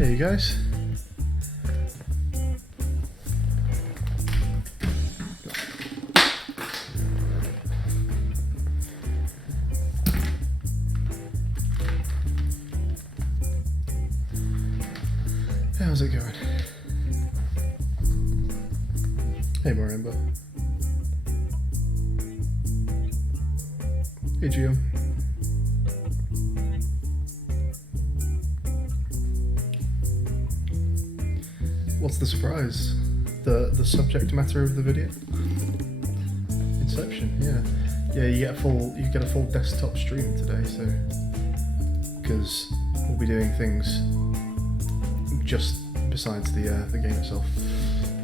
Hey, you guys. How's it going? Hey, Marimba. Hey, Gio. What's the surprise? The subject matter of the video? Inception, yeah. Yeah, you get a full desktop stream today, so because we'll be doing things just besides the game itself.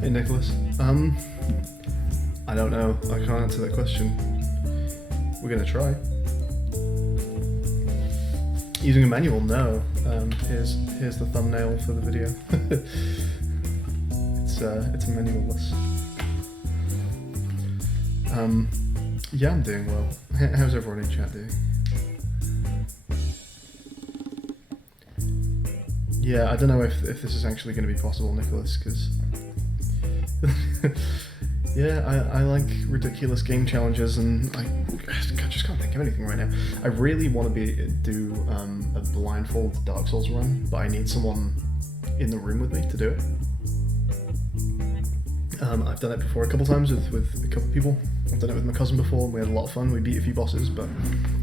Hey, Nicholas. I don't know. I can't answer that question. We're gonna try. Using a manual? No. Here's the thumbnail for the video. It's manual-less. Yeah, I'm doing well. How's everyone in chat doing? Yeah, I don't know if this is actually going to be possible, Nicholas, because yeah, I like ridiculous game challenges, and I just can't think of anything right now. I really want to do a blindfold Dark Souls run, but I need someone in the room with me to do it. I've done it before a couple times with a couple people. I've done it with my cousin before, and we had a lot of fun. We beat a few bosses, but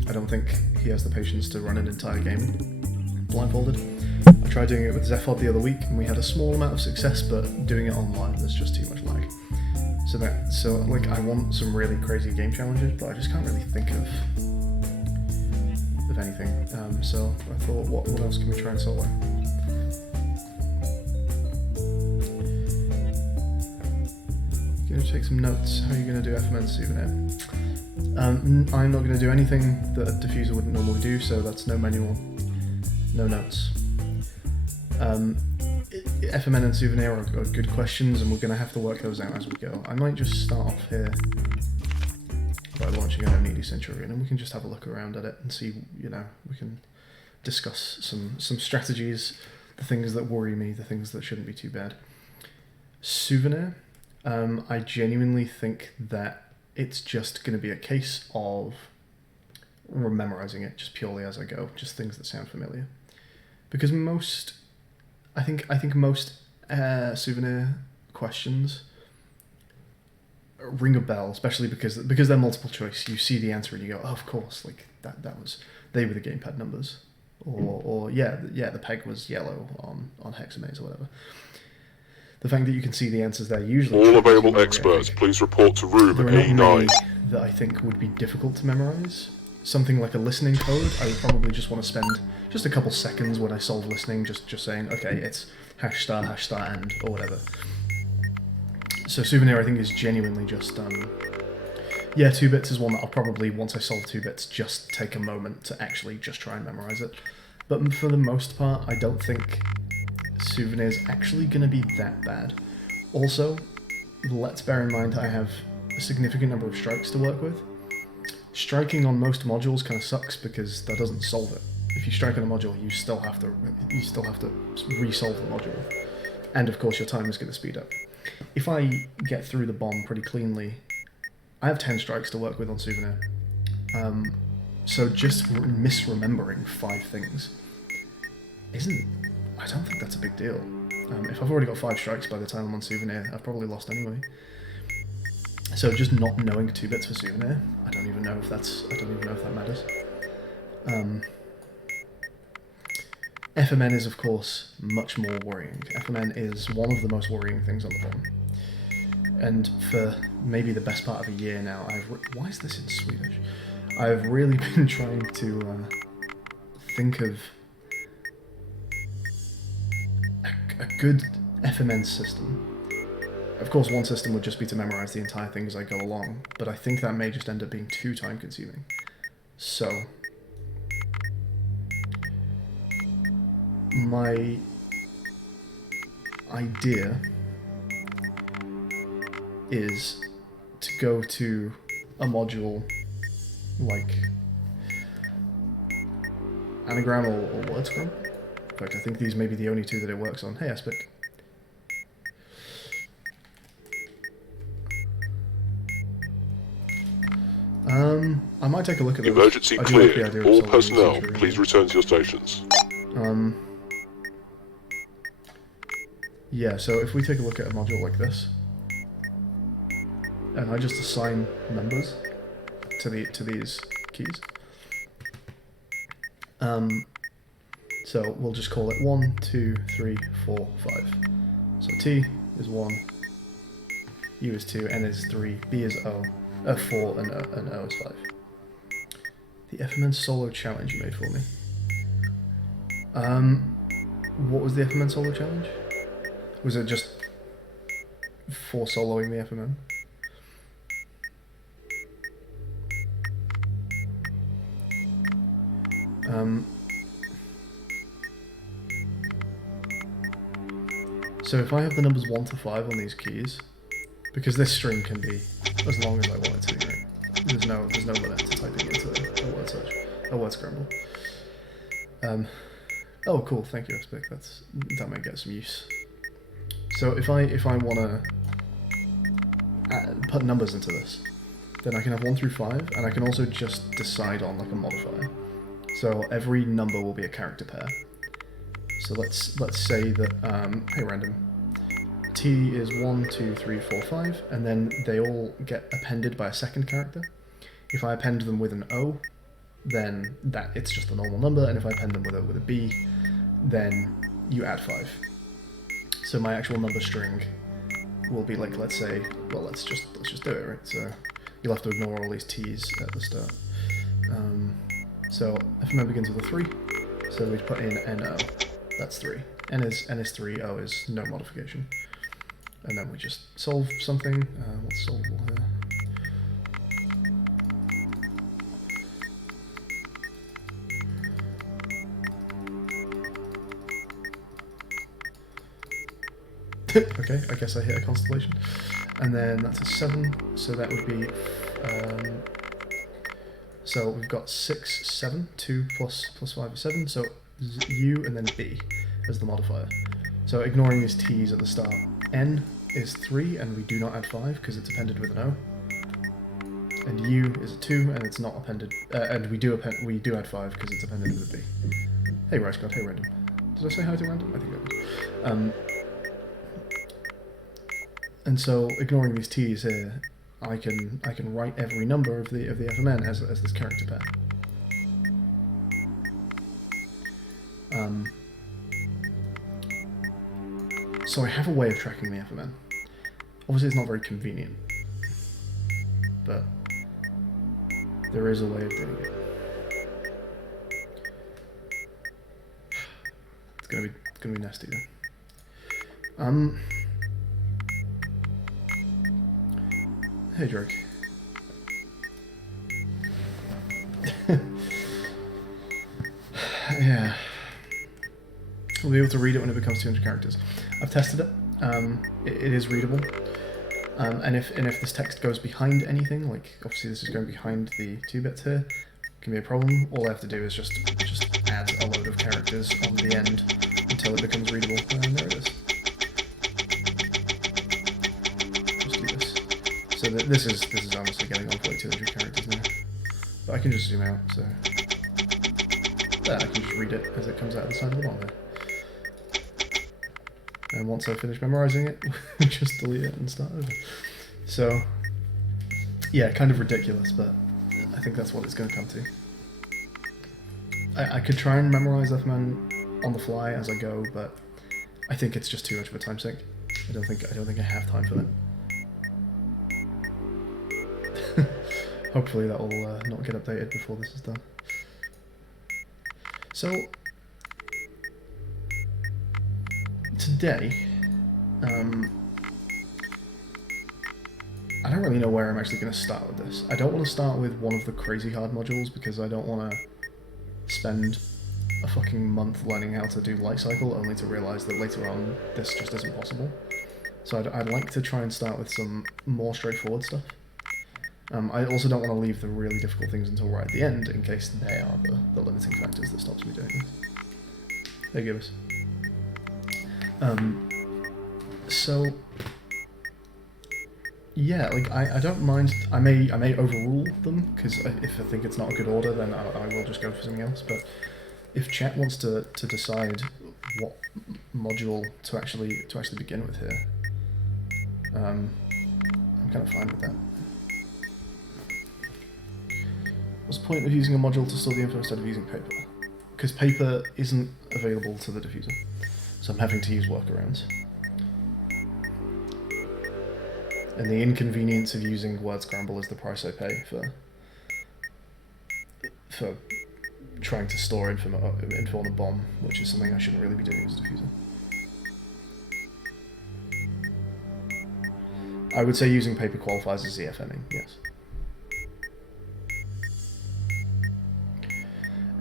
I don't think he has the patience to run an entire game blindfolded. I tried doing it with Zephod the other week, and we had a small amount of success, but doing it online, there's just too much lag. So like, I want some really crazy game challenges, but I just can't really think of anything. So I thought, what else can we try in solo? Gonna take some notes. How are you gonna do FMN Souvenir? I'm not gonna do anything that a diffuser wouldn't normally do, so that's no manual, no notes. FMN and Souvenir are good questions, and we're going to have to work those out as we go. I might just start off here by launching an needy Centurion, and we can just have a look around at it and see, we can discuss some strategies, the things that worry me, the things that shouldn't be too bad. Souvenir, I genuinely think that it's just going to be a case of memorizing it just purely as I go, just things that sound familiar. Because I think most Souvenir questions ring a bell, especially because they're multiple choice. You see the answer and you go, oh, of course, like they were the gamepad numbers, or yeah, the peg was yellow on Hexamaze or whatever. The fact that you can see the answers there usually. All available experts, please report to room A9. That I think would be difficult to memorize. Something like a listening code, I would probably just want to spend just a couple seconds when I solve listening, just saying, okay, it's #*, and, or whatever. So Souvenir, I think, is genuinely just, 2 bits is one that I'll probably, once I solve 2 bits, just take a moment to actually just try and memorize it. But for the most part, I don't think Souvenir is actually going to be that bad. Also, let's bear in mind I have a significant number of strikes to work with. Striking on most modules kind of sucks because that doesn't solve it. If you strike on a module, you still have to resolve the module, and of course your time is going to speed up. If I get through the bomb pretty cleanly, I have 10 strikes to work with on Souvenir. So just misremembering 5 things I don't think that's a big deal. If I've already got 5 strikes by the time I'm on Souvenir, I've probably lost anyway. So just not knowing 2 bits for Souvenir, I don't even know if that matters. FMN is, of course, much more worrying. FMN is one of the most worrying things on the bomb. And for maybe the best part of a year now, why is this in Swedish? I've really been trying to think of a good FMN system. Of course, one system would just be to memorize the entire thing as I go along, but I think that may just end up being too time-consuming. So, my idea is to go to a module like Anagram or WordScrum, In fact, I think these may be the only two that it works on. Hey, Aspic. I might take a look at those. Emergency I do like the cleared. idea of All soloing personnel, Centurion. please return to your stations. Yeah, so if we take a look at a module like this, and I just assign numbers to these keys. So we'll just call it 1, 2, 3, 4, 5. So T is 1, U is 2, N is 3, B is 4, and O is 5. The FMN solo challenge you made for me. What was the FMN solo challenge? Was it just for soloing the FMN? So if I have the numbers 1 to 5 on these keys, because this string can be as long as I want it to be, right? There's no limit to typing into a word search, a word scramble. Oh, cool. Thank you, Aspic. That may get some use. So if I want to put numbers into this, then I can have 1 through 5, and I can also just decide on like a modifier. So every number will be a character pair. So let's say that hey random, T is 1, 2, 3, 4, 5, and then they all get appended by a second character. If I append them with an O, then it's just a normal number, and if I append them with a B, then you add 5. So my actual number string will be like, let's say, well, let's just do it, right? So you'll have to ignore all these T's at the start. So FMN begins with a 3, so we put in NO. That's 3. N is 3, O is no modification. And then we just solve something. What's solvable here? Okay, I guess I hit a constellation. And then that's a 7, so that would be... so we've got 6, 7, 2 plus 5 is 7, so U and then B as the modifier. So ignoring these T's at the start, N is 3 and we do not add 5 because it's appended with an O. And U is a 2 and it's not appended, and we do add 5 because it's appended with a B. Hey Rice God, hey Random. Did I say hi to Random? I think I did. And so ignoring these T's here, I can write every number of the FMN as this character pair. So I have a way of tracking the FMN. Obviously it's not very convenient, but there is a way of doing it. It's gonna be nasty though. Hey Drake. Yeah. We'll be able to read it when it becomes 200 characters. I've tested it. It is readable. And if this text goes behind anything, like obviously this is going behind the 2 bits here, can be a problem. All I have to do is just add a load of characters on the end until it becomes readable. And there it is. Just do this. So this is honestly getting on for like 200 characters now. But I can just zoom out, so I can just read it as it comes out of the side of the bottom there. And once I finish memorizing it, just delete it and start over. So, yeah, kind of ridiculous, but I think that's what it's going to come to. I could try and memorize FMN on the fly as I go, but I think it's just too much of a time sink. I don't think I have time for that. Hopefully that will not get updated before this is done. So today, I don't really know where I'm actually going to start with this. I don't want to start with one of the crazy hard modules because I don't want to spend a fucking month learning how to do light cycle only to realize that later on this just isn't possible. So I'd like to try and start with some more straightforward stuff. I also don't want to leave the really difficult things until right at the end in case they are the limiting factors that stops me doing this. they give us. So yeah, like I don't mind. I may overrule them because if I think it's not a good order, then I will just go for something else. But if chat wants to decide what module to actually begin with here, I'm kind of fine with that. What's the point of using a module to store the info instead of using paper? Because paper isn't available to the diffuser, so I'm having to use workarounds. And the inconvenience of using word scramble is the price I pay for trying to store info on a bomb, which is something I shouldn't really be doing as a diffuser. I would say using paper qualifies as ZFNing, yes.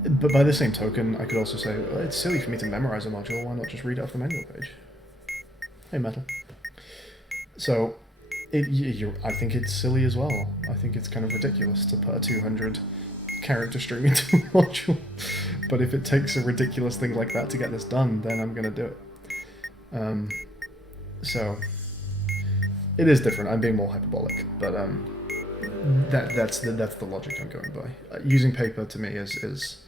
But by the same token, I could also say, well, it's silly for me to memorize a module, why not just read it off the manual page? Hey, Metal. So, I think it's silly as well. I think it's kind of ridiculous to put a 200 character string into a module. But if it takes a ridiculous thing like that to get this done, then I'm going to do it. So, it is different. I'm being more hyperbolic, but that's the logic I'm going by. Using paper to me is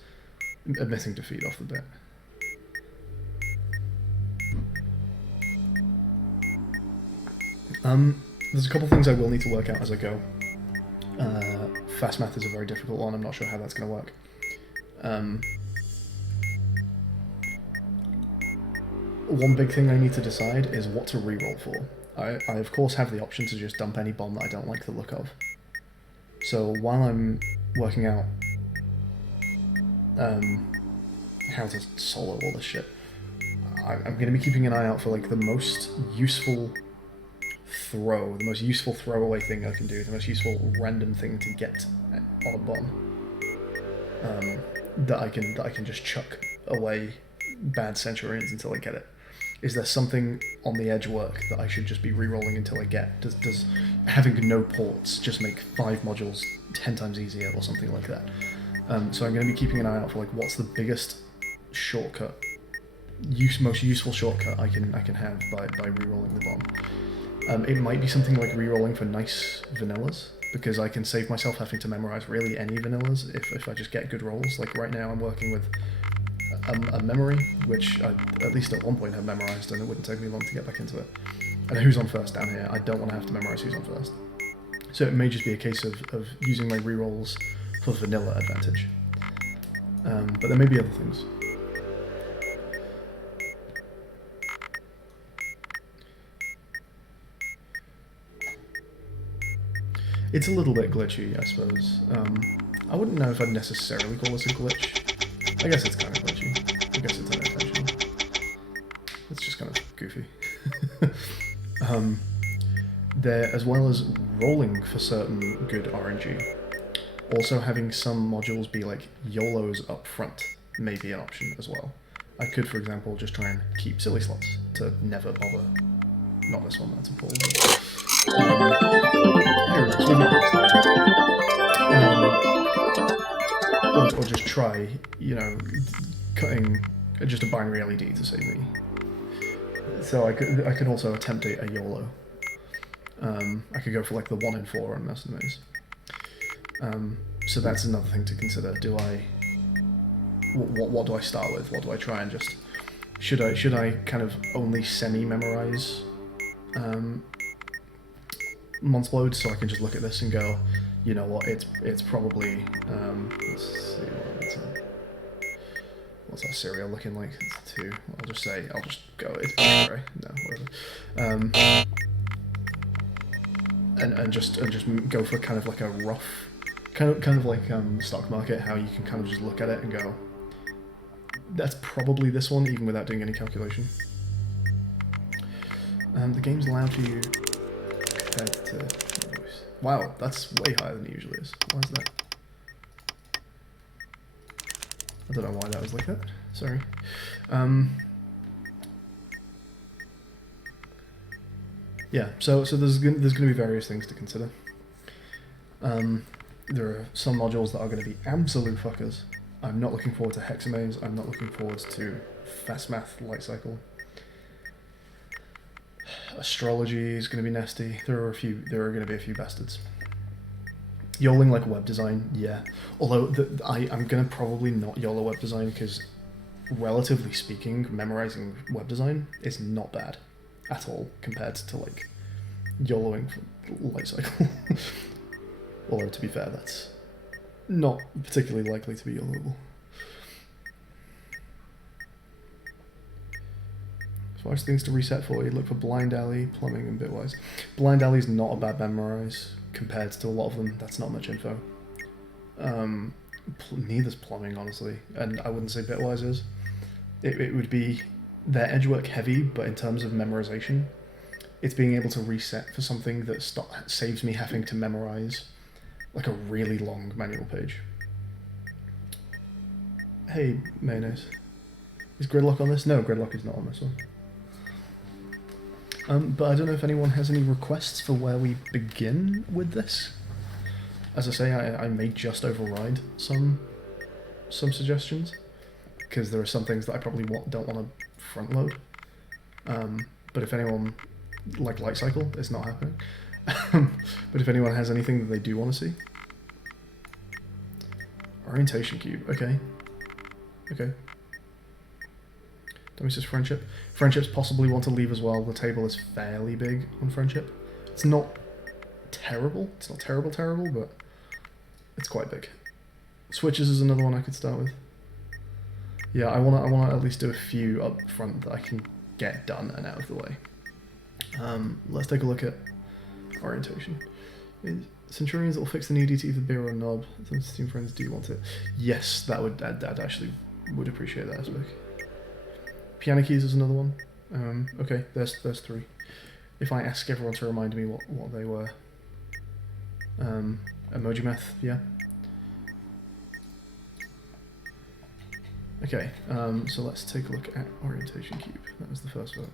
admitting defeat off the bat. There's a couple things I will need to work out as I go. Fast math is a very difficult one. I'm not sure how that's going to work. One big thing I need to decide is what to reroll for. I of course have the option to just dump any bomb that I don't like the look of. So while I'm working out how to solo all this shit, I'm going to be keeping an eye out for like the most useful throw, the most useful throwaway thing I can do, the most useful random thing to get on a bomb, that I can just chuck away bad Centurions until I get it. Is there something on the edge work that I should just be re-rolling until I get? Does having no ports just make 5 modules 10 times easier or something like that? So I'm going to be keeping an eye out for like what's the biggest shortcut, most useful shortcut I can have by re-rolling the bomb. It might be something like re-rolling for nice vanillas, because I can save myself having to memorize really any vanillas if I just get good rolls. Like right now I'm working with a memory, which I at least at one point have memorized, and it wouldn't take me long to get back into it. And who's on first down here, I don't want to have to memorize who's on first. So it may just be a case of using my rerolls for vanilla advantage. But there may be other things. It's a little bit glitchy, I suppose. I wouldn't know if I'd necessarily call this a glitch. I guess it's kind of glitchy. I guess it's unintentional. It's just kind of goofy. There, as well as rolling for certain good RNG, also having some modules be like YOLOs up front may be an option as well. I could, for example, just try and keep silly slots to never bother. Not this one, that's a pull. Here it is, we've not or just try, you know, cutting just a binary LED to save me. So I could also attempt a YOLO. I could go for like the 1 in 4 on mercenaries. So that's another thing to consider. Do I, what do I start with? What do I try and just, should I kind of only semi-memorize Montsload, so I can just look at this and go, you know what, it's probably, let's see what it's what's that serial looking like? It's 2. I'll just go, it's Gray. No, whatever. And just go for kind of like a rough, kind of like stock market, how you can kind of just look at it and go, that's probably this one, even without doing any calculation. The game's allowed you compared to... Wow, that's way higher than it usually is. Why is that? I don't know why that was like that. Sorry. Yeah, so there's going to be various things to consider. There are some modules that are going to be absolute fuckers. I'm not looking forward to hexamaze. I'm not looking forward to fast math light cycle. Astrology is going to be nasty. There are going to be a few bastards. YOLOing like web design, yeah. Although I'm going to probably not YOLO web design because, relatively speaking, memorizing web design is not bad at all compared to like YOLOing light cycle. Although to be fair, that's not particularly likely to be YOLOable. As far as things to reset for, you look for Blind Alley, Plumbing, and Bitwise. Blind Alley is not a bad memorize compared to a lot of them. That's not much info. Neither's Plumbing, honestly, and I wouldn't say Bitwise is. It would be they're edge work heavy, but in terms of memorization, it's being able to reset for something that saves me having to memorize like a really long manual page. Hey, Mayonnaise. Is Gridlock on this? No, Gridlock is not on this one. But I don't know if anyone has any requests for where we begin with this. As I say, I may just override some suggestions, because there are some things that I probably don't want to front load. But if anyone, like Light Cycle, it's not happening. But if anyone has anything that they do want to see. Orientation cube, okay. Okay. Dummy says friendship. Friendships possibly want to leave as well. The table is fairly big on friendship. It's not terrible. It's not terrible, but it's quite big. Switches is another one I could start with. Yeah, I wanna at least do a few up front that I can get done and out of the way. Let's take a look at orientation. Centurions that will fix the need to either beer or knob. Some Steam friends do want it. Yes, that actually would appreciate that aspect. Piano keys is another one. Okay, there's 3. If I ask everyone to remind me what they were. Emoji math, yeah. Okay, so let's take a look at orientation cube. That was the first one.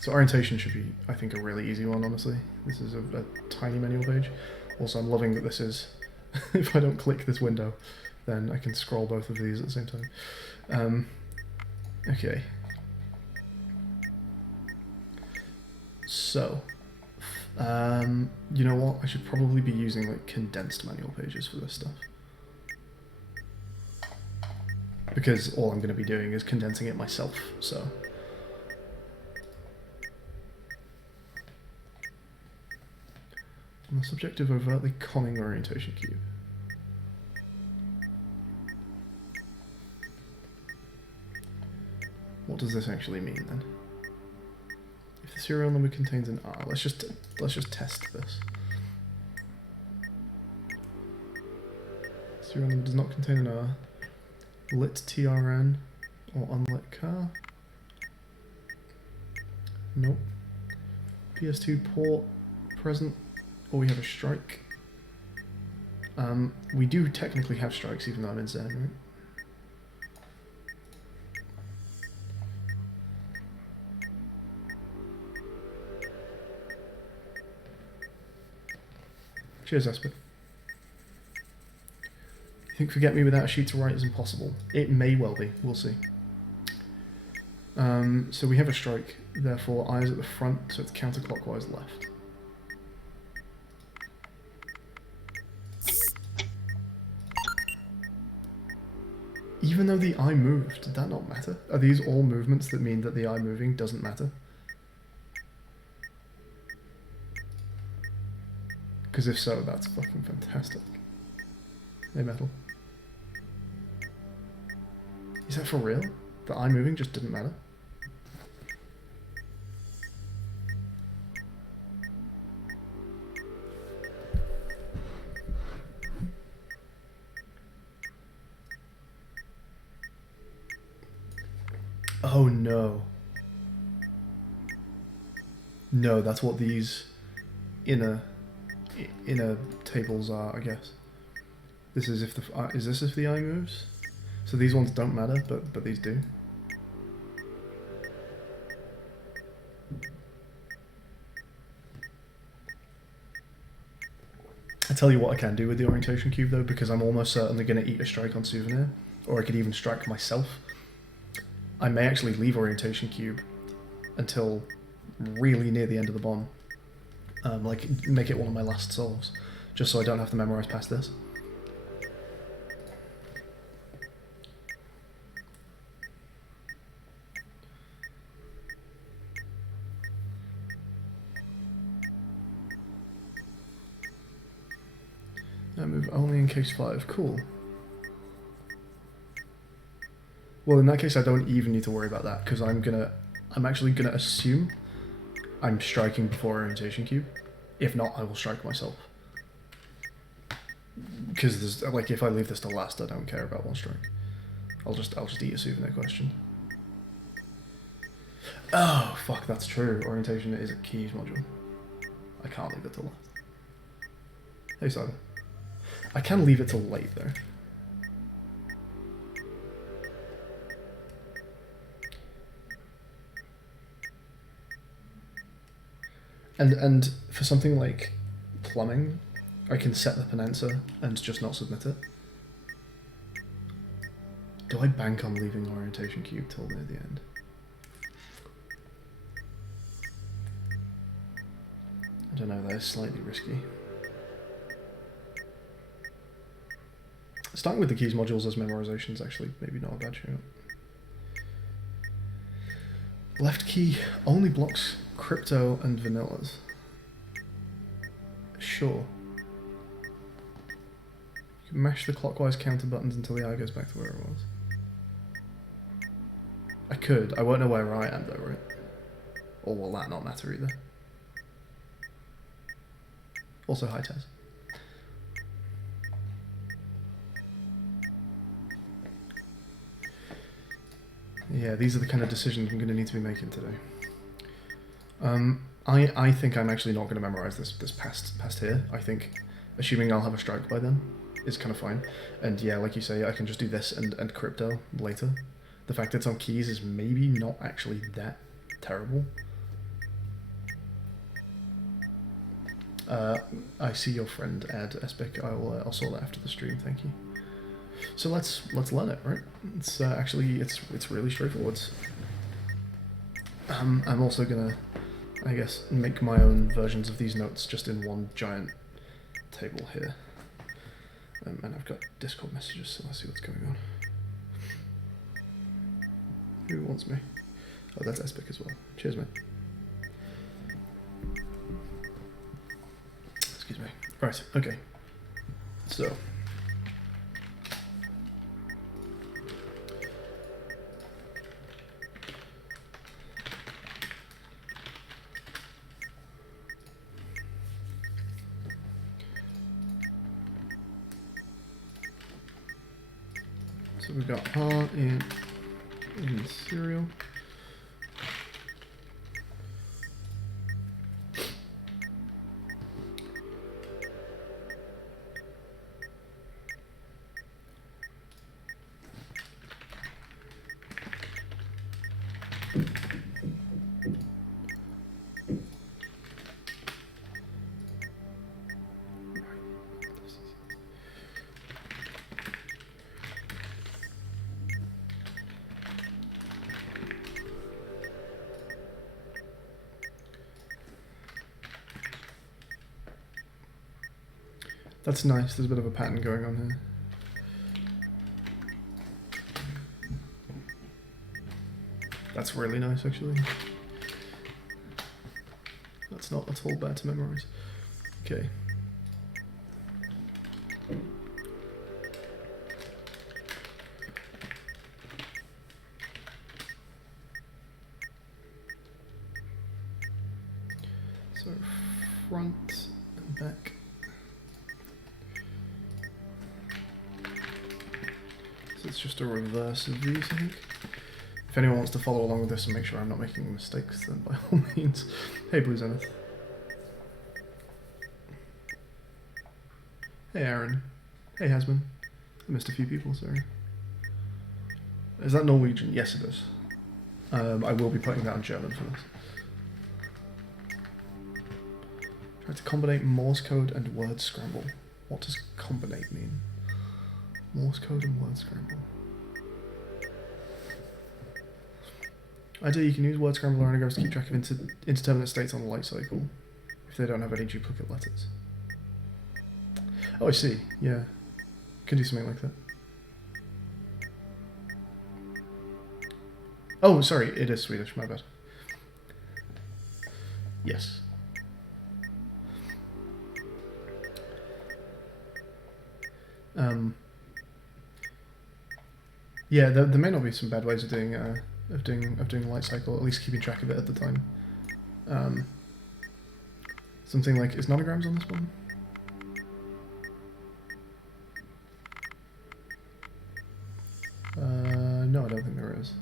So orientation should be, I think, a really easy one, honestly. This is a tiny manual page. Also, I'm loving that this is, if I don't click this window, then I can scroll both of these at the same time. Okay. So, you know what? I should probably be using like condensed manual pages for this stuff. Because all I'm going to be doing is condensing it myself, so. On the subject of overtly conning orientation cube. What does this actually mean then? If the serial number contains an R, let's just test this. Serial number does not contain an R. Lit TRN or unlit car. Nope. PS2 port present, or we have a strike. We do technically have strikes even though I'm in Zen, right? Cheers, Esper. You think forget me without a sheet to write is impossible? It may well be. We'll see. So we have a strike, therefore eyes at the front, so it's counterclockwise left. Even though the eye moved, did that not matter? Are these all movements that mean that the eye moving doesn't matter? Because if so, that's fucking fantastic. Hey, Metal. Is that for real? The eye moving just didn't matter? Oh no. No, that's what these inner tables are, I guess. This is if the eye moves? So these ones don't matter, but these do. I tell you what I can do with the orientation cube though, because I'm almost certainly going to eat a strike on souvenir, or I could even strike myself. I may actually leave orientation cube until really near the end of the bomb, like make it one of my last solves, just so I don't have to memorize past this. I move only in case 5. Cool. Well, in that case, I don't even need to worry about that because I'm actually gonna assume I'm striking before orientation cube. If not, I will strike myself. Because there's like, if I leave this to last, I don't care about one strike. I'll just eat a souvenir question. Oh fuck, that's true. Orientation is a keys module. I can't leave it till last. Hey Simon. I can leave it till late though. And for something like plumbing, I can set the penanza and just not submit it. Do I bank on leaving orientation cube till near the end? I don't know, that is slightly risky. Starting with the keys modules as memorization is actually maybe not a bad shout. Left key only blocks crypto and vanillas. Sure. You can mash the clockwise counter buttons until the eye goes back to where it was. I could. I won't know where I am though, right? Or will that not matter either? Also, hi Tez. Yeah, these are the kind of decisions I'm going to need to be making today. I think I'm actually not going to memorize this past here. I think, assuming I'll have a strike by then, is kind of fine. And yeah, like you say, I can just do this and crypto later. The fact that it's on keys is maybe not actually that terrible. I see your friend Ed Espic. I'll sort that after the stream. Thank you. So let's learn it, right? It's actually it's really straightforward. I'm also gonna, I guess, make my own versions of these notes just in one giant table here. And I've got Discord messages, so let's see what's going on. Who wants me? Oh, that's Espic as well. Cheers, mate. Excuse me. Right. Okay. So. So we've got R in serial. That's nice, there's a bit of a pattern going on here. That's really nice, actually. That's not at all bad to memorize. Okay. So, front and back. So it's just a reverse of these, I think. If anyone wants to follow along with this and make sure I'm not making mistakes, then by all means. Hey, Blue Zenith. Hey, Aaron. Hey, Hasman. I missed a few people, sorry. Is that Norwegian? Yes, it is. I will be putting that in German for this. Try to combinate Morse code and word scramble. What does combinate mean? Morse code and word scramble. Ideally, you can use word scramble or anagrams to keep track of indeterminate states on the light cycle if they don't have any duplicate letters. Oh, I see. Yeah. Can do something like that. Oh, sorry. It is Swedish. My bad. Yes. Yeah, there may not be some bad ways of doing light cycle, at least keeping track of it at the time. Something like, is nanograms on this one? No, I don't think there is.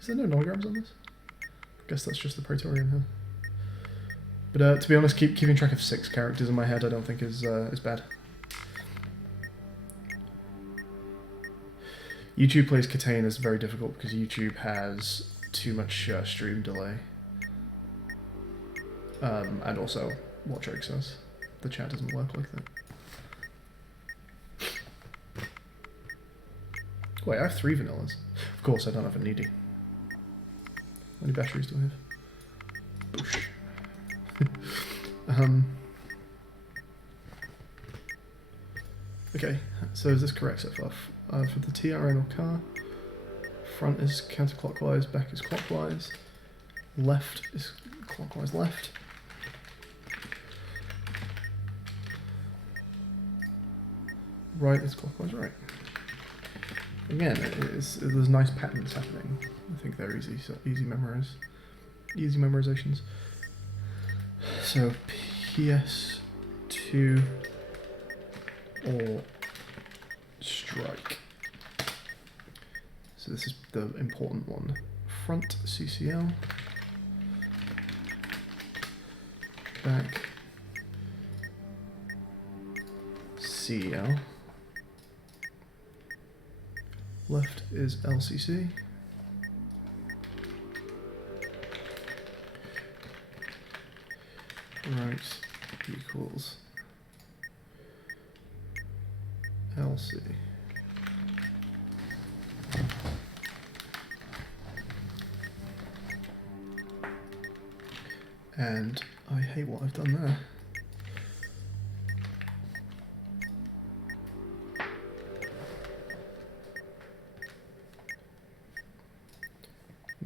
Is there no nanograms on this? I guess that's just the Praetorian, huh? But to be honest, keeping track of 6 characters in my head I don't think is bad. YouTube plays Catane is very difficult because YouTube has too much stream delay. And also, what Drake says. The chat doesn't work like that. Wait, I have 3 vanillas. Of course, I don't have a needy. How many batteries do I have? Boosh. Okay, so is this correct so far? For the TRN or car, front is counterclockwise, back is clockwise, left is clockwise left. Right is clockwise right. Again, there's nice patterns happening. I think they're easy memorizations. So PS2 or strike. So this is the important one. Front CCL, back CL, left is LCC. Right equals LC. And I hate what I've done there.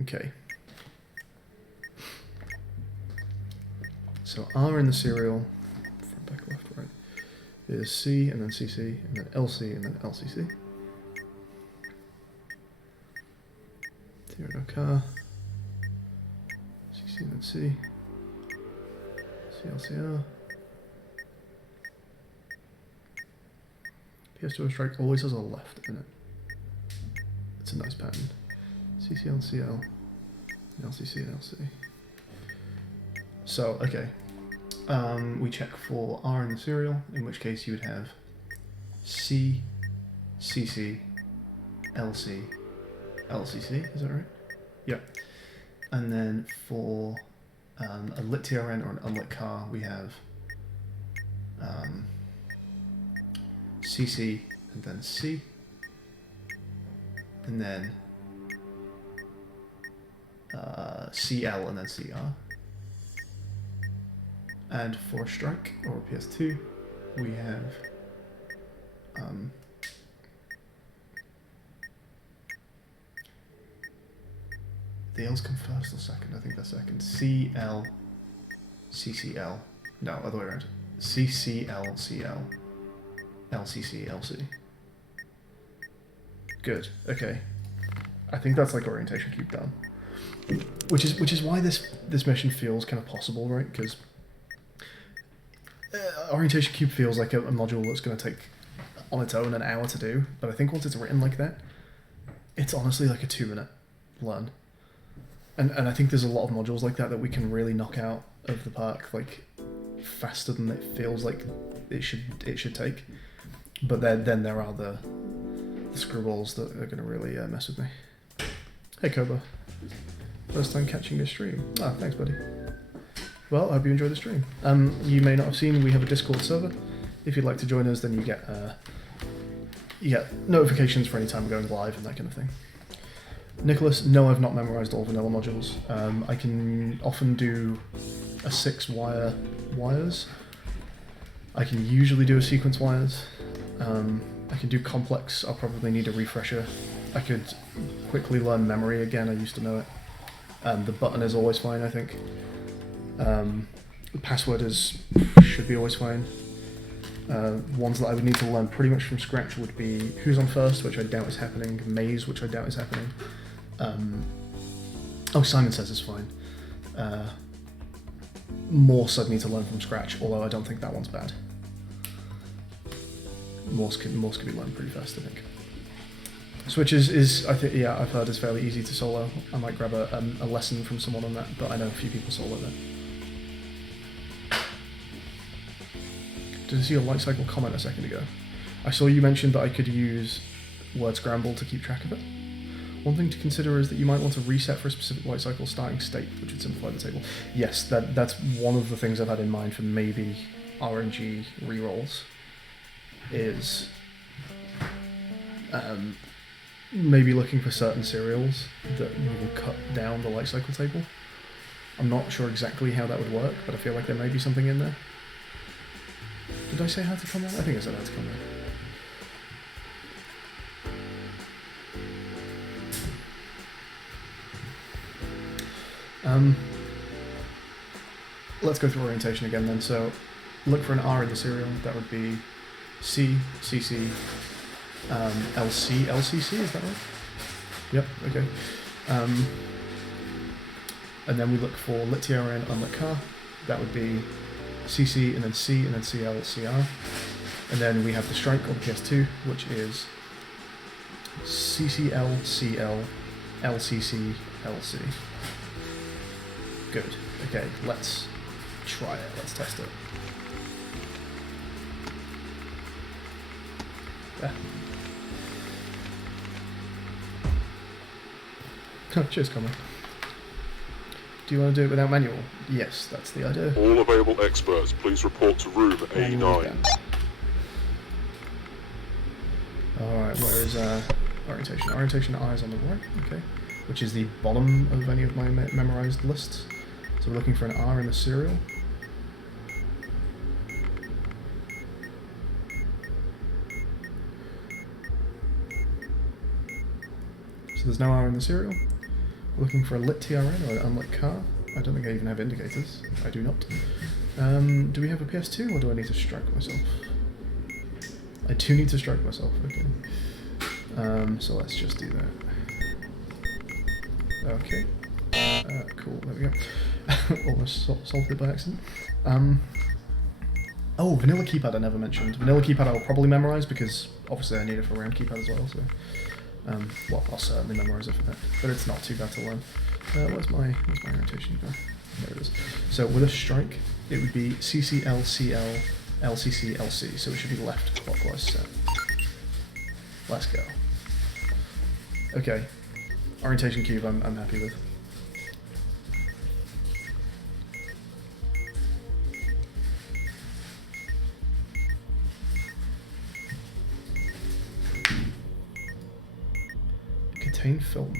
Okay. So R in the serial, front, back, left, right, is C and then CC and then LC and then LCC. Zero no car, CC and then C, CLCR. PS2 strike always has a left in it. It's a nice pattern. CCL, CL, LCC, and LC. So, okay. We check for R in the serial, in which case you would have C, CC, LC, LCC, is that right? Yep. And then for a lit TRN or an unlit car, we have CC and then C, and then CL and then CR. And for strike or PS2, we have the L's come first or second. I think they're second. CL, CCL. No, other way around. CCL, CL, LCC, LC. Good. Okay. I think that's like orientation cube done. Which is why this mission feels kind of possible, right? Because orientation cube feels like a module that's going to take on its own an hour to do, but I think once it's written like that, it's honestly like a 2-minute learn. And I think there's a lot of modules like that we can really knock out of the park like faster than it feels like it should take. But then there are the screwballs that are going to really mess with me. Hey Koba. First time catching this stream. Ah, thanks buddy. Well, I hope you enjoy the stream. You may not have seen, we have a Discord server. If you'd like to join us, then you get notifications for any time we're going live and that kind of thing. Nicholas, no, I've not memorized all vanilla modules. I can often do a 6-wire wires. I can usually do a sequence wires. I can do complex, I'll probably need a refresher. I could quickly learn memory again, I used to know it. The button is always fine, I think. The password should be always fine. Ones that I would need to learn pretty much from scratch would be Who's on First, which I doubt is happening, Maze, which I doubt is happening. Simon Says is fine. Morse I'd need to learn from scratch, although I don't think that one's bad. Morse can be learned pretty fast, I think. Switch is I think, yeah, I've heard is fairly easy to solo. I might grab a lesson from someone on that, but I know a few people solo that. Did I see a light cycle comment a second ago? I saw you mentioned that I could use word scramble to keep track of it. One thing to consider is that you might want to reset for a specific light cycle starting state, which would simplify the table. Yes, that's one of the things I've had in mind for maybe RNG rerolls, is maybe looking for certain serials that will cut down the light cycle table. I'm not sure exactly how that would work, but I feel like there may be something in there. Did I say how to come out? I think I said how to come out. Let's go through orientation again then. So look for an R in the serial. That would be C, CC, LC, LCC, is that right? Yep, okay. And then we look for lit TRN, unlit car. That would be CC and then C and then CL, CR. And then we have the strike or the PS2, which is CCL, CL, LCC, LC. Good. Okay, let's try it. Let's test it. Yeah. Cheers, Conor. Do you want to do it without manual? Yes, that's the idea. All available experts, please report to room A9. Alright, where is orientation? Orientation I is on the right, okay. Which is the bottom of any of my memorized lists. So we're looking for an R in the serial. So there's no R in the serial. We're looking for a lit TRN or an unlit car. I don't think I even have indicators. I do not. Do we have a PS2 or do I need to strike myself? I do need to strike myself, okay. So let's just do that. Okay. Cool, there we go. Almost solved it by accident. Oh, vanilla keypad I never mentioned. Vanilla keypad I'll probably memorize because obviously I need it for round keypad as well, so... well, I'll certainly memorize it for that, but it's not too bad to learn. Where's my orientation go? There it is. So with a strike, it would be CCL, CL, LCC, LC, so it should be left clockwise set. Let's go. Okay, orientation cube I'm happy with. Contain film.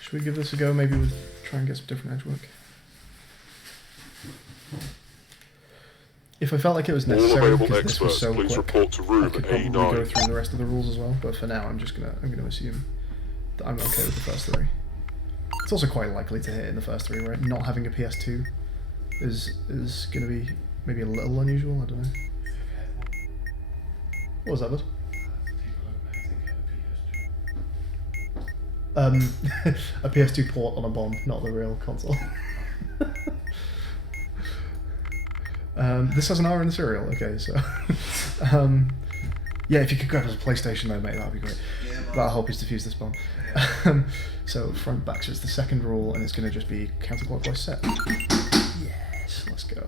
Should we give this a go? Maybe we'll try and get some different edge work. If I felt like it was necessary, because this was so quick, report to room I could probably A9. go through the rest of the rules as well. But for now, I'm gonna assume that I'm okay with the first three. It's also quite likely to hit in the first three, right? Not having a PS2 is gonna be maybe a little unusual. I don't know. What was that, bud? A PS2 port on a bomb, not the real console. This has an R in the serial, okay, so... yeah, if you could grab us a PlayStation though, mate, that'd be great. Yeah, that'll help us defuse this bomb. So, front back, so it's the second rule, and it's going to just be counterclockwise set. Right, let's go.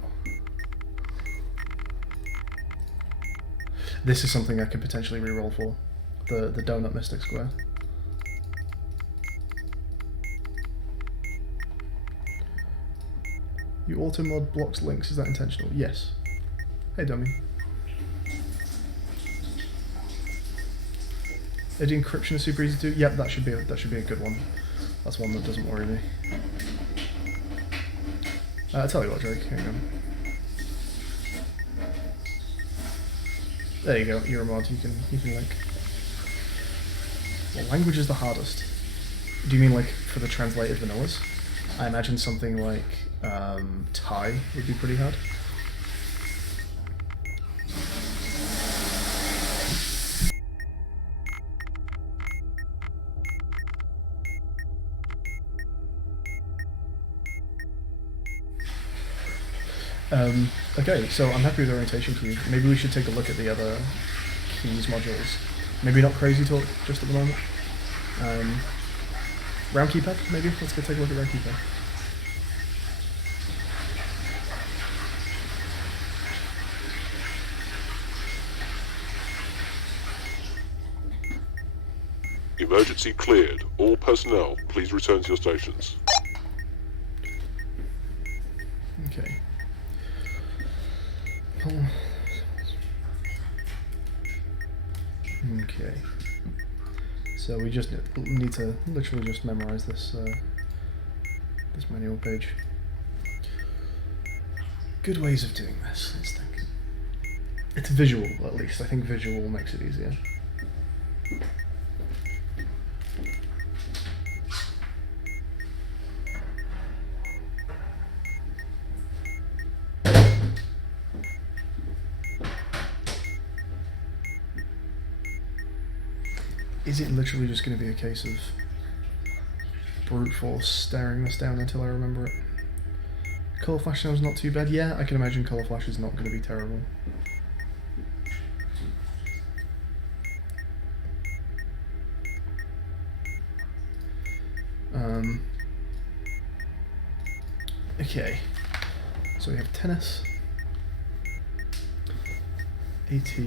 This is something I could potentially reroll for. The Donut Mystic Square. You auto-mod blocks links, is that intentional? Yes. Hey dummy. Eddy encryption is super easy to do. Yep, that should be a good one. That's one that doesn't worry me. I'll tell you what, Drake, hang on. There you go, you're a mod, you can link. What language is the hardest? Do you mean like for the translated vanillas? I imagine something like Thai would be pretty hard. Okay, so I'm happy with the orientation key. Maybe we should take a look at the other keys modules. Maybe not crazy talk just at the moment. Round keypad, maybe? Let's go take a look at round keypad. Emergency cleared. All personnel, please return to your stations. Okay. Okay. So we just need to literally just memorize this this manual page. Good ways of doing this, let's think. It's visual, at least. I think visual makes it easier. Is it literally just going to be a case of brute force staring this down until I remember it? Colour flash sounds not too bad. Yeah, I can imagine colour flash is not going to be terrible. Okay, so we have tennis, AT,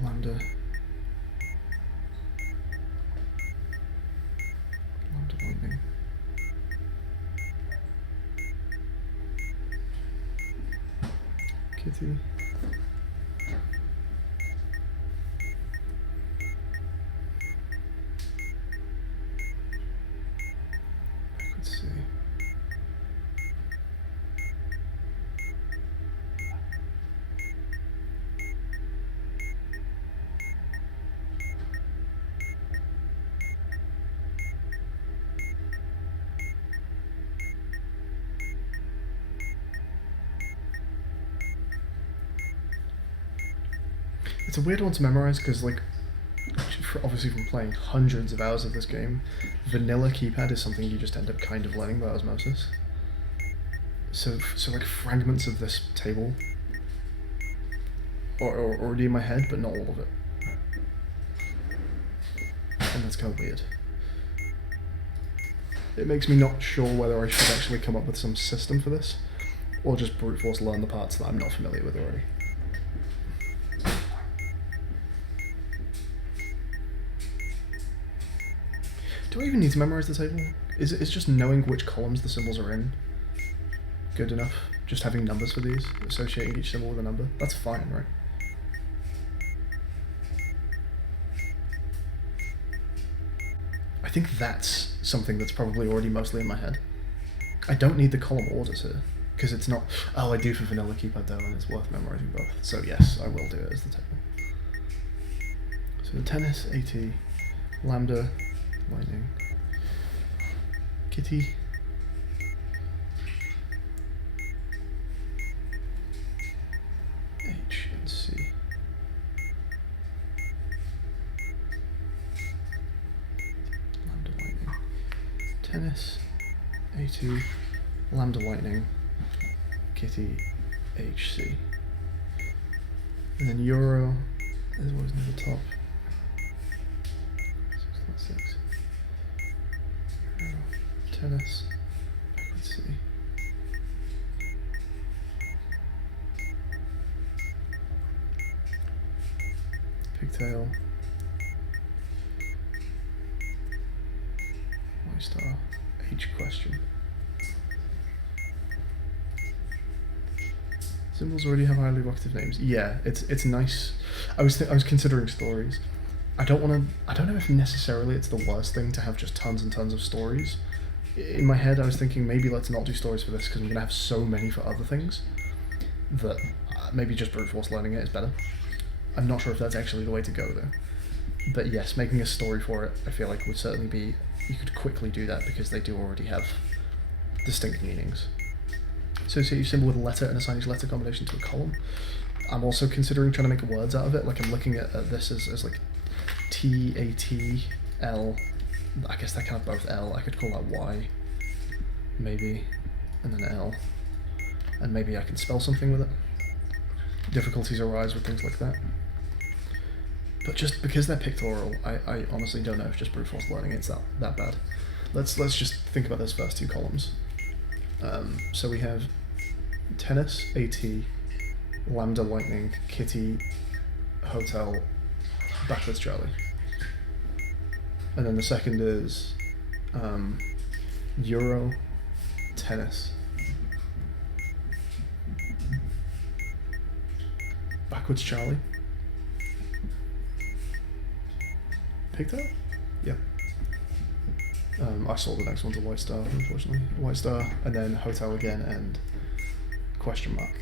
lambda, lightning, kitty, let's see. It's a weird one to memorize because, like, obviously from playing hundreds of hours of this game, vanilla keypad is something you just end up kind of learning by osmosis. So like fragments of this table are already in my head, but not all of it. And that's kind of weird. It makes me not sure whether I should actually come up with some system for this, or just brute force learn the parts that I'm not familiar with already. Do I even need to memorize the table? Is just knowing which columns the symbols are in good enough? Just having numbers for these, associating each symbol with a number? That's fine, right? I think that's something that's probably already mostly in my head. I don't need the column orders here, because it's not... Oh, I do for vanilla keypad though, and it's worth memorizing both. So yes, I will do it as the table. So the tennis, AT, lambda, lightning, kitty, H and C. Lambda lightning, tennis, A2, lambda lightning, kitty, HC. And then Euro is always near the top. 6. Tennis, let's see. Pigtail. Y star. H question. Symbols already have highly evocative names. Yeah, it's nice. I was considering stories. I don't know if necessarily it's the worst thing to have just tons and tons of stories. In my head, I was thinking maybe let's not do stories for this because I'm gonna have so many for other things that maybe just brute force learning it is better. I'm not sure if that's actually the way to go though. But yes, making a story for it, I feel like would certainly be. You could quickly do that because they do already have distinct meanings. Associate each symbol with a letter and assign each letter combination to a column. I'm also considering trying to make words out of it. Like I'm looking at this as like T, A, T, L. I guess they're kind of both L. I could call that Y, maybe, and then L. And maybe I can spell something with it. Difficulties arise with things like that. But just because they're pictorial, I honestly don't know if just brute force learning it's that bad. Let's just think about those first two columns. So we have tennis, AT, lambda lightning, kitty, hotel, backwards Charlie. And then the second is Euro, tennis, backwards Charlie, pigtail? Yeah. I saw the next one's a white star, unfortunately. White star, and then hotel again, and question mark.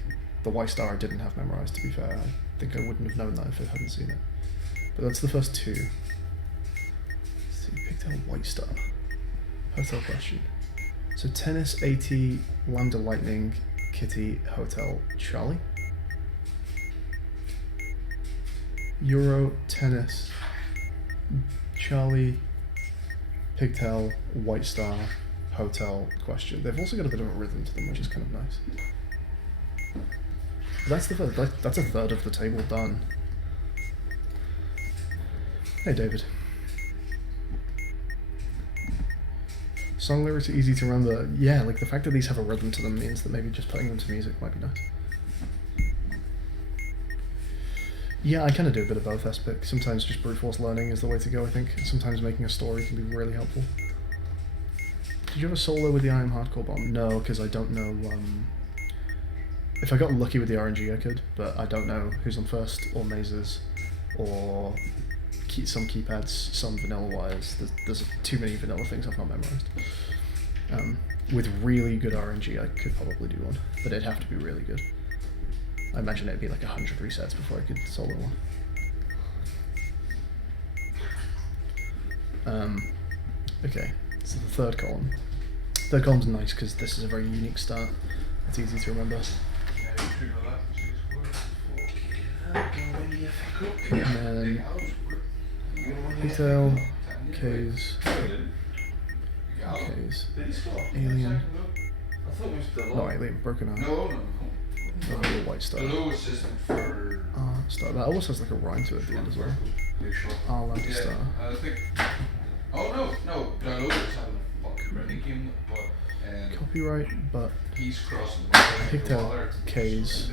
The white star I didn't have memorized, to be fair. I think I wouldn't have known that if I hadn't seen it. But that's the first two. Let's see, pigtail, white star. Hotel question. So tennis, AT, lambda lightning, kitty, hotel, Charlie. Euro, tennis, Charlie, pigtail, white star, hotel, question. They've also got a bit of a rhythm to them, which is kind of nice. That's the third. That's a third of the table done. Hey, David. Song lyrics are easy to remember. Yeah, like the fact that these have a rhythm to them means that maybe just putting them to music might be nice. Yeah, I kind of do a bit of both aspects. Sometimes just brute force learning is the way to go, I think. Sometimes making a story can be really helpful. Did you have a solo with the I Am Hardcore bomb? No, because I don't know. If I got lucky with the RNG, I could, but I don't know who's on first, or mazes, or some keypads, some vanilla wires. There's too many vanilla things I've not memorized. With really good RNG, I could probably do one, but it'd have to be really good. I imagine it'd be like 100 resets before I could solo one. Okay, so the third column. Third column's nice because this is a very unique start. It's easy to remember. And then pigtail, K's, alien. No, alien, broken eye. Oh, a white star. Star. That almost has like a rhyme to it at the end as well. Lambda star. Copyright, but pigtail, K's.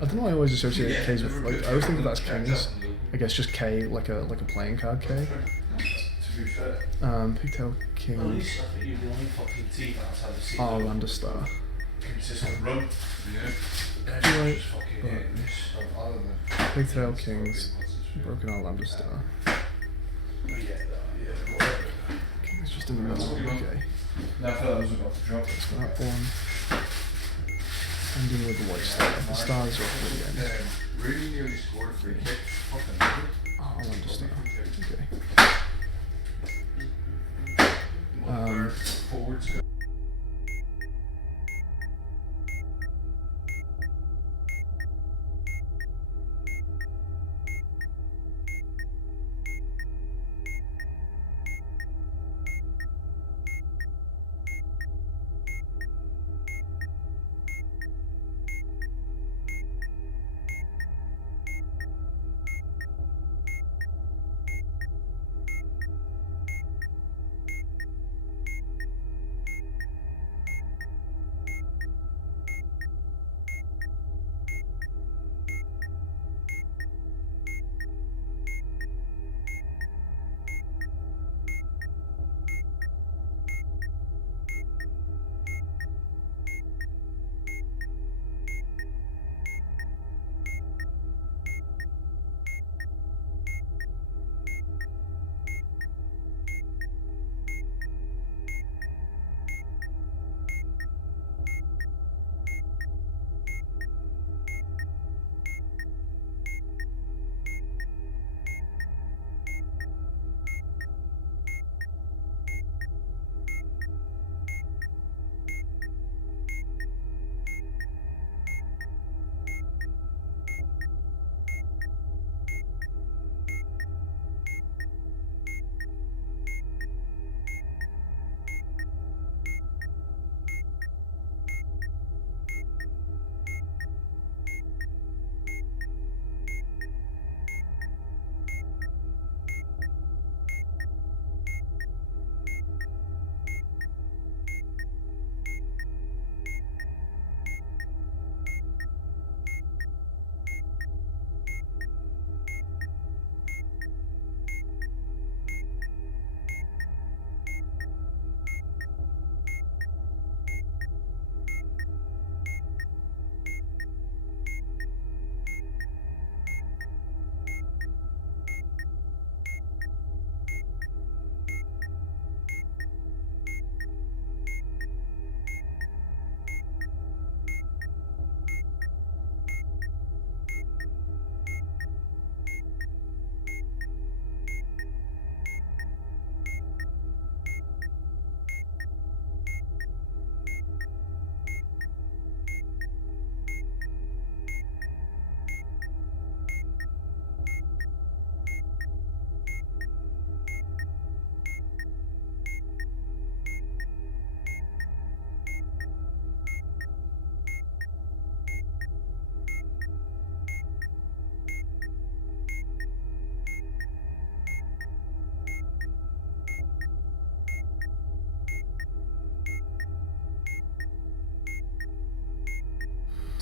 I don't know why I always associate K's with, like, I always think of that as kings. I guess just K, like a playing card K. Pigtail, king. Lambda star. Copyright, but pigtail, kings, broken R, lambda star. King's just in the middle, okay. Let's go that one. Ending with the white star. The stars are at the end. Really nearly scored for lambda star. Okay.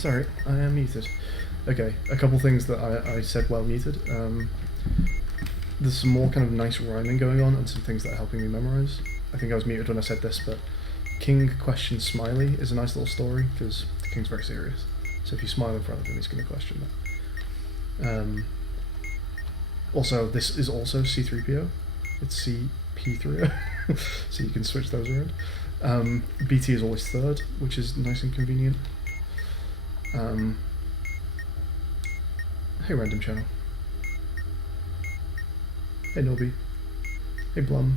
Sorry, I am muted. Okay, a couple things that I said while muted. There's some more kind of nice rhyming going on and some things that are helping me memorize. I think I was muted when I said this, but King questions Smiley is a nice little story because the King's very serious. So if you smile in front of him, he's going to question that. Also, this is also C3PO. It's CP3O, so you can switch those around. BT is always third, which is nice and convenient. Hey, random channel. Hey, Nobby. Hey, Blum.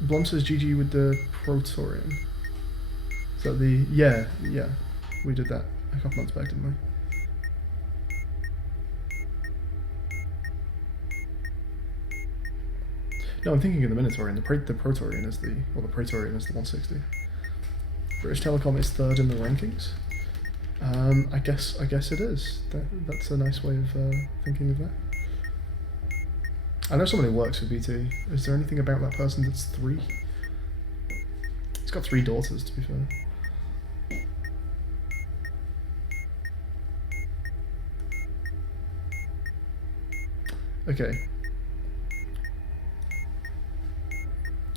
Blum says GG with the Praetorian. Is that the... Yeah. We did that a couple months back, didn't we? No, I'm thinking of the Minotaur, and the Praetorian is the... Well, the Praetorian is the 160. British Telecom is third in the rankings. I guess it is. That's a nice way of thinking of that. I know someone who works for BT. Is there anything about that person that's 3? He's got 3 daughters, to be fair. Okay.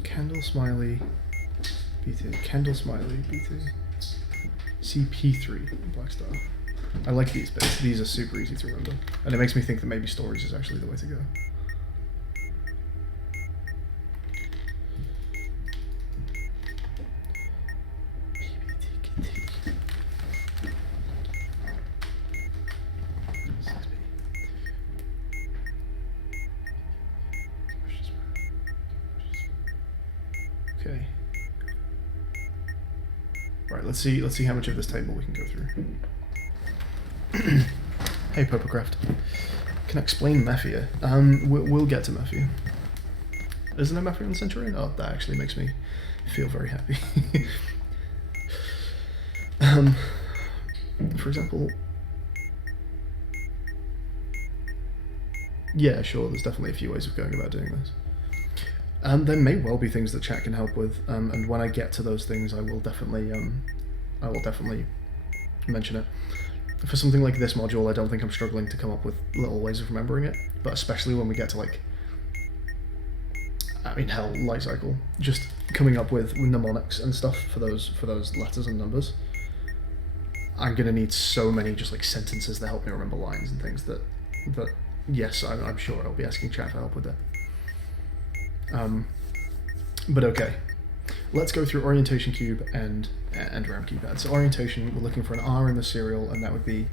Kendall Smiley, BT. Kendall Smiley, BT. CP3, Black Star. I like these bits. These are super easy to remember. And it makes me think that maybe stories is actually the way to go. Okay. Right, let's see how much of this table we can go through. Hey, Popocraft. Can I explain Mafia? We'll get to Mafia. Isn't there Mafia on Centurion? Oh, that actually makes me feel very happy. For example... Yeah, sure, there's definitely a few ways of going about doing this. There may well be things that chat can help with, and when I get to those things, I will definitely mention it. For something like this module, I don't think I'm struggling to come up with little ways of remembering it, but especially when we get to, like, I mean, hell, light cycle, just coming up with mnemonics and stuff for those letters and numbers. I'm gonna need so many just like sentences that help me remember lines and things that yes, I'm sure I'll be asking chat for help with that. But okay, let's go through orientation cube and RAM keypad. So orientation, we're looking for an R in the serial, and that would be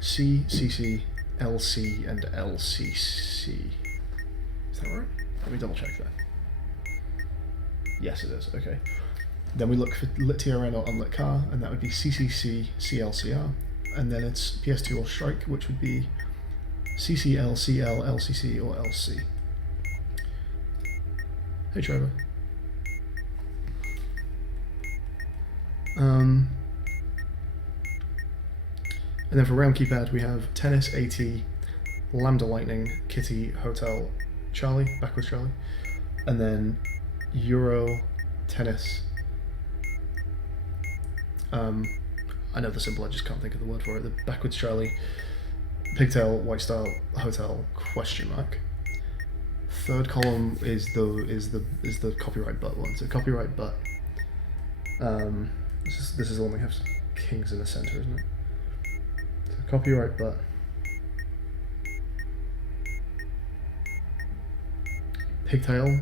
C, CC, LC, and LCC. Is that right? Let me double check that. Yes, it is. Okay. Then we look for lit TRN or unlit car, and that would be CCC, CLCR, and then it's PS2 or strike, which would be CCL, CL, LCC, or LC. Hey, Trevor. And then for round keypad, we have tennis, AT, Lambda Lightning, Kitty, Hotel, Charlie, backwards Charlie, and then Euro, tennis. I know the symbol, I just can't think of the word for it. The backwards Charlie, pigtail, white star, hotel, question mark. Third column is the copyright but one. So copyright but. This is the one that has kings in the center, isn't it? So copyright but. Pigtail.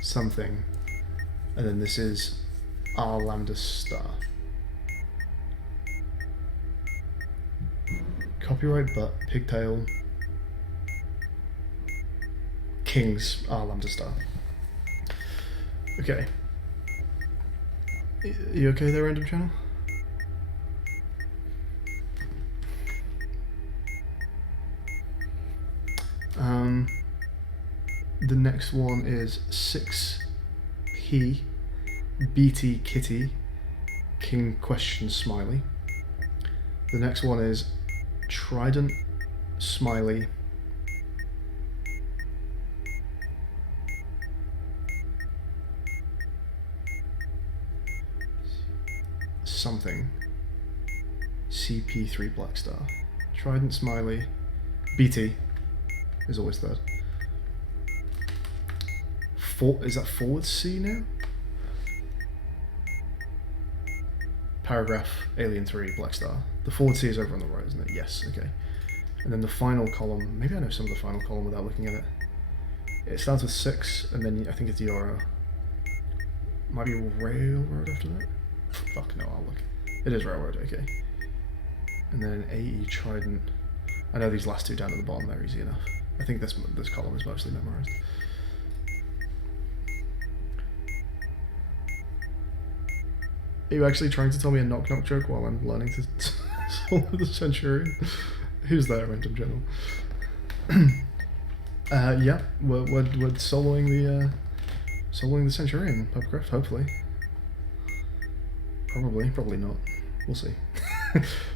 Something, and then this is R lambda star. Copyright but pigtail kings R lambda star. Okay. Are you okay there, random channel? The next one is 6P, BT Kitty, King question smiley. The next one is trident, smiley, something, CP3 Black Star. Trident, smiley, BT is always third. Is that forward C now? Paragraph, Alien 3, Black Star. The forward C is over on the right, isn't it? Yes, okay. And then the final column, maybe I know some of the final column without looking at it. It starts with 6, and then I think it's Euro. Might be Railroad after that? Fuck, no, I'll look. It is Railroad, okay. And then AE, Trident. I know these last two down at the bottom, they're easy enough. I think this column is mostly memorized. Are you actually trying to tell me a knock-knock joke while I'm learning to solve the Centurion? Who's there, Random General? Yeah, we're soloing the Centurion pubcraft, hopefully. Probably not. We'll see.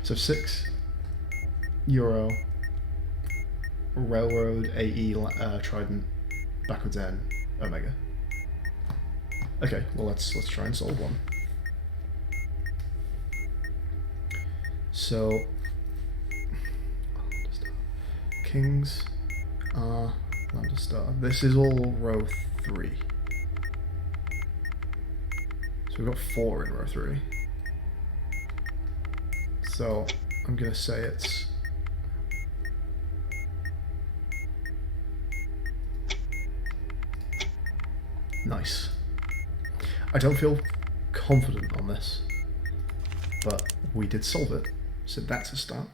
So 6, Euro, Railroad, AE, Trident, backwards N, Omega. Okay, well let's try and solve one. So Kings are Lambda Star. This is all row 3. So we've got 4 in row 3. So I'm gonna say it's nice. I don't feel confident on this, but we did solve it, so that's a start.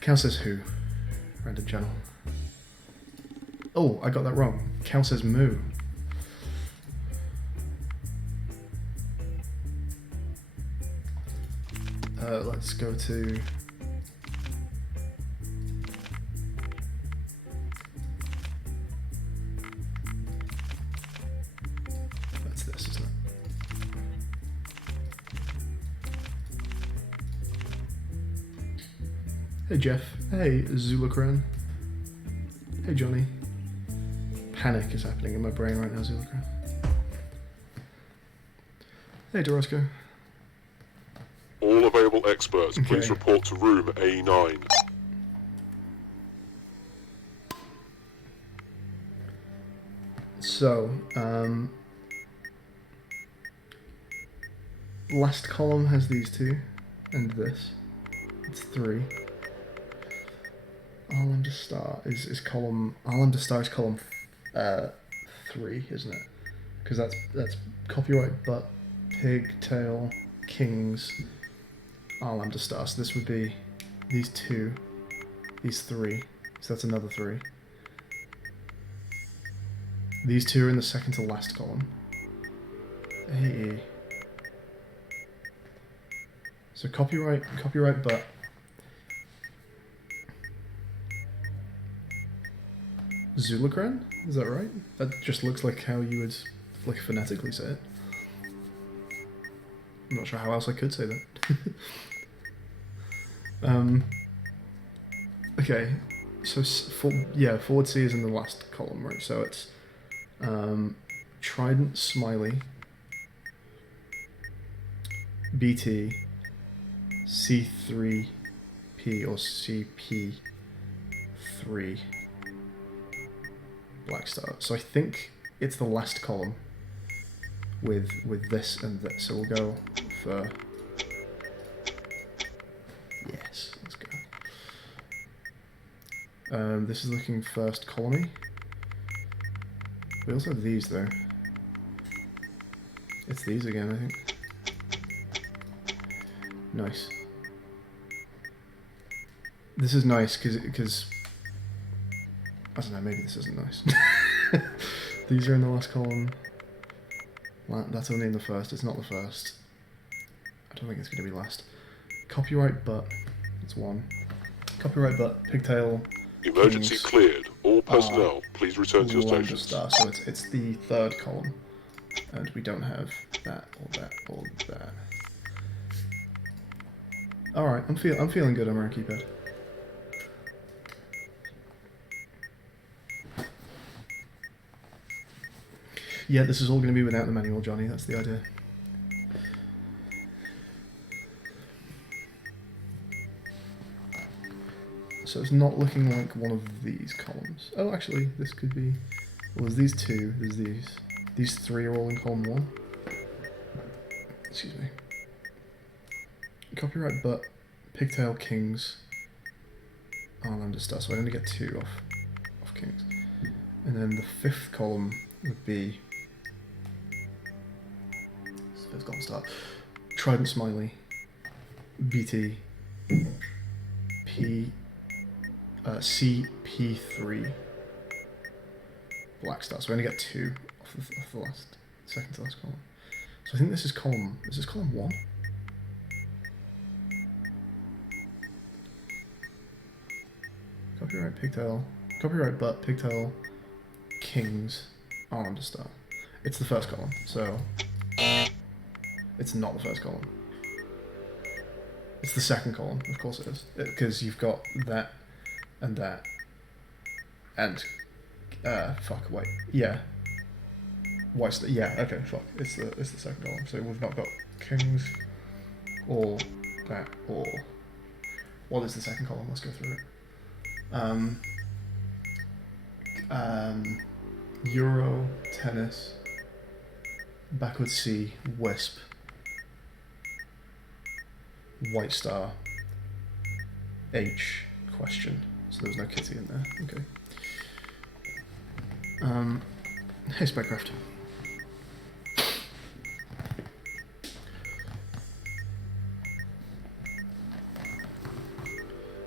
Cal says who? Random channel. Oh, I got that wrong. Cal says moo. Let's go to... That's this, isn't it? Hey Jeff. Hey Zulacran. Hey Johnny. Panic is happening in my brain right now, Zulacran. Hey Dorosco. All available experts, Okay. please report to room A9. So, last column has these two, and this. It's 3. R lambda star is column. R lambda star is column 3, isn't it? Because that's copyright, but pigtail, kings, R lambda star. So this would be these 2, these 3. So that's another 3. These 2 are in the second to last column. AE. So copyright, but Zulacran? Is that right? That just looks like how you would like phonetically say it. I'm not sure how else I could say that. Okay, so forward C is in the last column, right? So it's Trident, Smiley, BT, C3P or CP3 Black Star. So I think it's the last column with this and this. So we'll go for yes. Let's go. This is looking first colony. We also have these though. It's these again, I think. Nice. This is nice because I don't know, maybe this isn't nice. These are in the last column. That's only in the first, it's not the first. I don't think it's going to be last. Copyright but, it's 1. Copyright but, pigtail, Emergency kings. cleared. All personnel, please return to your Lambda stations. star. So it's the third column, and we don't have that or that or that. All right, I'm feeling good on my keypad. Yeah, this is all going to be without the manual, Johnny. That's the idea. So it's not looking like one of these columns. Oh, actually, this could be... Well, there's these two, there's these. These three are all in column 1. Excuse me. Copyright but Pigtail Kings are under star, so I only get 2 off Kings. And then the 5th column would be... 5th column start. Trident Smiley, BT, CP3, Black Star. So I only get 2 off the last, second to last column. So I think this is column 1? Copyright Pigtail, copyright but Pigtail Kings are under star. It's the first column, so it's not the first column. It's the second column, of course it is, because you've got that and that, and fuck, wait, yeah, yeah, okay, fuck, it's the second column. So we've not got Kings or that or what is the second column? Let's go through it. Euro, tennis, backward C, wisp, white star, H, question. So there's no kitty in there. Okay. Hey, Spycraft.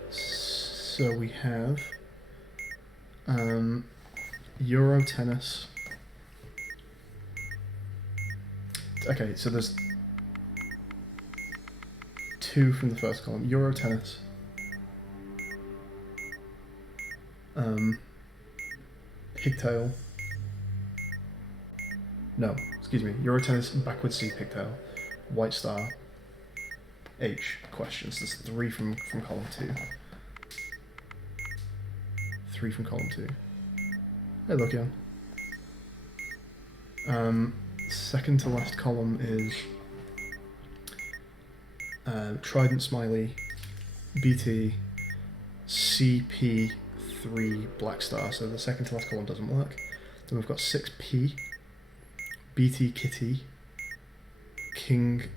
So we have Euro tennis. Okay, so there's 2 from the first column. Euro tennis. Pigtail. No, excuse me. Euro tennis, backward C, pigtail, white star, H, questions. There's 3 from column 2. 3 from column 2. Hey, look, yeah. Second to last column is Trident Smiley, BT, CP3, Black Star. So the second to last column doesn't work. Then we've got 6P, BT Kitty, King,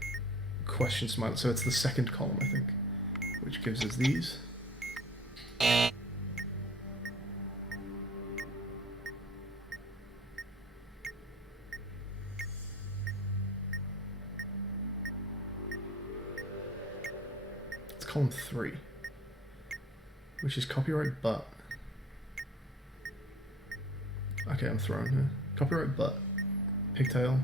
question Smiley. So it's the second column, I think, which gives us these. Column 3, which is copyright but. Okay, I'm thrown here. Copyright but Pigtail,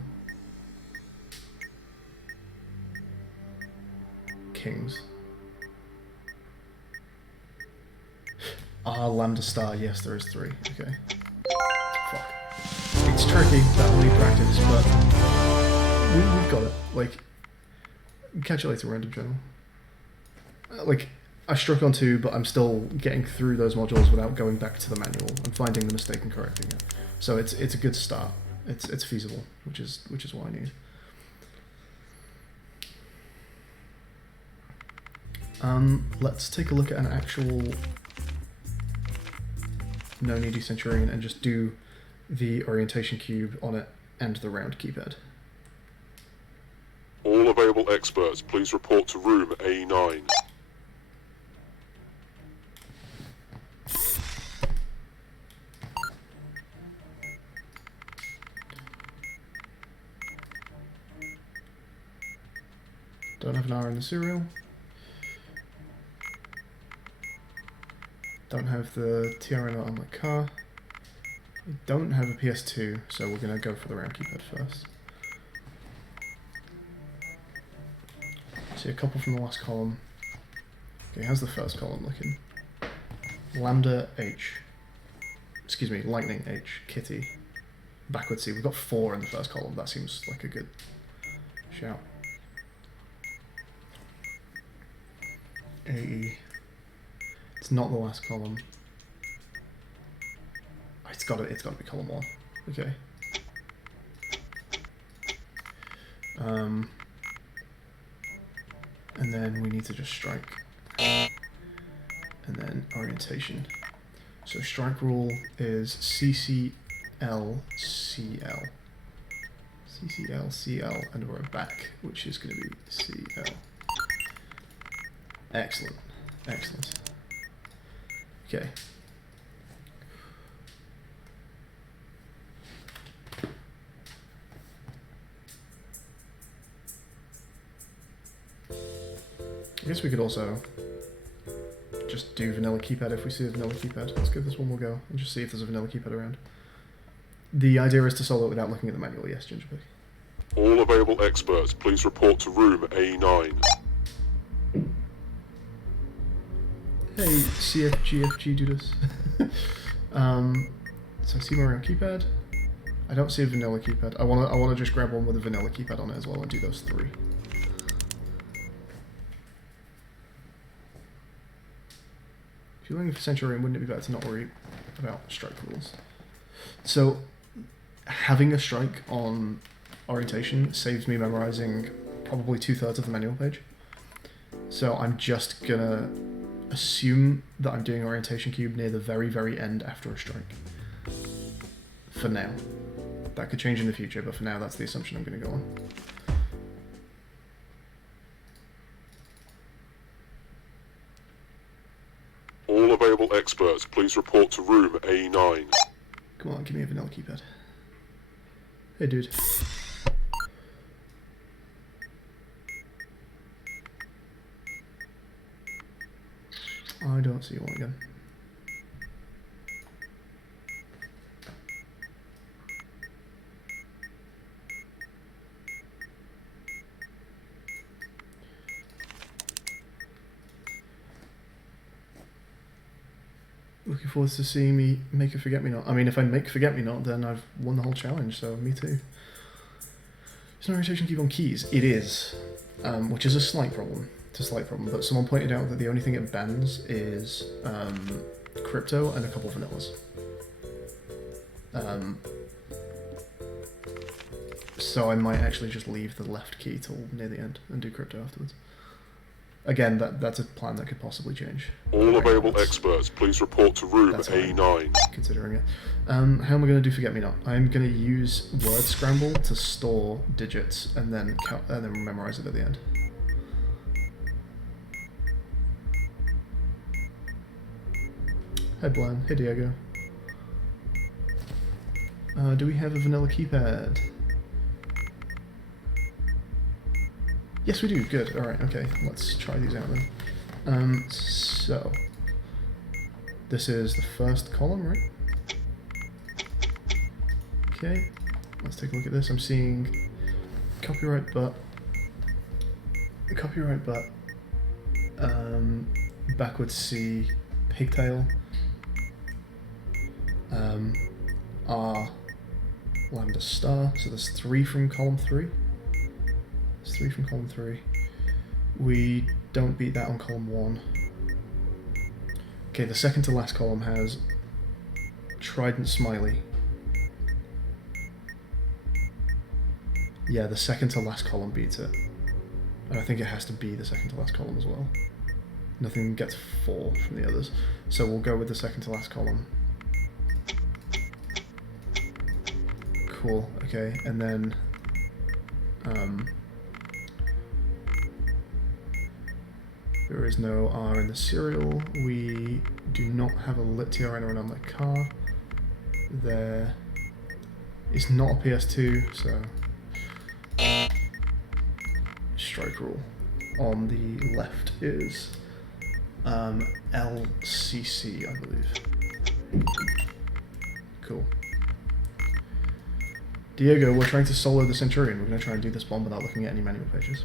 Kings. Lambda star. Yes, there is 3. Okay. Fuck. It's tricky. That'll need practice, but we've got it. Like, catch you later, random channel. Like, I struck on 2, but I'm still getting through those modules without going back to the manual and finding the mistake and correcting it. So it's a good start. It's feasible, which is what I need. Let's take a look at an actual no needy Centurion and just do the orientation cube on it and the round keypad. All available experts, please report to room A9. Don't have an R in the serial. Don't have the TRN on my car. I don't have a PS2, so we're gonna go for the round keypad first. See a couple from the last column. Okay, how's the first column looking? Lambda H. excuse me, lightning H, kitty, backward C. We've got 4 in the first column. That seems like a good shout. AE. It's not the last column. It's got to be column 1. Okay. And then we need to just strike. And then orientation. So strike rule is CCL, CL. CCL, CL, and we're back, which is going to be CL. Excellent. Excellent. Okay. I guess we could also just do vanilla keypad if we see a vanilla keypad. Let's give this one more go and just see if there's a vanilla keypad around. The idea is to solo it without looking at the manual. Yes, Gingerpig. All available experts, please report to room A9. Hey, CFGFG, do this. So I see my round keypad. I don't see a vanilla keypad. I wanna just grab one with a vanilla keypad on it as well and do those 3. If you're looking for Centurion, wouldn't it be better to not worry about strike rules? So, having a strike on orientation saves me memorizing probably 2/3 of the manual page. So I'm just gonna assume that I'm doing orientation cube near the very, very end after a strike. For now. That could change in the future, but for now that's the assumption I'm gonna go on. All available experts, please report to room A9. Come on, give me a vanilla keypad. Hey, dude. I don't see one again. Looking forward to seeing me make a forget-me-not. I mean, if I make forget-me-not, then I've won the whole challenge, so me too. Is an orientation cube on keys? It is, which is a slight problem. It's a slight problem, but someone pointed out that the only thing it bans is crypto and a couple of vanillas. So I might actually just leave the left key till near the end and do crypto afterwards. Again, that's a plan that could possibly change. All available experts, please report to room A9. Considering it. How am I going to do forget-me-not? I'm going to use word scramble to store digits and then memorize it at the end. Hey Blan, hey Diego. Do we have a vanilla keypad? Yes, we do. Good. All right. Okay. Let's try these out then. So this is the first column, right? Okay. Let's take a look at this. I'm seeing copyright, but backwards C, pigtail, R, lambda star. So there's 3 from column 3. 3 from column 3. We don't beat that on column 1. Okay, the second to last column has trident smiley. Yeah, the second to last column beats it. And I think it has to be the second to last column as well. Nothing gets 4 from the others. So we'll go with the second to last column. Cool, okay, and then there is no R in the serial. We do not have a lit TRN on the car. There is not a PS2, so strike rule. On the left is LCC, I believe. Cool. Diego, we're trying to solo the Centurion. We're going to try and do this bomb without looking at any manual pages.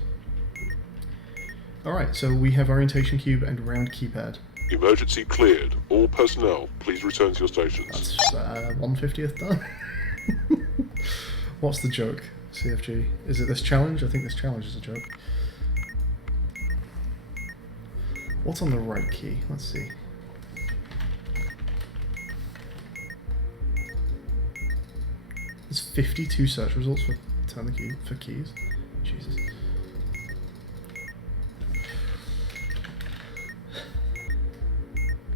Alright, so we have orientation cube and round keypad. Emergency cleared. All personnel, please return to your stations. That's 1/50th done. What's the joke, CFG? Is it this challenge? I think this challenge is a joke. What's on the right key? Let's see. There's 52 search results for turn the key for keys. Jesus.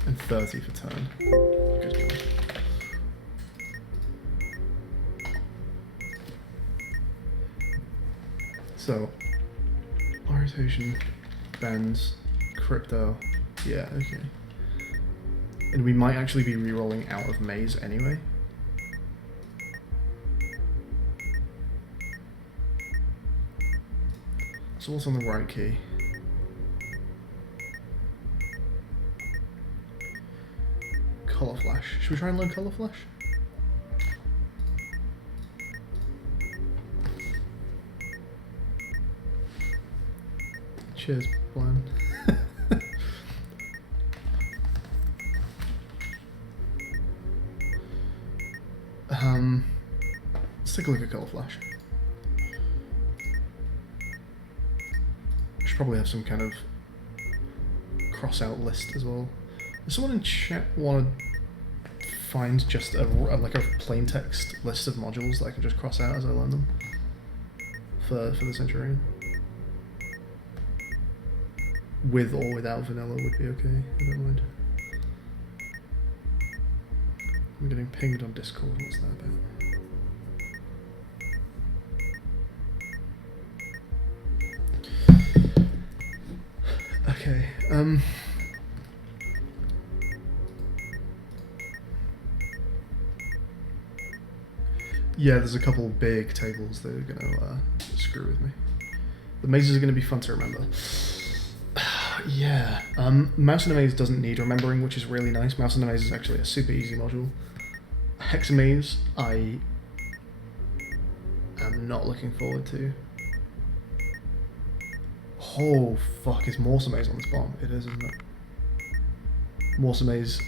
And 30 for turn. Good job. So, orientation, bends, crypto. Yeah, okay. And we might actually be re-rolling out of maze anyway. So what's on the right key? Color flash. Should we try and learn color flash? Cheers, Blind. Let's take a look at color flash. Should probably have some kind of cross out list as well. Does someone in chat want to find just like a plain text list of modules that I can just cross out as I learn them for the Centurion? With or without vanilla would be okay. I don't mind. I'm getting pinged on Discord. What's that about? Okay. Yeah, there's a couple big tables that are gonna screw with me. The mazes are gonna be fun to remember. Yeah. Mouse in a Maze doesn't need remembering, which is really nice. Mouse in a Maze is actually a super easy module. Hexamaze, I am not looking forward to. Oh fuck, is Morse Maze on this bomb? It is, isn't it? Morse Maze,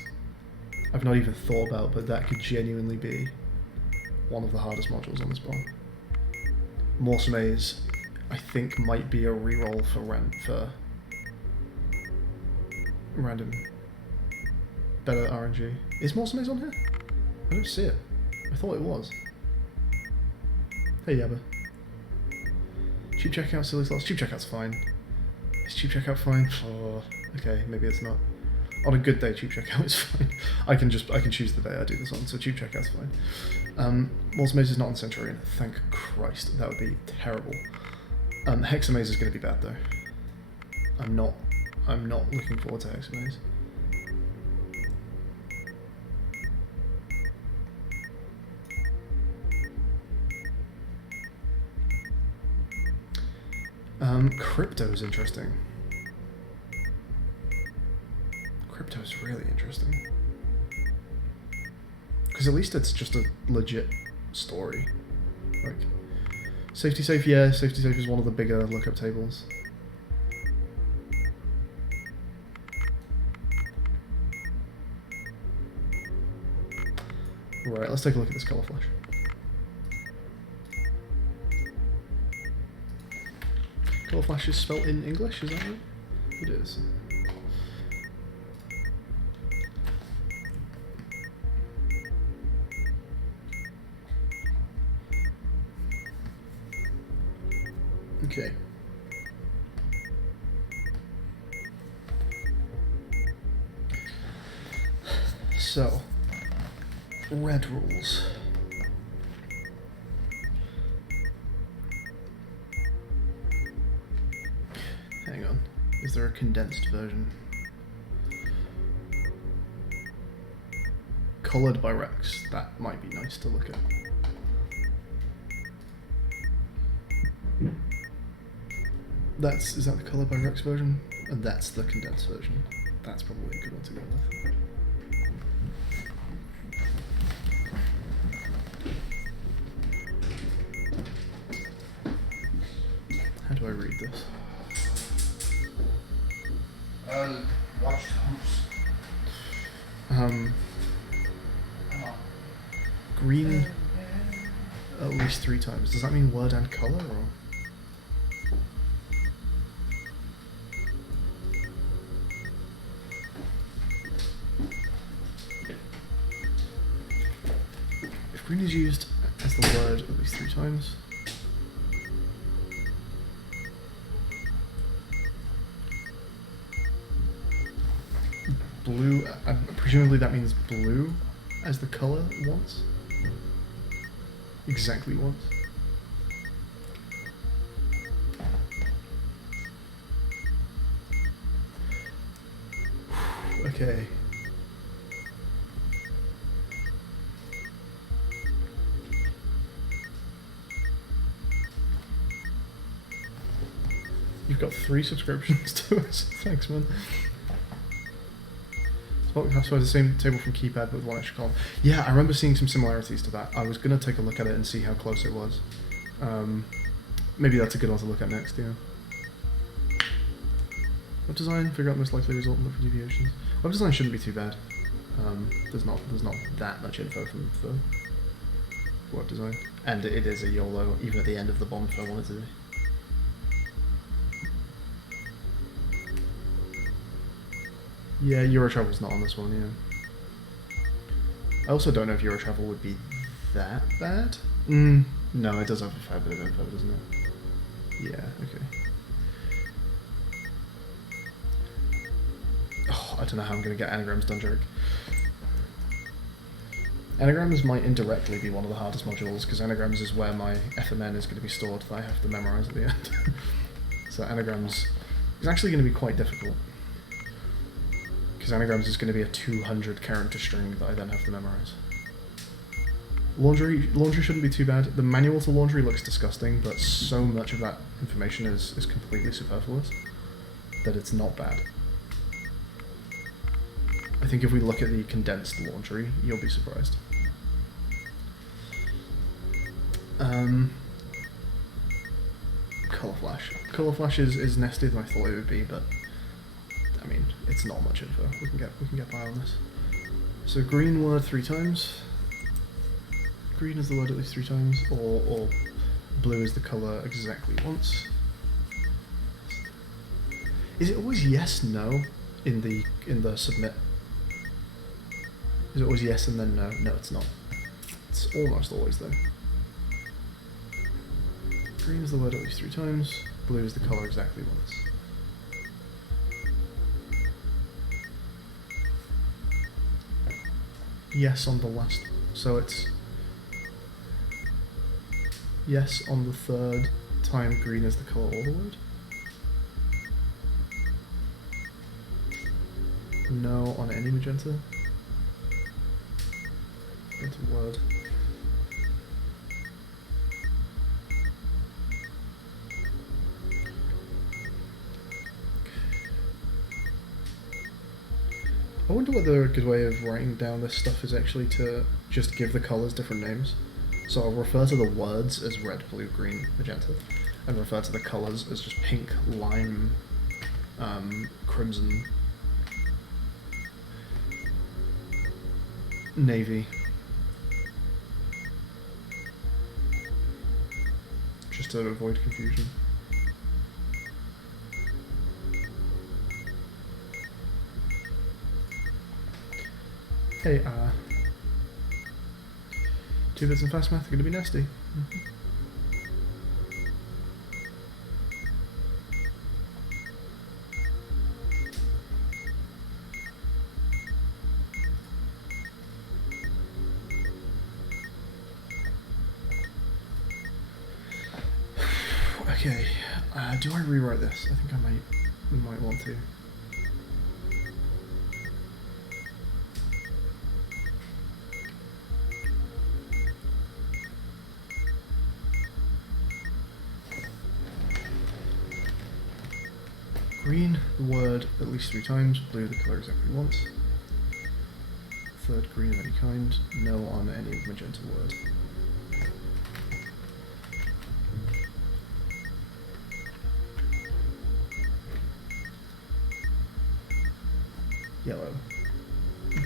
I've not even thought about, but that could genuinely be one of the hardest modules on this bomb. Morse Maze, I think, might be a reroll for random better RNG. Is Morse Maze on here? I don't see it. I thought it was. Hey Yabba. Cheap checkout, silly slots. Cheap checkout's fine. Is cheap checkout fine? Oh, okay, maybe it's not. On a good day, cheap checkout is fine. I can choose the day I do this on, so cheap checkout's fine. Morse Maze is not on Centurion. Thank Christ, that would be terrible. Hexamaze is going to be bad though. I'm not looking forward to Hexamaze. Crypto is interesting. Crypto is really interesting. Because at least it's just a legit story. Like, Safety Safe, yeah, Safety Safe is one of the bigger lookup tables. Right, let's take a look at this color flash. Color flash is spelled in English, is that right? It is. Okay. So, red rules. Hang on. Is there a condensed version? Colored by Rex. That might be nice to look at. Is that the Colored by Rex version? And that's the condensed version. That's probably a good one to go with. How do I read this? Watch Hoops. Green at least 3 times. Does that mean word and color, or? If green is used as the word at least 3 times. Blue, presumably that means blue as the color once. Exactly once. Okay. You've got 3 subscriptions to us. Thanks, man. I suppose the same table from keypad with 1 extra column. Yeah, I remember seeing some similarities to that. I was going to take a look at it and see how close it was. Maybe that's a good one to look at next, yeah. Web design, figure out most likely result and look for deviations. Web design shouldn't be too bad. There's not that much info for web design. And it is a YOLO, even at the end of the bomb if I wanted to be. Yeah, Eurotravel's not on this one, yeah. I also don't know if Eurotravel would be that bad. No, it does have a fair bit of info, doesn't it? Yeah, okay. Oh, I don't know how I'm going to get anagrams done, Jerick. Anagrams might indirectly be one of the hardest modules, because anagrams is where my FMN is going to be stored that I have to memorize at the end. So anagrams is actually going to be quite difficult. Because anagrams is going to be a 200 character string that I then have to memorize. Laundry shouldn't be too bad. The manual to laundry looks disgusting, but so much of that information is completely superfluous that it's not bad. I think if we look at the condensed laundry, you'll be surprised. Color flash. Color flash is nestier than I thought it would be, but I mean, it's not much info. We can get by on this. So green word 3 times. Green is the word at least 3 times, or blue is the color exactly once. Is it always yes, no in the submit? Is it always yes and then no? No, it's not. It's almost always though. Green is the word at least 3 times. Blue is the color exactly once. Yes on the last, so it's yes on the 3rd time green is the colour all the word. No on any magenta. Magenta word. I wonder whether a good way of writing down this stuff is actually to just give the colours different names. So I'll refer to the words as red, blue, green, magenta, and refer to the colours as just pink, lime, crimson, navy. Just to avoid confusion. Hey, 2 bits and fast math are going to be nasty. Okay, do I rewrite this? I think I might want to. Green, the word at least 3 times, blue, the colour exactly once. 3rd, green of any kind, no on any magenta word. Yellow.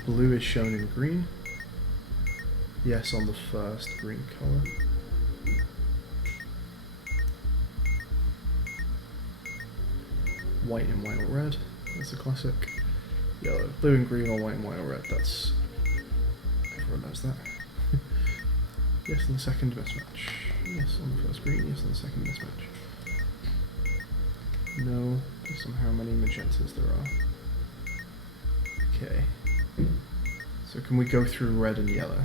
blue is shown in green. Yes on the first green colour. White and white or red, that's a classic. Yellow, blue and green, or white and white or red, that's... everyone knows that. Yes on the second mismatch. Yes on the first green, yes on the second mismatch. No, based on how many magentas there are. Okay. So can we go through red and yellow?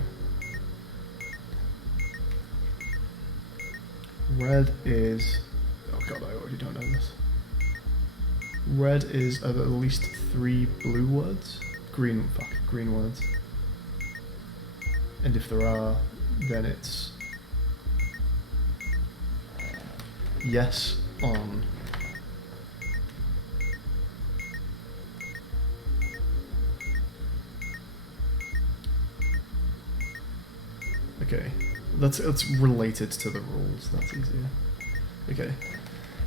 Red is... oh god, I already don't know this. Red is at least 3 blue words. Green words. And if there are, then it's yes on okay. It's related to the rules, that's easier. Okay.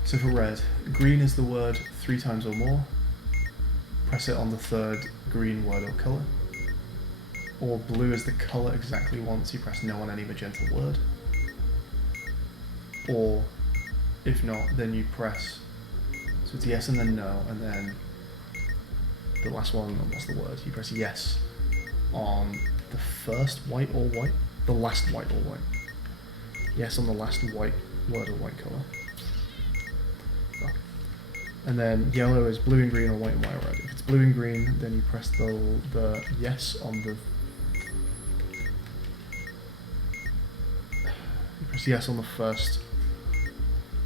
So for red, green is the word 3 times or more. Press it on the third green word or colour. Or blue is the colour exactly once, you press no on any magenta word. Or, if not, then you press, so it's yes and then no, and then the last one, what's the word? You press yes on the first white or white, the last white or white. Yes on the last white word or white colour. And then yellow is blue and green or white and white or red. If it's blue and green, then you press the yes on the... you press yes on the first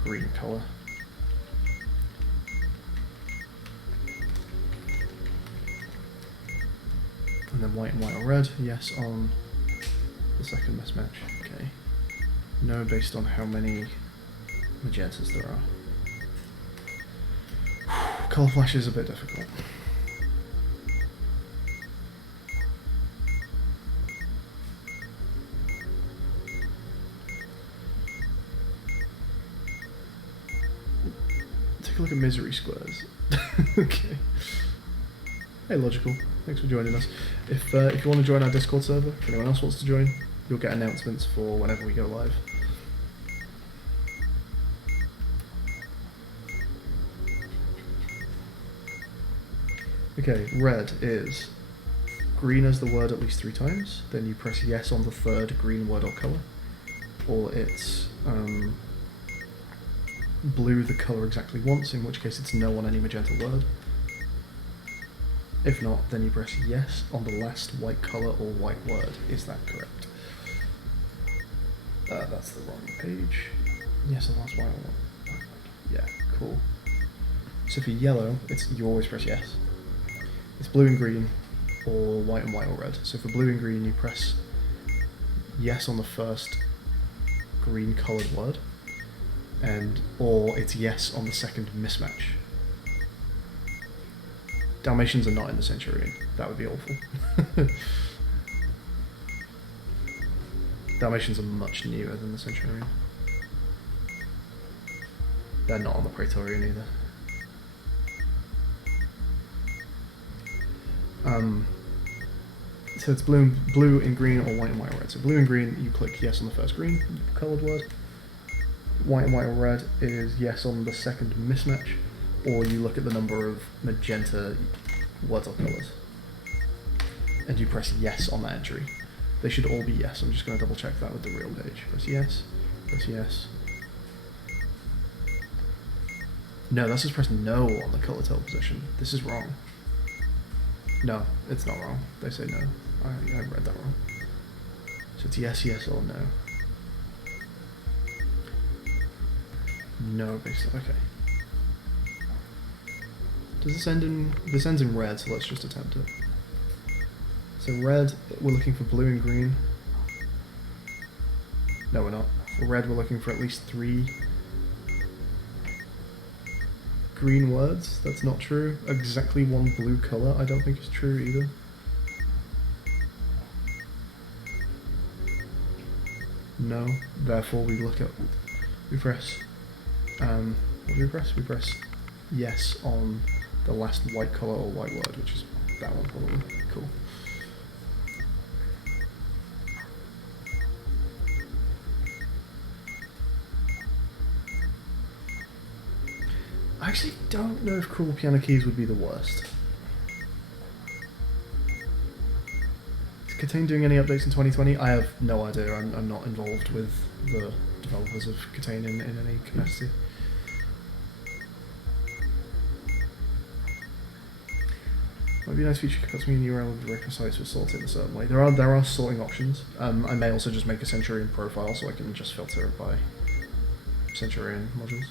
green colour. And then white and white or red, yes on the second mismatch. Okay. No based on how many magentas there are. Colour flash is a bit difficult. Take a look at misery squares. Okay. Hey, Logical. Thanks for joining us. If you want to join our Discord server, if anyone else wants to join, you'll get announcements for whenever we go live. Okay, red is green as the word at least 3 times, then you press yes on the third green word or colour, or it's blue the colour exactly once, in which case it's no on any magenta word. If not, then you press yes on the last white colour or white word. Is that correct? That's the wrong page. Yes on the last white or white word. Yeah, cool. So for yellow, you always press yes. It's blue and green, or white and white or red. So for blue and green, you press yes on the first green coloured word, or it's yes on the second mismatch. Dalmatians are not in the Centurion. That would be awful. Dalmatians are much newer than the Centurion. They're not on the Praetorian either. So it's blue and green, or white and white or red. So blue and green, you click yes on the first green coloured word. White and white or red is yes on the second mismatch, or you look at the number of magenta words or colours, and you press yes on that entry. They should all be yes. I'm just going to double check that with the real page. Press yes, press yes. No, that's just press no on the colour tell position. This is wrong. No, it's not wrong. They say no. I read that wrong. So it's yes, yes, or no. No, basically. Okay. Does this end in... this ends in red, so let's just attempt it. So red, we're looking for blue and green. No, we're not. For red, we're looking for at least 3 green words. That's not true. Exactly 1 blue colour, I don't think is true either. No. Therefore, we press... what do we press? We press yes on the last white colour or white word, which is that one probably. Cool. I actually don't know if cruel piano keys would be the worst. Is Catane doing any updates in 2020? I have no idea. I'm not involved with the developers of Catane in any capacity. Might be a nice feature if cuts me in URL with record sites for sorted in a certain way. There are sorting options. I may also just make a Centurion profile so I can just filter it by Centurion modules.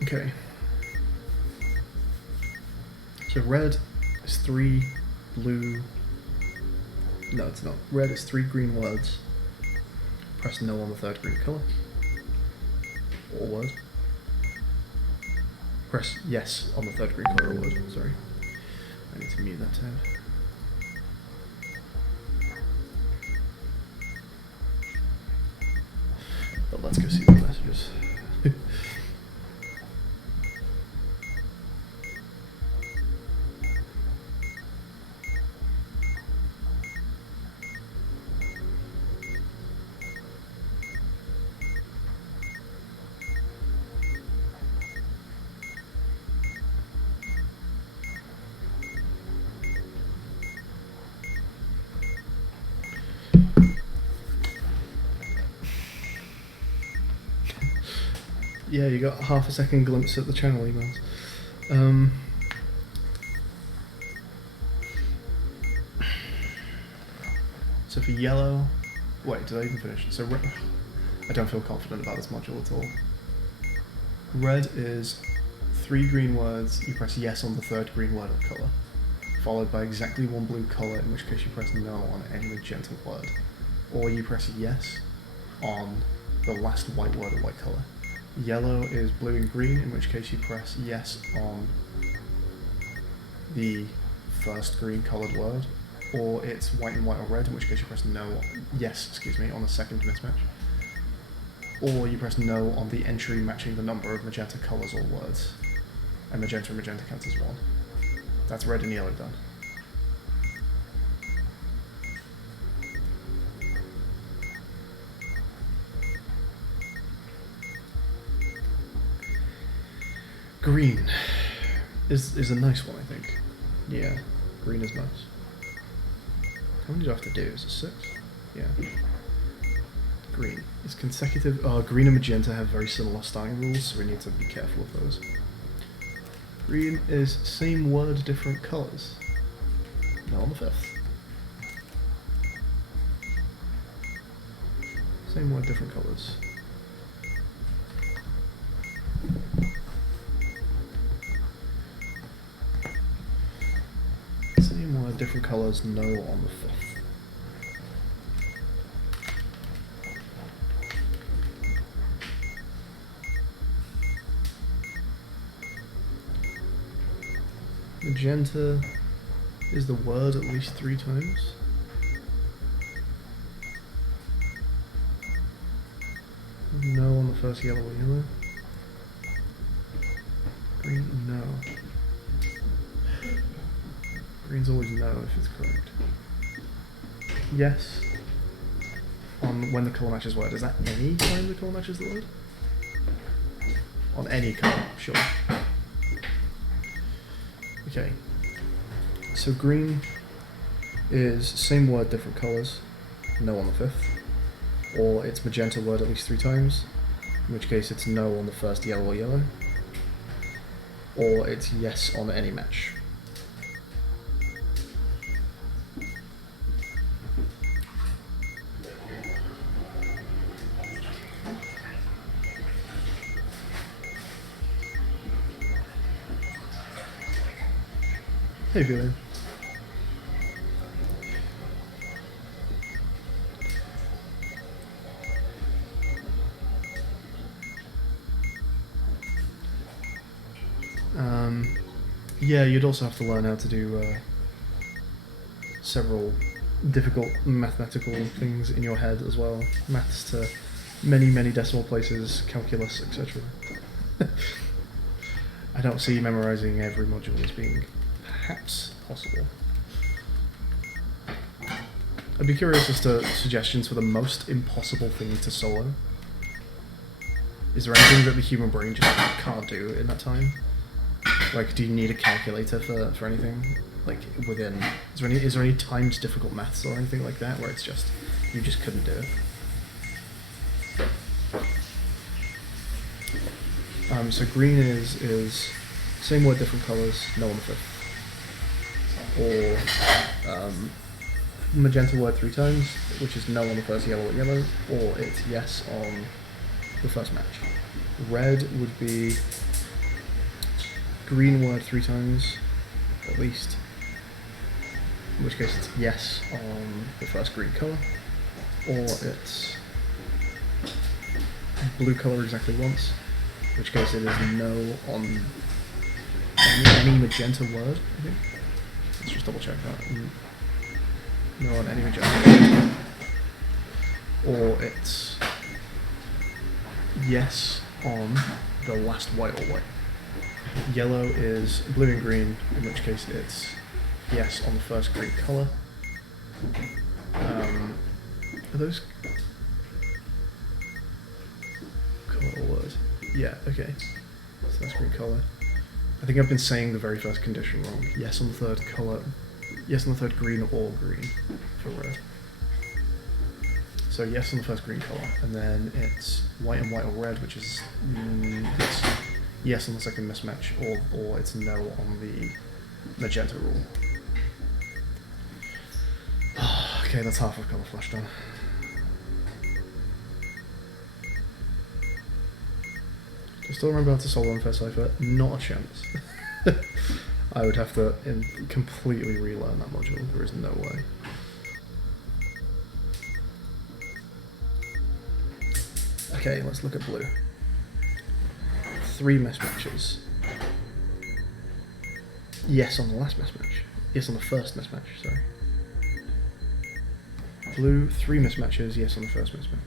Okay. So red is 3, blue... No, it's not. Red is 3 green words. Press no on the third green colour. Or word. Press yes on the third green colour or word, sorry. I need to mute that tab. But let's go see the messages. Yeah, you got half a second glimpse at the channel emails. So for yellow, wait, did I even finish? So red, I don't feel confident about this module at all. Red is 3 green words, you press yes on the third green word of colour, followed by exactly 1 blue colour, in which case you press no on any magenta word. Or you press yes on the last white word of white colour. Yellow is blue and green, in which case you press yes on the first green coloured word, or it's white and white or red, in which case you press no, yes, excuse me, on the second mismatch. Or you press no on the entry matching the number of magenta colours or words, and magenta counts as 1. That's red and yellow done. Green is a nice one, I think. Yeah, green is nice. How many do I have to do? Is it 6? Yeah. Green is consecutive. Green and magenta have very similar styling rules, so we need to be careful of those. Green is same word, different colours. No on the 5th. Same word, different colours. Same word, different colours, no on the 5th. Magenta is the word at least 3 times. No on the first yellow or yellow. Green, no. Green's always no if it's correct. Yes. On when the colour matches word. Is that any time the colour matches the word? On any colour, sure. Okay. So green is same word, different colours. No on the 5th. Or it's magenta word at least 3 times, in which case it's no on the first yellow or yellow. Or it's yes on any match. Hey, Julian. Yeah, you'd also have to learn how to do several difficult mathematical things in your head as well. Maths to many decimal places, calculus, etc. I don't see memorizing every module as being perhaps possible. I'd be curious as to suggestions for the most impossible thing to solo. Is there anything that the human brain just can't do in that time? Like, do you need a calculator for anything? Like, within... Is there any timed difficult maths or anything like that where it's just... you just couldn't do it? So green is same word, different colours, no on the fifth. Or magenta word 3 times, which is no on the first, yellow at yellow, or it's yes on the first match. Red would be green word 3 times, at least, in which case it's yes on the first green colour, or it's blue colour exactly once, in which case it is no on any magenta word, I think. Let's just double check that. No on any magenta. Or it's yes on the last white or white. Yellow is blue and green, in which case it's yes on the first green colour. Are those colour or word? Yeah, okay. So that's green colour. I think I've been saying the very first condition wrong. Yes on the third colour. Yes on the third green or green for red. So yes on the first green colour, and then it's white and white or red, which is it's yes on the second mismatch, or it's no on the magenta rule. Okay, that's half of colour flash done. Do I still remember how to solve unfair cipher? Not a chance. I would have to completely relearn that module. There is no way. Okay, let's look at blue. 3 mismatches. Yes on the last mismatch. Yes on the first mismatch, sorry. Blue, 3 mismatches, yes on the first mismatch.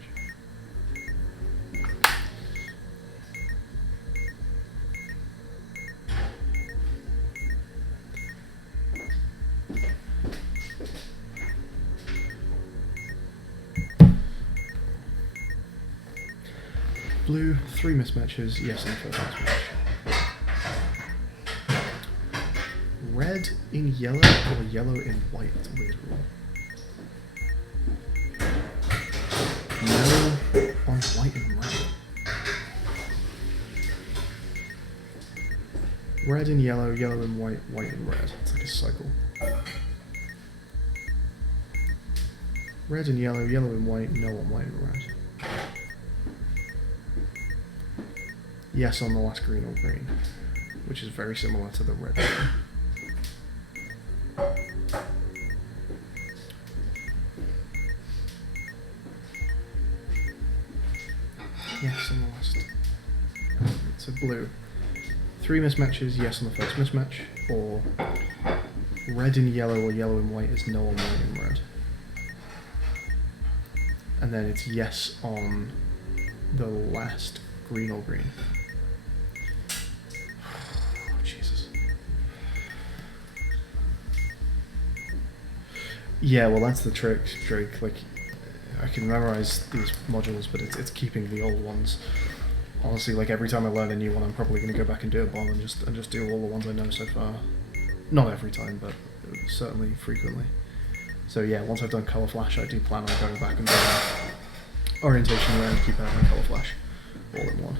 Blue, 3 mismatches, yes on the first mismatch. Red in yellow or yellow in white? That's a weird rule. No on white and red. Red and yellow, yellow and white, white and red. It's like a cycle. Red and yellow, yellow and white, no on white and red. Yes on the last green or green, which is very similar to the red one. Yes on the last. So blue. 3 mismatches, yes on the first mismatch, or red and yellow or yellow and white is no on white and red. And then it's yes on the last green or green. Jesus. Yeah, well that's the trick, Drake. Like, I can memorize these modules, but it's keeping the old ones. Honestly, like every time I learn a new one, I'm probably going to go back and do a bomb and just do all the ones I know so far. Not every time, but certainly frequently. So yeah, once I've done Colour Flash, I do plan on going back and doing Orientation around keep out my Colour Flash all in one.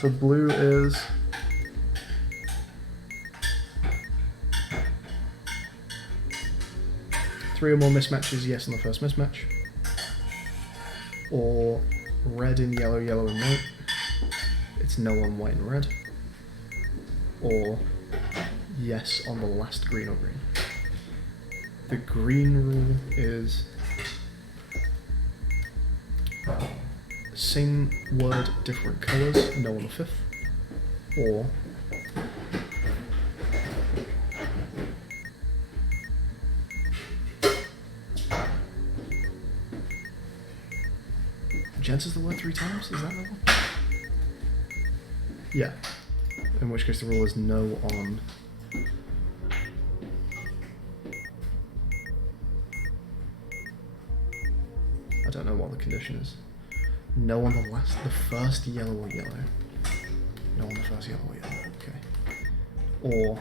So blue is three or more mismatches, yes on the first mismatch. Or red and yellow, yellow and white. It's no on white and red. Or yes on the last green or green. The green rule is Same word, different colours, no on the fifth. Or magenta's the word 3 times? Is that the one? Yeah. In which case the rule is no on. I don't know what the condition is. No on the first yellow or yellow. No on the first yellow or yellow. Okay. Or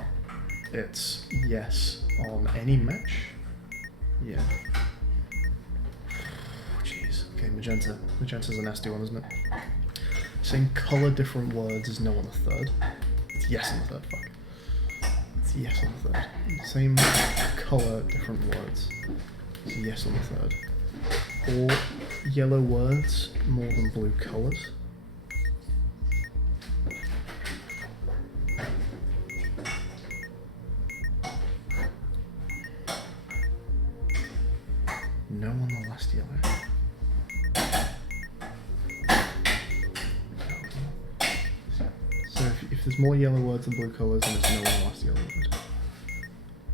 it's yes on any match. Yeah. Jeez. Okay, magenta. Magenta's a nasty one, isn't it? Same colour, different words is no on the third. It's yes on the third, fuck. It's yes on the third. Same colour, different words. It's yes on the third. Or yellow words more than blue colours. No on the last yellow. If there's more yellow words than blue colours, then it's no on the last yellow word.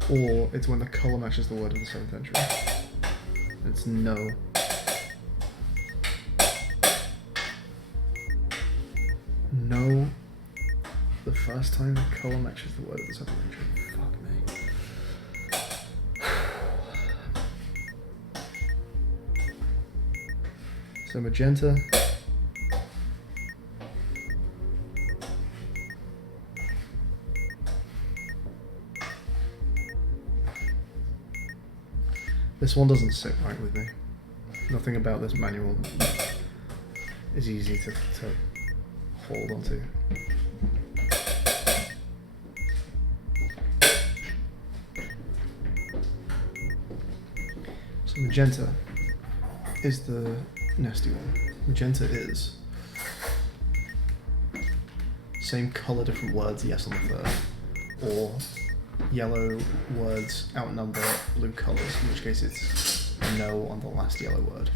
Or it's when the colour matches the word of the 7th entry. It's no. No. The first time the colour matches the word of the 7th entry. Fuck me. So magenta. This one doesn't sit right with me. Nothing about this manual is easy to hold onto. So magenta is the nasty one. Magenta is same colour, different words, yes on the third. Or yellow words outnumber blue colours, in which case it's no on the last yellow word.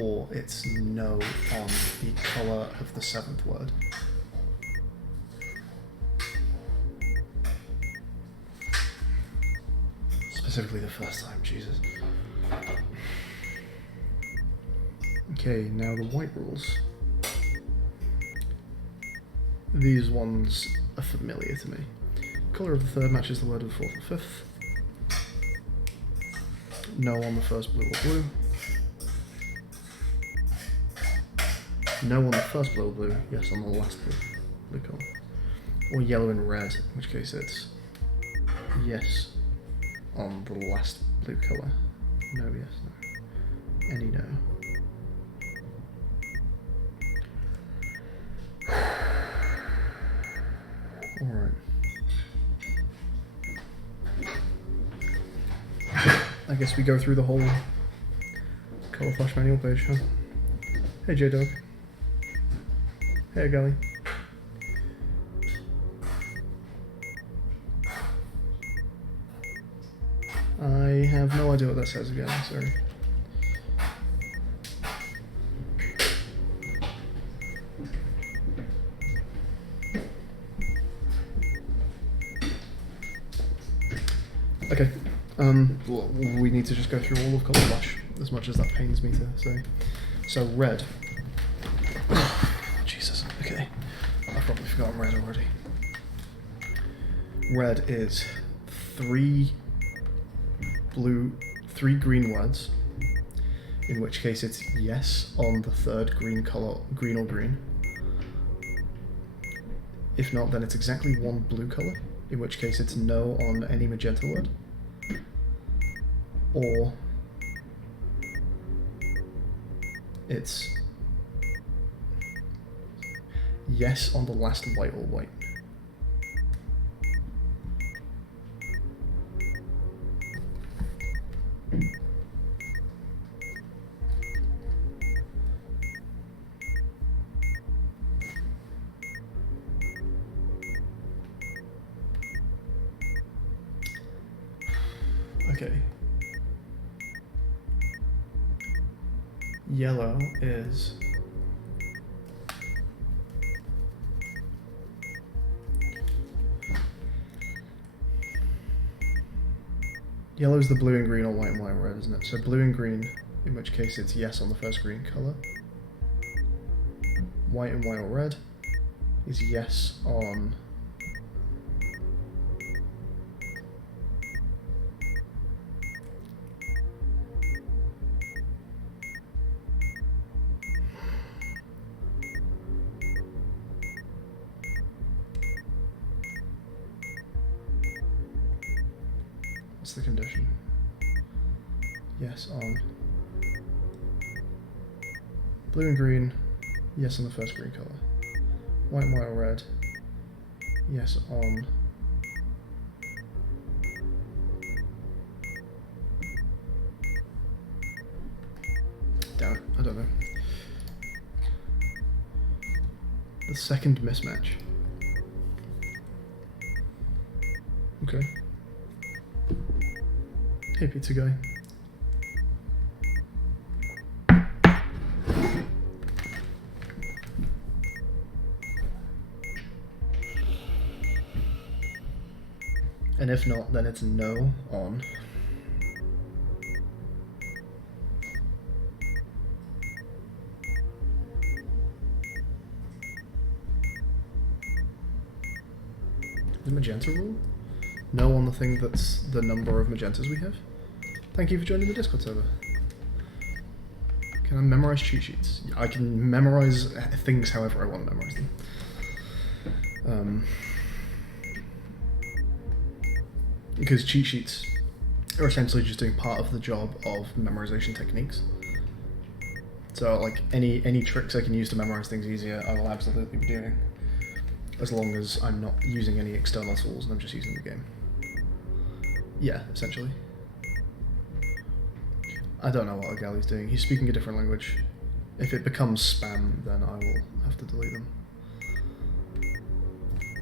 Or it's no on the colour of the 7th word. Specifically the first time, Jesus. Okay, now the white rules. These ones are familiar to me. Colour of the third matches the word of the 4th and 5th. No on the first blue or blue. No on the first blue or blue, yes on the last blue colour. Or yellow and red, in which case it's yes on the last blue colour. No, yes, no. Any no. Alright. I guess we go through the whole colour flash manual page, huh? Hey J-Dog. Hey Gully. I have no idea what that says again, sorry. Okay, well, we need to just go through all of Colour Flash, as much as that pains me to say. So, red. Jesus, okay. I've probably forgotten red already. Red is 3 green words, in which case it's yes on the third green colour, green or green. If not, then it's exactly 1 blue colour, in which case it's no on any magenta word. Or it's yes on the last white or white. Okay. Yellow is Yellow is the blue and green, or white and white or red, isn't it? So blue and green, in which case it's yes on the first green colour. White and white or red is yes on... What's the condition? Yes on blue and green, yes on the first green colour. White and white or red, yes on damn it, I don't know. The second mismatch. Okay. Hey, pizza guy. And if not, then it's no on the magenta rule? No on the thing that's the number of magentas we have? Thank you for joining the Discord server. Can I memorize cheat sheets? I can memorize things however I want to memorize them. Because cheat sheets are essentially just doing part of the job of memorization techniques. So like any tricks I can use to memorize things easier, I will absolutely be doing. As long as I'm not using any external tools and I'm just using the game. Yeah, essentially. I don't know what Agali's doing. He's speaking a different language. If it becomes spam, then I will have to delete them.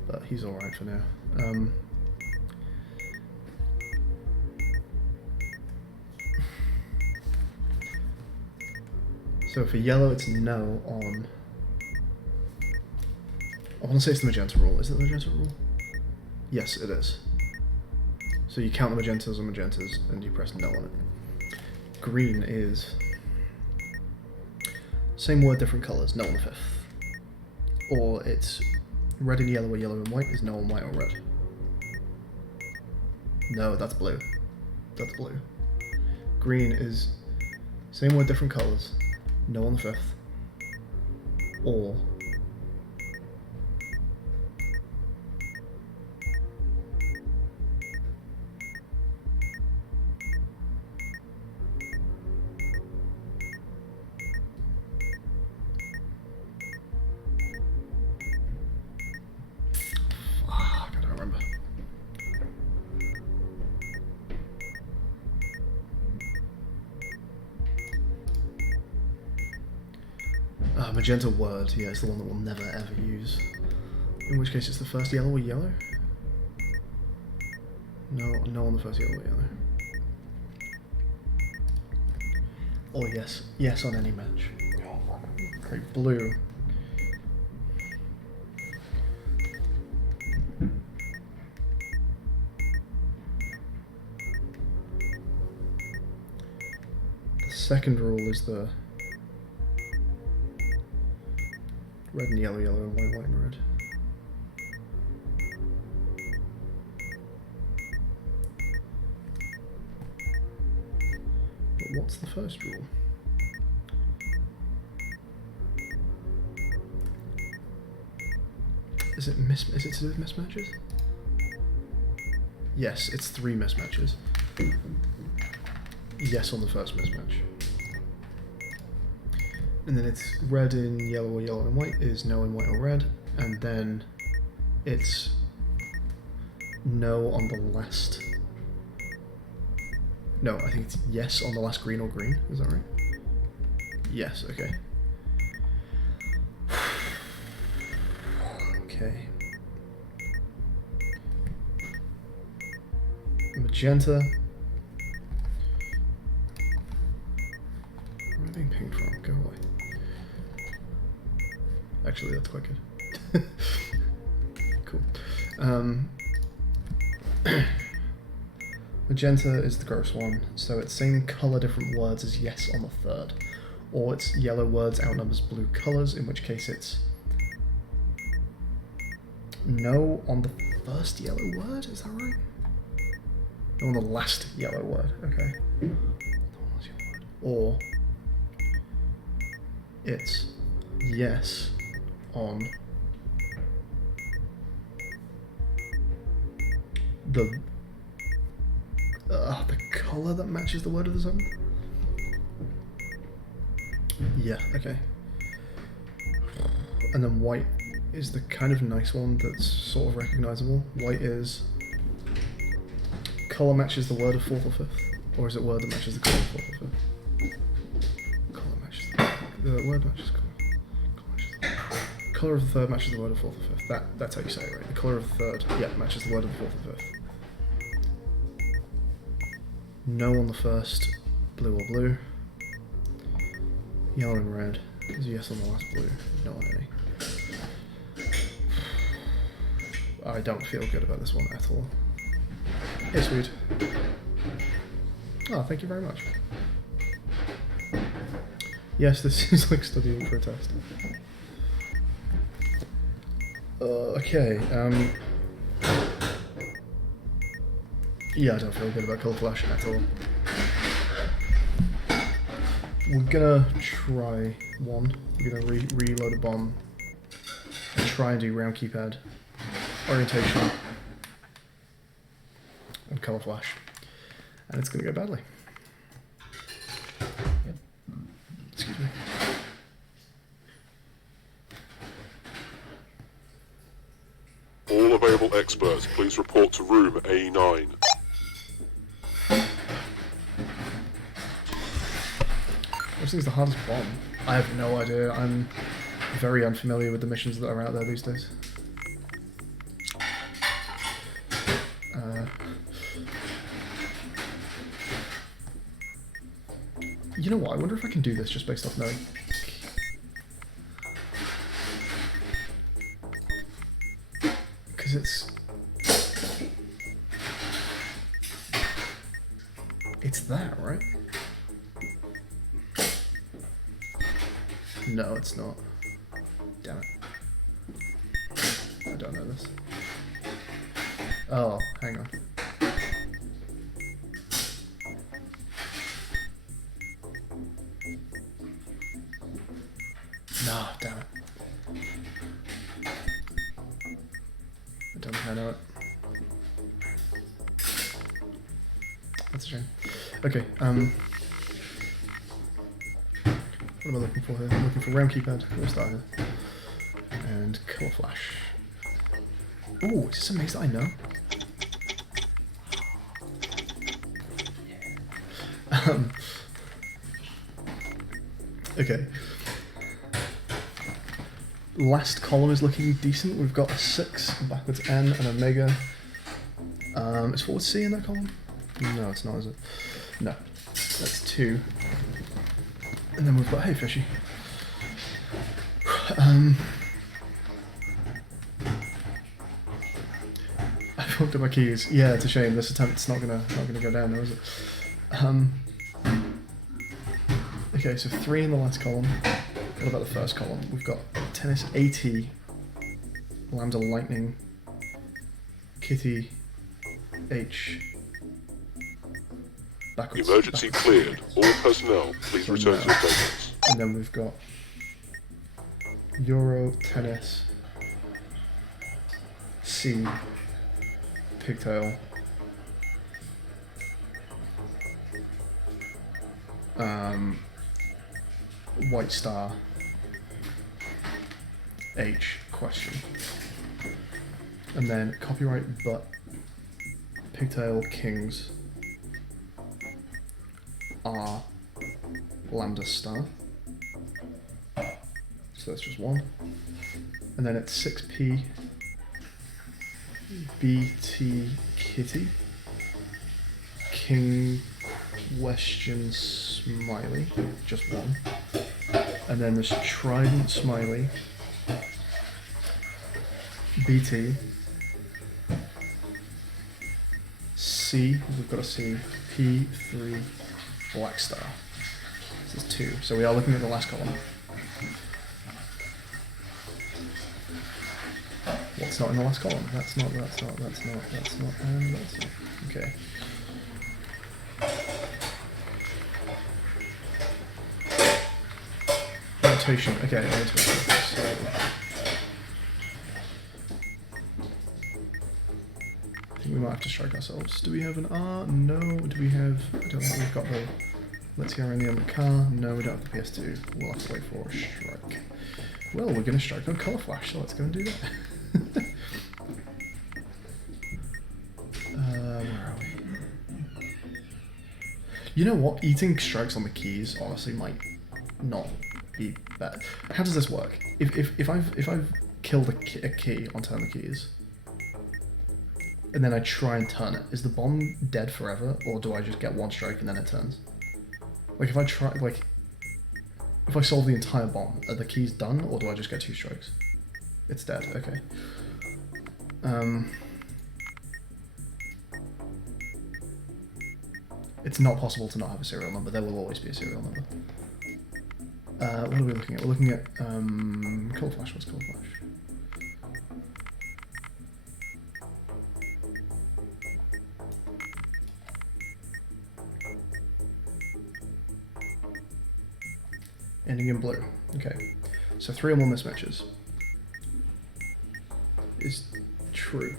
But he's alright for now. So for yellow, it's no on... I want to say it's the magenta rule. Is it the magenta rule? Yes, it is. So you count the magentas and magentas, and you press no on it. Green is same word, different colours, no on the fifth. Or it's red and yellow or yellow and white is no on white or red. No, that's blue. That's blue. Green is same word, different colours, no on the fifth. Or magenta word, yeah, it's the one that we'll never ever use. In which case it's the first yellow or yellow? No on the first yellow or yellow. Or yes on any match. Okay, blue. The second rule is the red and yellow, yellow and white, white and red. But what's the first rule? Is it to do with mismatches? Yes, it's 3 mismatches. Yes on the first mismatch. And then it's red in yellow or yellow and white is no in white or red, and then it's no on the last... No, I think it's yes on the last green or green, is that right? Yes, okay. Okay. Magenta. Where am I being pinged from? Go away. Actually, that's quite good. Cool. Magenta is the gross one, so it's same colour, different words as yes on the third. Or it's yellow words outnumbers blue colours, in which case it's no on the first yellow word, is that right? No on the last yellow word, okay. Or it's yes on the colour that matches the word of the seventh? Yeah, okay. And then white is the kind of nice one that's sort of recognisable. White is colour matches the word of fourth or fifth? Or is it word that matches the colour of fourth or fifth? Colour matches the word matches colour. Colour matches the colour of the third matches the word of fourth or fifth. That's how you say it, right? The colour of the third, yeah, matches the word of the fourth or fifth. No on the first, blue or blue. Yellow and red. There's a yes on the last blue, no on any. I don't feel good about this one at all. Hey, sweet. Oh, thank you very much. Yes, this is like studying for a test. Okay, yeah, I don't feel good about Colour Flash at all. We're gonna try one. We're gonna reload a bomb and try and do round keypad, orientation, and Colour Flash. And it's gonna go badly. Excuse me. All available experts, please report to room A9. Which thing's the hardest bomb? I have no idea. I'm very unfamiliar with the missions that are out there these days. You know what? I wonder if I can do this just based off knowing. Because it's that, right? No, it's not. Damn it. I don't know this. Oh, hang on. No, damn it. I don't think I know it. That's a shame. Okay, what am I looking for here? I'm looking for round keypad. We'll start here. And Colour Flash. Ooh, is this a maze that I know? Okay. Last column is looking decent. We've got a 6, backwards N, and Omega. Is forward C in that column? No, it's not, is it? No. That's 2. And then we've got, hey, fishy. I fucked up my keys. Yeah, it's a shame. This attempt's not gonna go down, though, is it? Okay, so 3 in the last column. What about the first column? We've got Tennis AT, Lambda Lightning, Kitty H. Backwards. Emergency cleared. All personnel, please return to your stations. And then we've got Euro, Tennis, C, Pigtail, White Star, H, question. And then copyright but Pigtail, Kings, R, Lambda Star. So that's just 1. And then it's 6P, BT Kitty, King question smiley, just 1. And then there's Trident smiley, BT, C. We've got a C. P3 black star. This is 2. So we are looking at the last column. What's not in the last column? That's not. Okay. Rotation. Okay, rotation. So I think we might have to strike ourselves. Do we have an R? No. Do we have... I don't think we've got the... Let's hear around the other car. No, we don't have the PS2. We'll have to wait for a strike. Well, we're going to strike on Colour Flash, so let's go and do that. Where are we? You know what? Eating strikes on the keys honestly might not be bad. How does this work? If I've killed a key on turn the keys, and then I try and turn it, is the bomb dead forever, or do I just get one strike and then it turns? Like if I try, like if I solve the entire bomb, are the keys done, or do I just get 2 strikes? It's dead. Okay. It's not possible to not have a serial number. There will always be a serial number. What are we looking at? We're looking at Colour Flash. What's Colour Flash? Ending in blue. Okay. So 3 or more mismatches is true.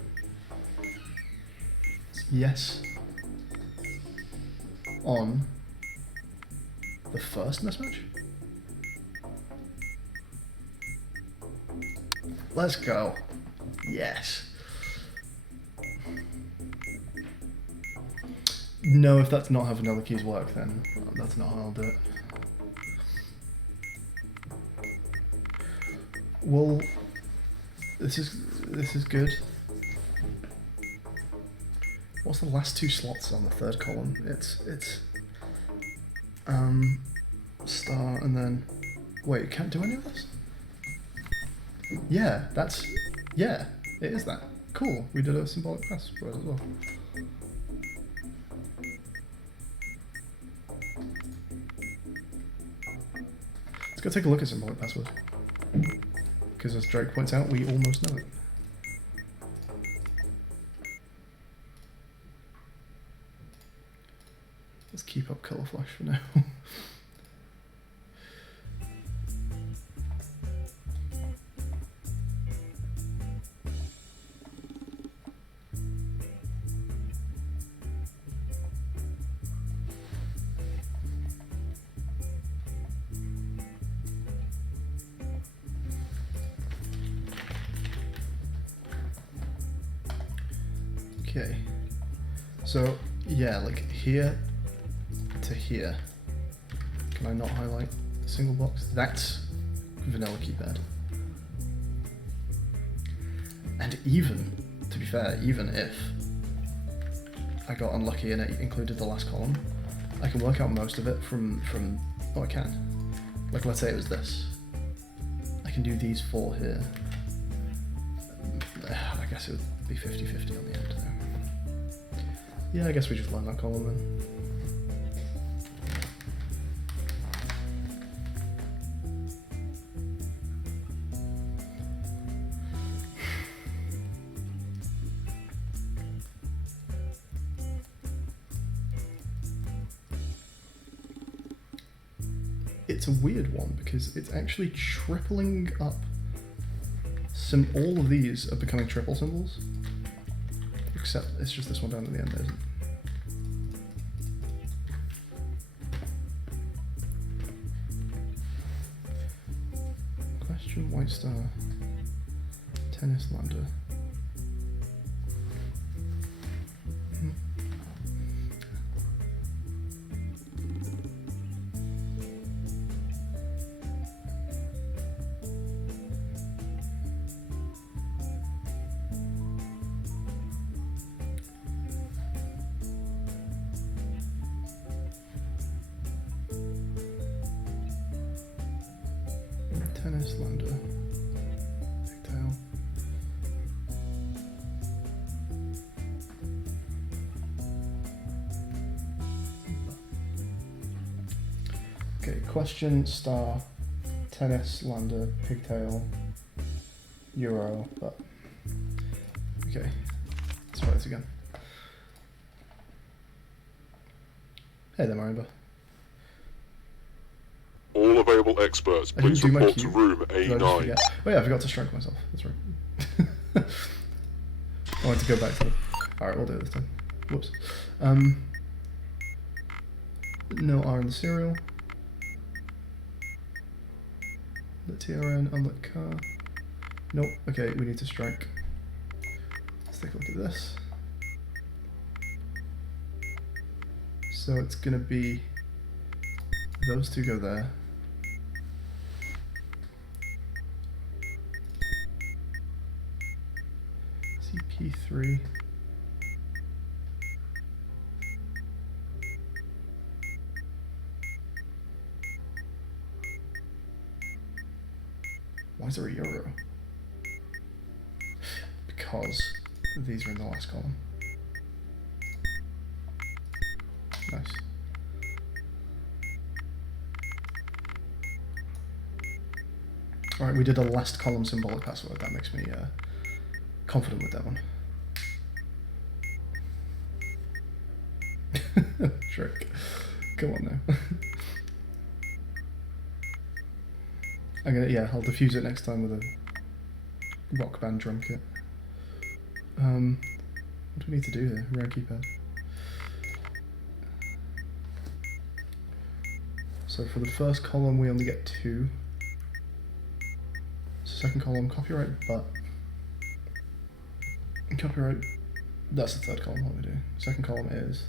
Yes. On the first mismatch? Let's go. Yes. No, if that's not how vanilla keys work, then that's not how I'll do it. Well, this is good. What's the last 2 slots on the 3rd column? It's star and then wait, can't do any of this? Yeah, it is that. Cool. We did a symbolic password as well. Let's go take a look at symbolic password. Because as Drake points out, we almost know it. Let's keep up Colour Flash for now. Okay, so yeah, like here to here. Can I not highlight the single box? That's vanilla keypad. And even, to be fair, even if I got unlucky and it included the last column, I can work out most of it from oh, I can. Like let's say it was this. I can do these 4 here. I guess it would be 50-50 on the end there. Yeah, I guess we just learn that column then. It's a weird one because it's actually tripling up. All of these are becoming triple symbols. Except it's just this one down at the end, isn't it? Question, white star, tennis, lambda. Tennis, lambda, pigtail. Okay, question, star, tennis, lander, pigtail, euro, but... Okay, let's try this again. Hey there, Marimba. All available experts, I didn't please do my report to cue. room Did I just A9. forget? Oh yeah, I forgot to strike myself. That's right. I wanted to go back to it. Alright, we'll do it this time. Whoops. No R in the serial. The TRN on the car. Nope. Okay, we need to strike. Let's take a look at this. So it's gonna be those two go there. CP3. Why is there a euro? Because these are in the last column. Nice. Alright, we did a last column symbolic password. That makes me confident with that one. Trick. Come on now. I'm gonna, yeah, I'll diffuse it next time with a rock band drum kit. What do we need to do here? Round keypad. So for the first column we only get 2. Second column, copyright but. Copyright, that's the third column, what we do. Second column is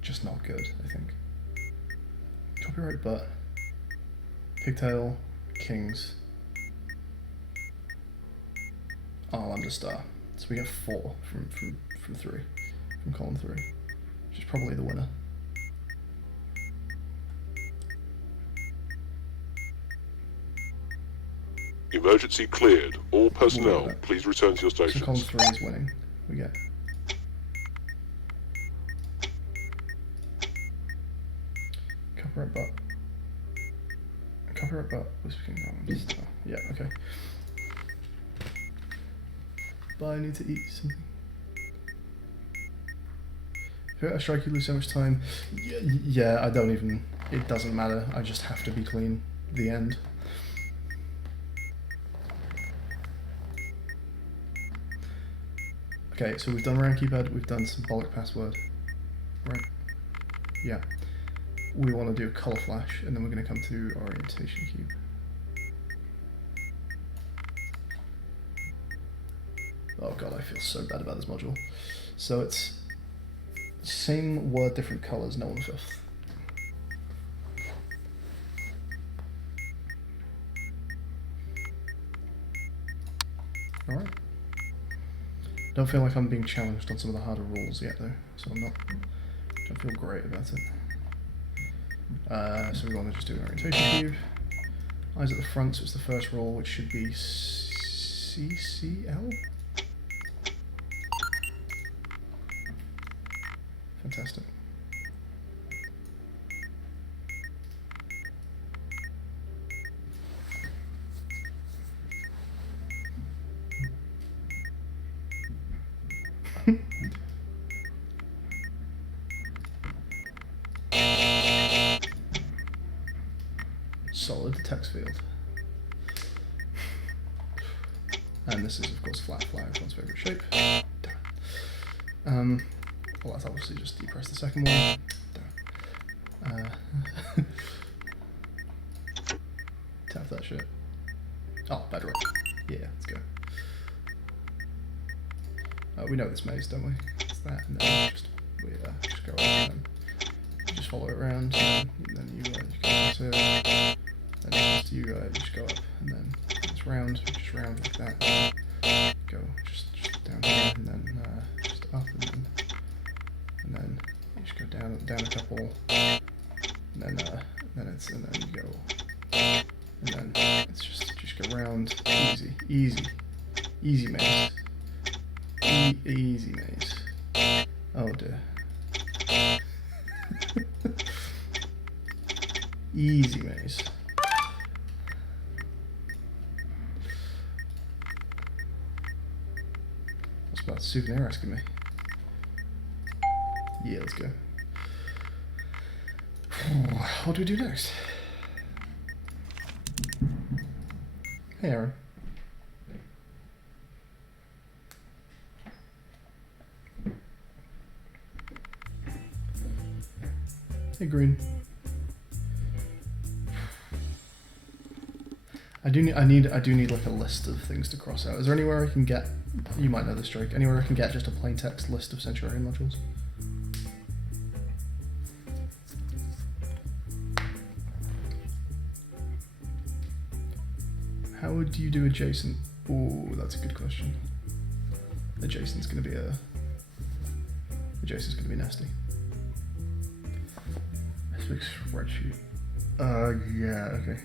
just not good, I think. Copyright but, pigtail, kings, R under star. So we get 4 from 3, from column 3, which is probably the winner. Emergency cleared. All personnel, that. please return to your So column stations. 3 is winning. We get copyright but. Copyright but was star. Yeah, okay. But I need to eat something. If I strike, you lose so much time. Yeah, I don't even. It doesn't matter. I just have to be clean. The end. Okay, so we've done round keypad, we've done symbolic password. Right. Yeah. We want to do a color flash, and then we're going to come to orientation cube. Oh god, I feel so bad about this module. So it's same word, different colors, no 1/5. Alright. Don't feel like I'm being challenged on some of the harder rules yet though, so don't feel great about it. So we want to just do an orientation cube. Eyes at the front, so it's the first rule, which should be CCL? Fantastic. Solid text field. And this is of course flat fly, everyone's favourite shape. Well, that's obviously just depress the second one. Tap that shit. Oh, bedrock. Yeah, let's go. We know this maze, don't we? It's that, and then we just go up and then just follow it around, and then you go to, then it's to you just go up, and then it's round, just round like that. Go just down here, and then just up, and then you just go down a couple, and then you go, and then it's just go round, easy maze, easy maze. Oh dear. Easy maze. What's about souvenir asking me? Yeah, let's go. What do we do next? Hey, Aaron. Hey, Green. I do need like a list of things to cross out. Is there anywhere I can get? You might know this, Drake. Anywhere I can get just a plain text list of Centurion modules? How would you do adjacent? Oh, that's a good question. Adjacent's gonna be nasty. This big spreadsheet. Yeah, okay.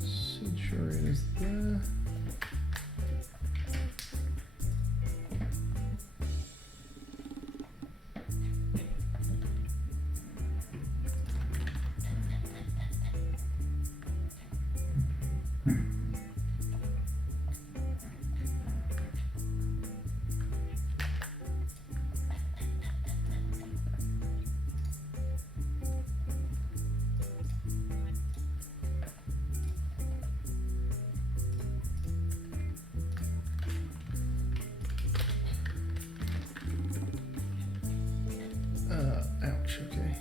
Centurion is there. Ouch, okay.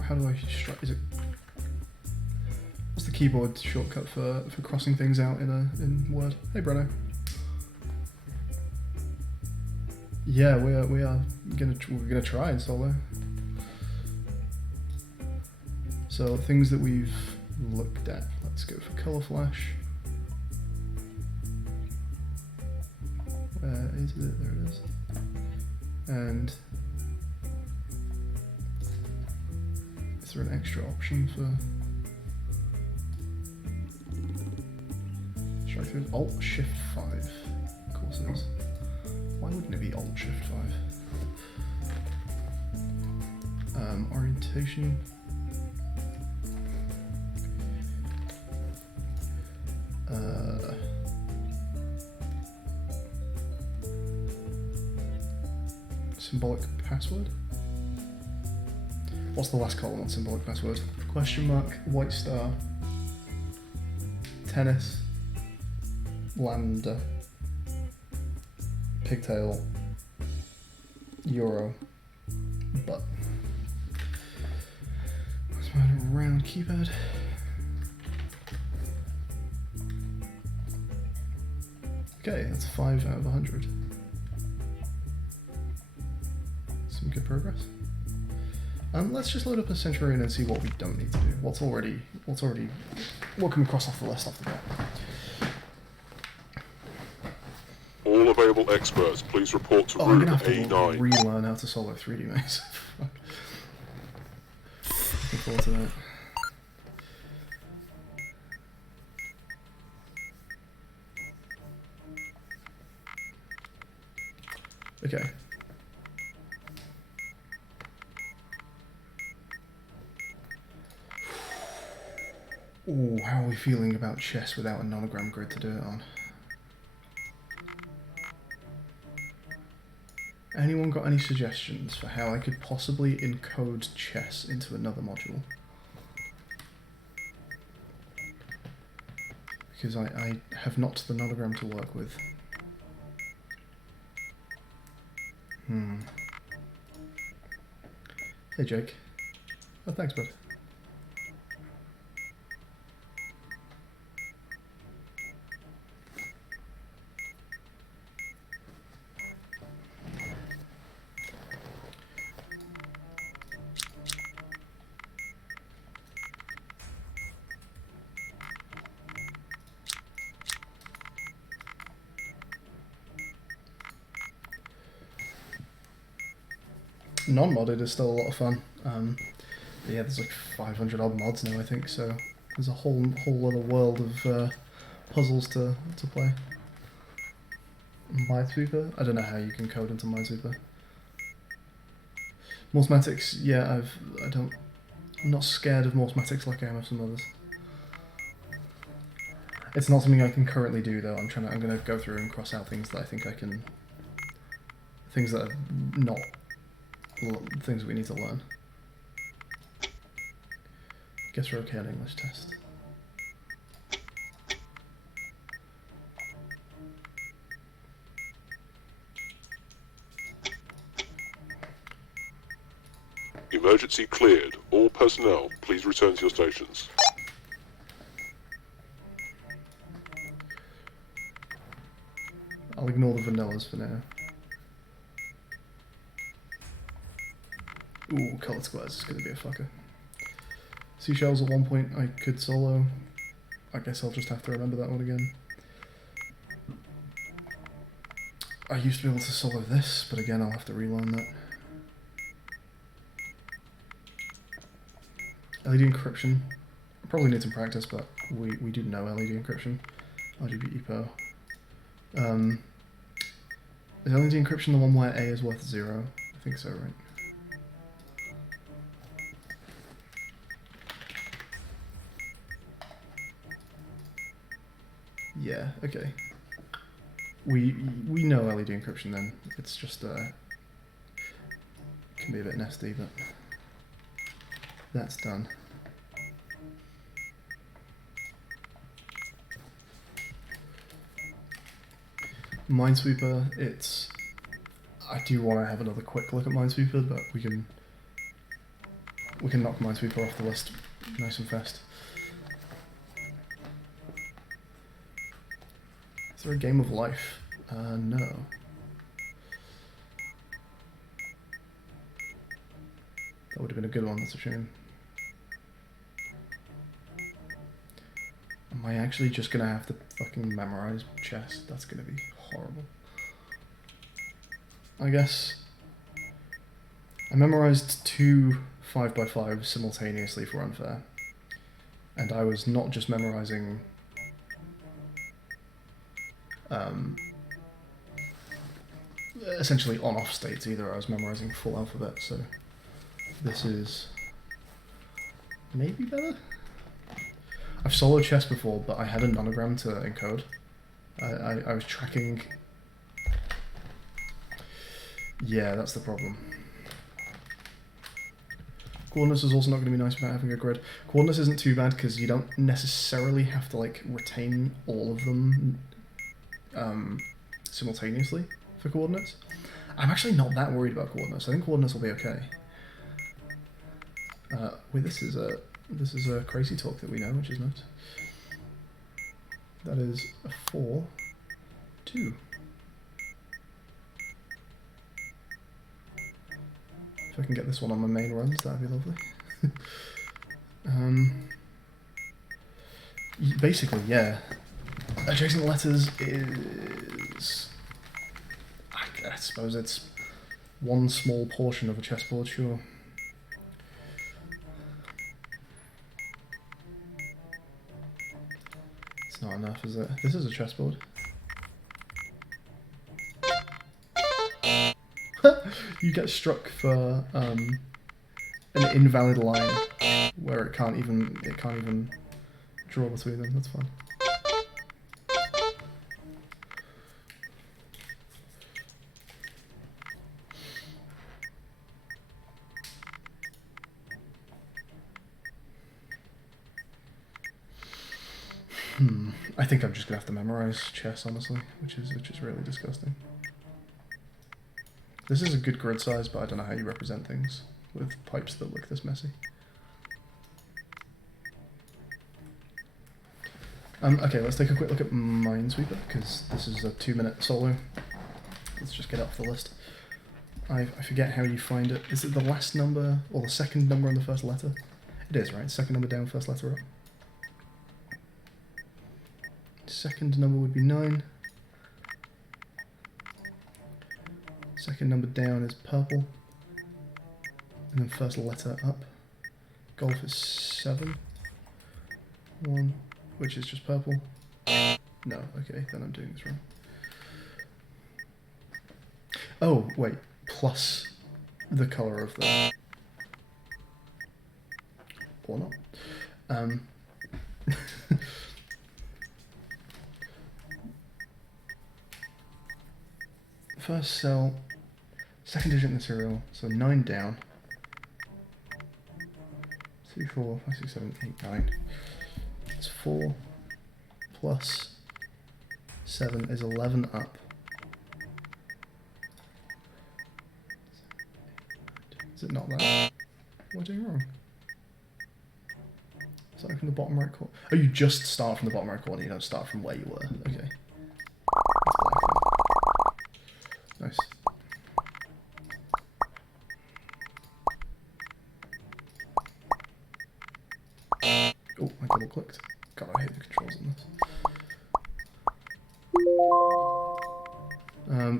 How do I strike? Is it? What's the keyboard shortcut for crossing things out in Word? Hey, Breno. Yeah, we're gonna try in solo. So things that we've looked at. Let's go for color flash. Where is it? There it is. And is there an extra option for strike through? Alt Shift 5. Of course it is. Why wouldn't it be Alt Shift 5? Orientation. Symbolic password. What's the last column on symbolic password? Question mark, white star, tennis, lambda, pigtail, euro, butt. What's my round keypad? Okay, that's 5 out of 100. Some good progress. Let's just load up a Centurion and see what we don't need to do. What can we cross off the list off the bat? All available experts, please report to I'm room gonna have to A9. relearn how to solve a 3D maze. Looking forward to that. Okay. Ooh, how are we feeling about chess without a nonogram grid to do it on? Anyone got any suggestions for how I could possibly encode chess into another module? because I have not the nonogram to work with. Hey Jake. Oh, thanks, bud. Non-modded is still a lot of fun. Yeah, there's like 500 odd mods now, I think, so there's a whole other world of puzzles to play. Minesweeper? I don't know how you can code into Minesweeper. Morphematics, yeah, I'm not scared of Morphematics like I am of some others. It's not something I can currently do though. I'm gonna go through and cross out things that I think I can, things that are not things we need to learn. Guess we're okay on English test. Emergency cleared. All personnel, please return to your stations. I'll ignore the vanillas for now. Ooh, coloured squares is going to be a fucker. Seashells at one point I could solo. I guess I'll just have to remember that one again. I used to be able to solo this, but again I'll have to relearn that. LED encryption. Probably need some practice, but we do know LED encryption. RGB EPO. Is LED encryption the one where A is worth 0? I think so, right? Yeah, okay. We know LED encryption then. It's just can be a bit nasty, but that's done. Minesweeper, I do want to have another quick look at Minesweeper, but we can knock Minesweeper off the list nice and fast. Is there a game of life? No. That would have been a good one, that's a shame. Am I actually just gonna have to fucking memorize chess? That's gonna be horrible. I guess I memorized 2 5x5s simultaneously for unfair. And I was not just memorizing essentially on-off states either. I was memorizing full alphabet, so this is maybe better? I've soloed chess before, but I had a nonogram to encode. I was tracking... Yeah, that's the problem. Coordinates is also not going to be nice about having a grid. Coordinates isn't too bad because you don't necessarily have to like retain all of them simultaneously for coordinates. I'm actually not that worried about coordinates. I think coordinates will be okay. Wait, this is a crazy talk that we know, which is nice. That is a 4, 2. If I can get this one on my main runs, that'd be lovely. Basically, yeah. Adjacent letters is... I suppose it's one small portion of a chessboard, sure. It's not enough, is it? This is a chessboard. You get struck for an invalid line where it can't even draw between them. That's fine. I think I'm just gonna have to memorize chess, honestly, which is really disgusting. This is a good grid size, but I don't know how you represent things with pipes that look this messy. Okay, let's take a quick look at Minesweeper, because this is a 2-minute solo. Let's just get it off the list. I forget how you find it. Is it the last number, or the second number on the first letter? It is, right? Second number down, first letter up. Second number would be 9. Second number down is purple. And then first letter up. Golf is 7. 1, which is just purple. No, okay, then I'm doing this wrong. Oh, wait, plus the colour of the... Or not. First cell, second digit in the serial, so 9 down. 2, 4, 5, 6, 7, 8, 9. It's 4 plus 7 is 11 up. Is it not that? What am I doing wrong? Starting from the bottom right corner. Oh, you just start from the bottom right corner, you don't start from where you were. Okay. Nice. Oh, I double clicked. God, I hate the controls in this.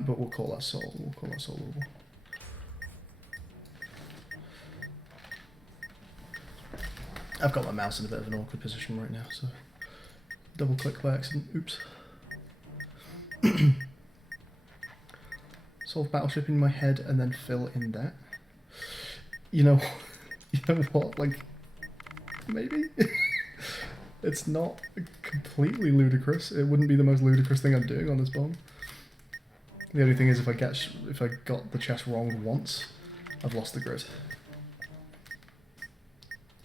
But we'll call that solvable. We'll call that solvable. I've got my mouse in a bit of an awkward position right now, so double click by accident. Oops. Solve battleship in my head and then fill in that. You know what? Like, maybe it's not completely ludicrous. It wouldn't be the most ludicrous thing I'm doing on this bomb. The only thing is, if I got the chess wrong once, I've lost the grid.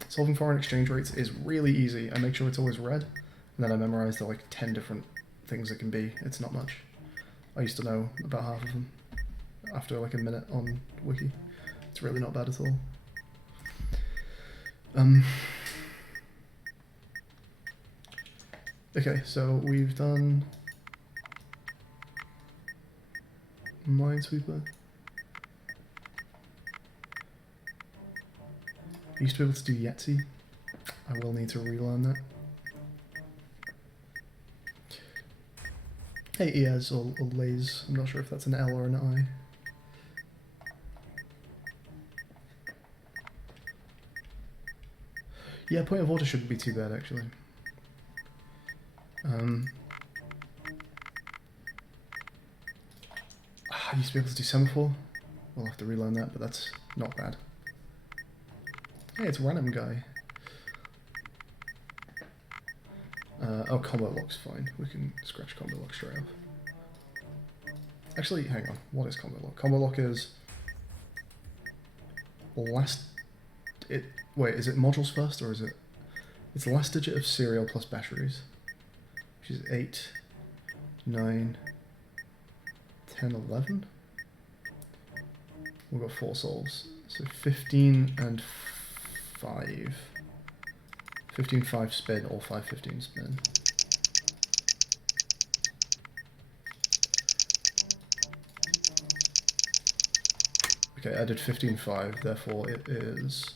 Solving foreign exchange rates is really easy. I make sure it's always red, and then I memorize the like 10 different things it can be. It's not much. I used to know about half of them after like a minute on Wiki. It's really not bad at all. Okay, so we've done Minesweeper. I used to be able to do Yahtzee. I will need to relearn that. Hey, Eaz or Lays. I'm not sure if that's an L or an I. Yeah, point of order shouldn't be too bad, actually. I used to be able to do semaphore. We'll have to relearn that, but that's not bad. Hey, it's random guy. Oh, combo lock's fine. We can scratch combo lock straight off. Actually, hang on. What is combo lock? Combo lock is last. Wait, is it modules first or is it? It's the last digit of serial plus batteries, which is 8, 9, 10, 11. We've got 4 solves, so 15 and 5. 15, 5 spin, or 5, 15 spin. Okay, I did 15, 5, therefore it is...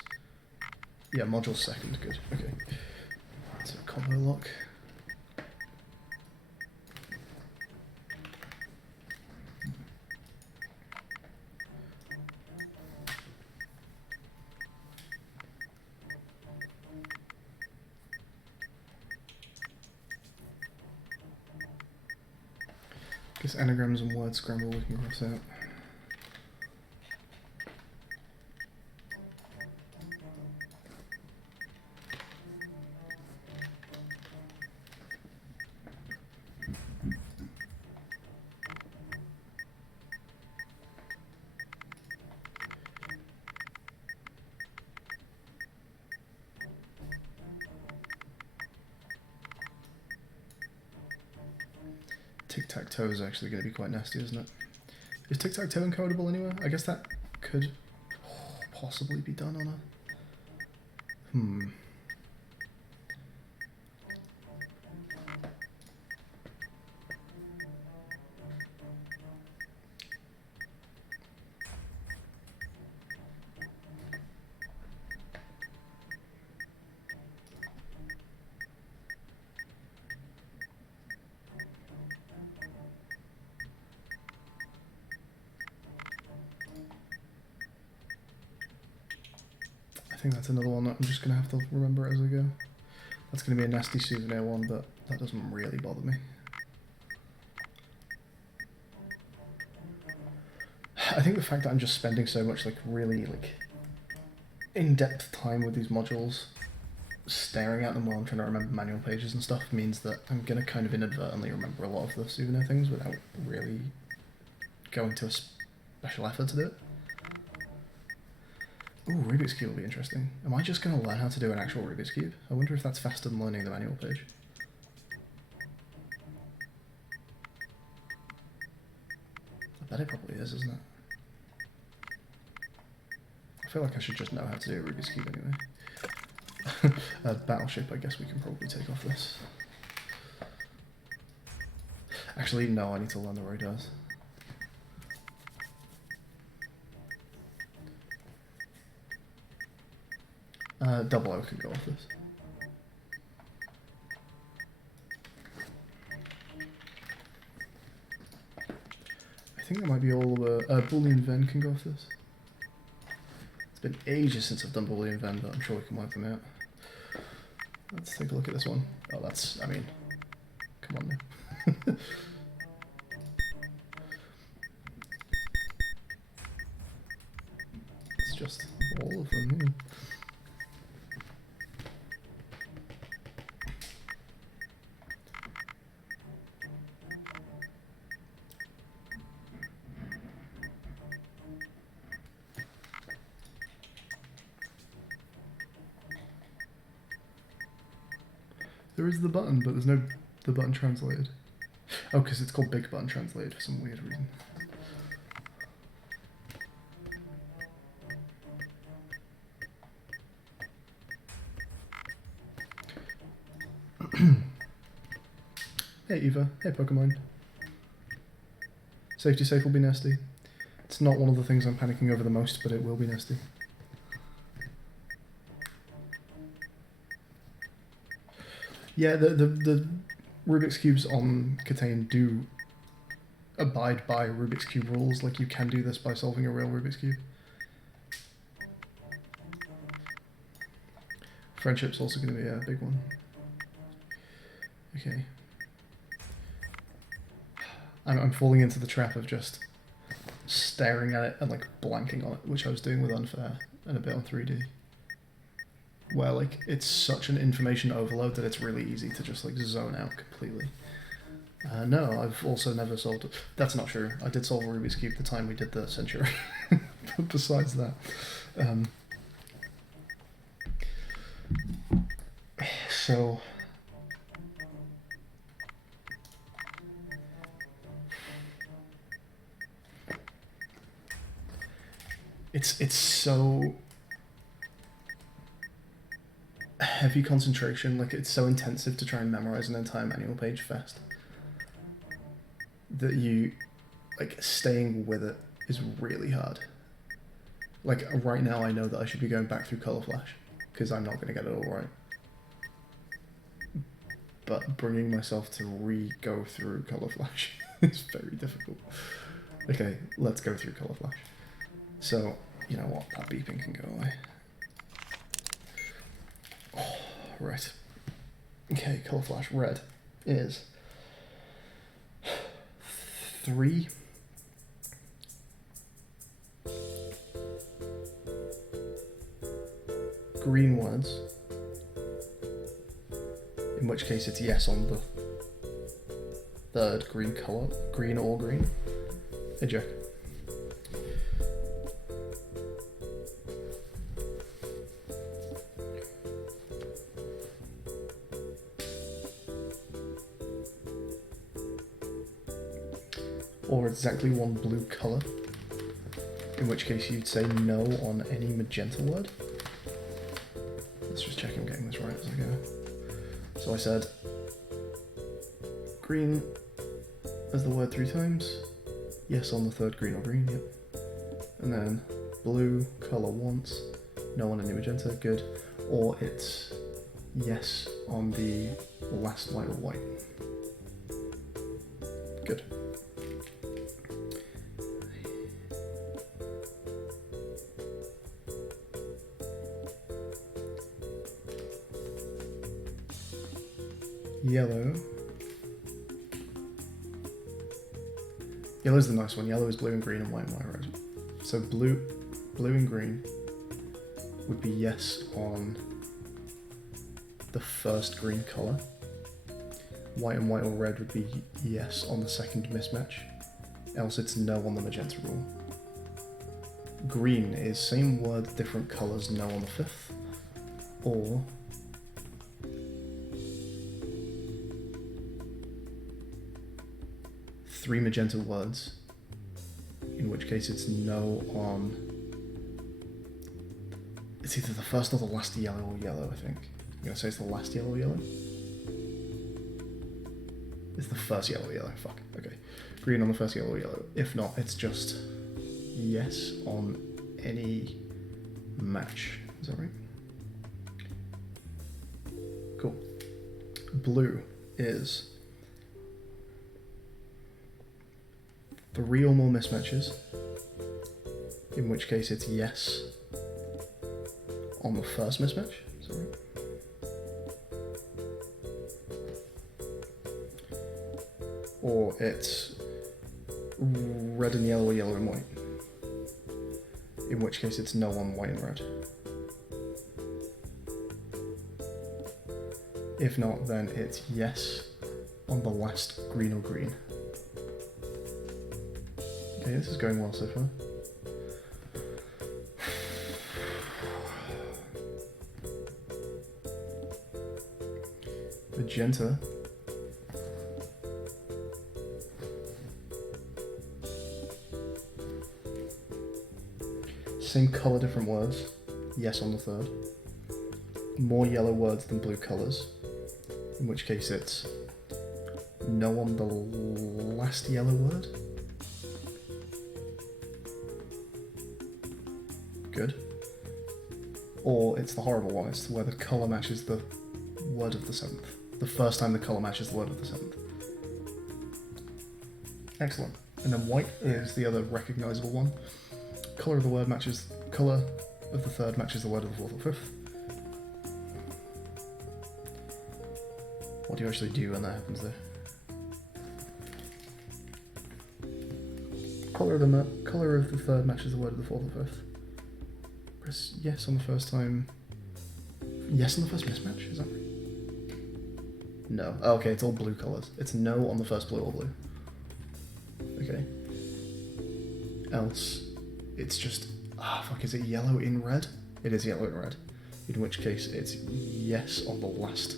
Yeah, module second, good, okay. So combo lock. Guess anagrams and word scramble we can cross out. Tic-tac-toe is actually going to be quite nasty, isn't it? Is tic-tac-toe encodable anywhere? I guess that could possibly be done on a... I think that's another one that I'm just going to have to remember as I go. That's going to be a nasty souvenir one, but that doesn't really bother me. I think the fact that I'm just spending so much really in-depth time with these modules, staring at them while I'm trying to remember manual pages and stuff, means that I'm going to kind of inadvertently remember a lot of the souvenir things without really going to a special effort to do it. Ooh, Rubik's Cube will be interesting. Am I just going to learn how to do an actual Rubik's Cube? I wonder if that's faster than learning the manual page. I bet it probably is, isn't it? I feel like I should just know how to do a Rubik's Cube anyway. Battleship, I guess we can probably take off this. Actually, no, I need to learn the radars. Double O can go off this. I think that might be all the... Boolean Venn can go off this. It's been ages since I've done Boolean Venn, but I'm sure we can work them out. Let's take a look at this one. Oh, that's... I mean... Come on now. It's just all of them here. There is the button, but there's no the button translated. Oh, because it's called Big Button Translated for some weird reason. Hey Eva, hey Pokemon. Safety safe will be nasty. It's not one of the things I'm panicking over the most, but it will be nasty. Yeah, the Rubik's Cubes on Catane do abide by Rubik's Cube rules, like you can do this by solving a real Rubik's Cube. Friendship's also going to be a big one. Okay. I'm falling into the trap of just staring at it and like blanking on it, which I was doing with Unfair and a bit on 3D. Where like it's such an information overload that it's really easy to just like zone out completely. No, I've also never solved it. That's not true. I did solve a Rubik's Cube the time we did the Centurion. But besides that, so it's so heavy concentration, like it's so intensive to try and memorize an entire manual page fast that you like staying with it is really hard. Like right now I know that I should be going back through Color Flash because I'm not going to get it all right, but bringing myself to re-go through Color Flash is very difficult. Okay, let's go through Color Flash. So you know what, that beeping can go away. Oh, right. Okay, Color Flash red is 3 green words, in which case it's yes on the third green color, green or green. Hey Jack. or exactly one blue colour, in which case you'd say no on any magenta word. Let's just check I'm getting this right as I go. So I said green as the word 3 times, yes on the third green or green, yep. And then blue colour once, no on any magenta, good. Or it's yes on the last white or white. Good. Yellow. Yellow's the nice one. Yellow is blue and green and white and white red. So blue and green would be yes on the first green colour. White and white or red would be yes on the second mismatch. Else it's no on the magenta rule. Green is same word, different colours, no on the fifth. Or three magenta words, in which case it's no on... It's either the first or the last yellow or yellow, I think. I'm going to say it's the last yellow or yellow. It's the first yellow or yellow, fuck, okay. Green on the first yellow or yellow. If not, it's just yes on any match. Is that right? Cool. Blue is 3 or more mismatches, in which case it's yes on the first mismatch. Is that right? Or it's red and yellow or yellow and white, in which case it's no on white and red. If not, then it's yes on the last green or green. Okay, this is going well so far. Magenta. Same colour, different words. Yes on the third. More yellow words than blue colours, in which case it's no on the last yellow word. Good. Or it's the horrible one, it's where the colour matches the word of the seventh. The first time the colour matches the word of the seventh. Excellent. And then white is the other recognisable one. Colour of the word matches, colour of the third matches the word of the fourth or fifth. What do you actually do when that happens though? Colour of the third matches the word of the fourth or fifth. Press yes on the first time. Yes on the first mismatch, is that right? No. Oh, okay, it's all blue colours. It's no on the first blue or blue. Okay. Else, it's just, is it yellow in red? It is yellow in red. In which case, it's yes on the last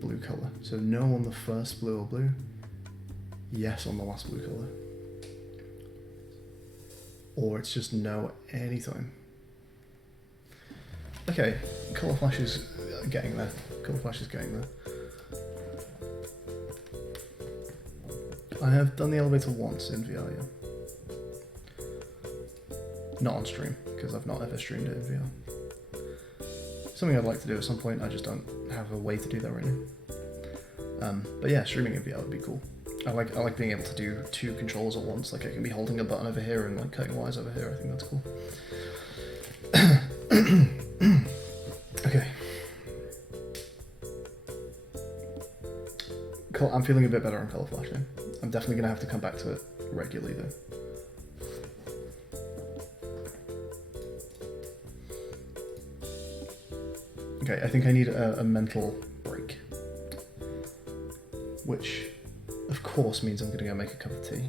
blue colour. So no on the first blue or blue, yes on the last blue colour. Or it's just no anytime. Okay, colour flash is getting there. Colour flash is getting there. I have done the elevator once in VR, yeah. Not on stream, because I've not ever streamed it in VR. Something I'd like to do at some point, I just don't have a way to do that right now. But yeah, streaming in VR would be cool. I like being able to do 2 controls at once, like I can be holding a button over here and like cutting wires over here, I think that's cool. Okay. Cool. I'm feeling a bit better on colour flash now. I'm definitely going to have to come back to it regularly though. Okay, I think I need a mental break. Which, of course, means I'm going to go make a cup of tea.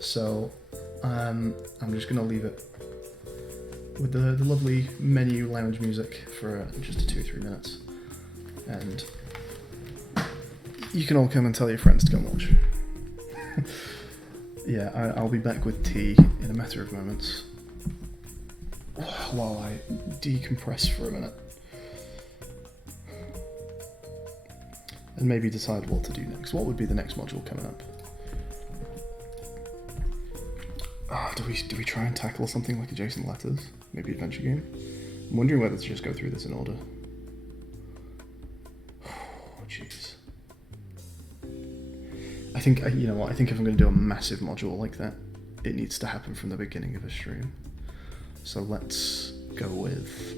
So, I'm just going to leave it with the lovely menu lounge music for just 2-3 minutes. And you can all come and tell your friends to come watch. Yeah, I'll be back with tea in a matter of moments. While I decompress for a minute. And maybe decide what to do next. What would be the next module coming up? Do we try and tackle something like adjacent letters? Maybe adventure game? I'm wondering whether to just go through this in order. Oh, jeez. I think, you know what, I think if I'm going to do a massive module like that, it needs to happen from the beginning of a stream. So let's go with...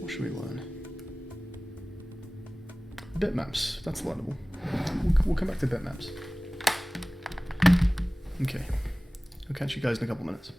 what should we learn? Bitmaps, that's learnable. We'll come back to bitmaps. Okay, I'll catch you guys in a couple minutes.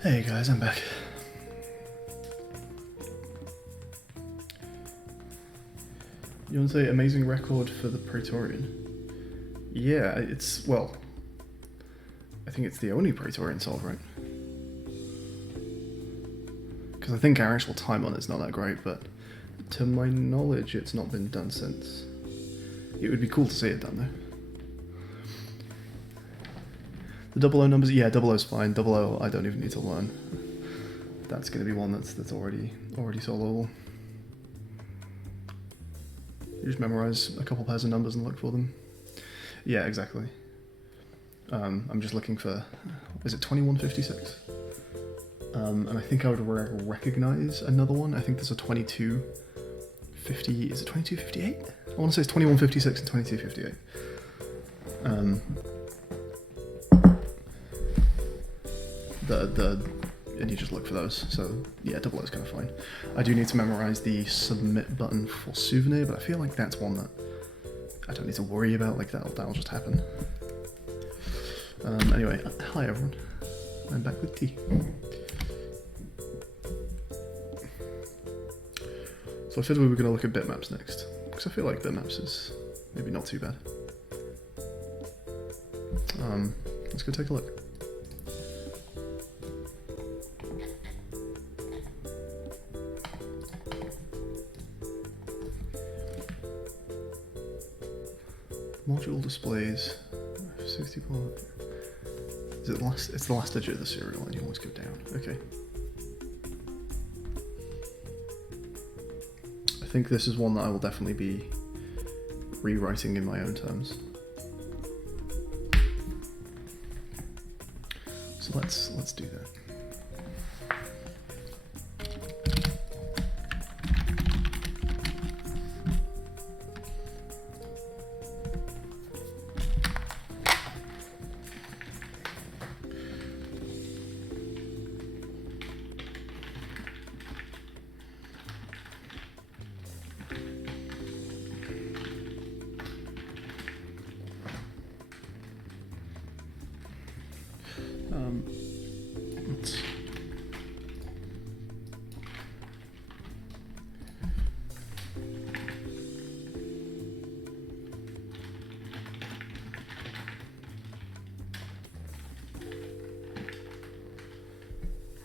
Hey guys, I'm back. You want to say amazing record for the Praetorian? Yeah, it's, well, I think it's the only Praetorian solve, right? Because I think our actual time on it's not that great, but to my knowledge it's not been done since. It would be cool to see it done though. The 00 numbers, yeah, 00's fine. 00 I don't even need to learn. That's going to be one that's already solvable. You just memorize a couple pairs of numbers and look for them. Yeah, exactly. I'm just looking for, is it 2156? And I think I would recognize another one. I think there's a 2250, is it 2258? I want to say it's 2156 and 2258. And you just look for those. So yeah, 00 is kind of fine. I do need to memorize the submit button for souvenir, but I feel like that's one that I don't need to worry about. Like that'll just happen. Anyway, hi everyone. I'm back with tea. So I said we were going to look at bitmaps next, because I feel like bitmaps is maybe not too bad. Let's go take a look. Module displays 64. Is it the last? It's the last digit of the serial, and you always go down. Okay. I think this is one that I will definitely be rewriting in my own terms. So let's do that. Let's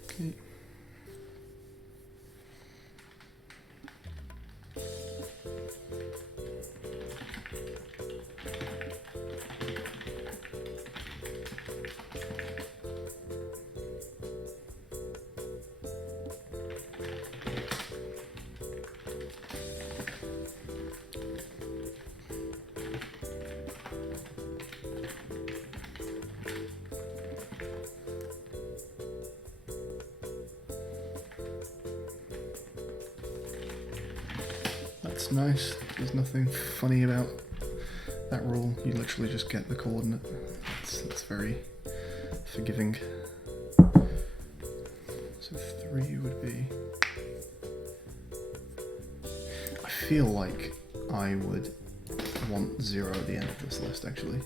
okay. That's nice. There's nothing funny about that rule. You literally just get the coordinate. It's very forgiving. So 3 would be... I feel like I would want 0 at the end of this list, actually.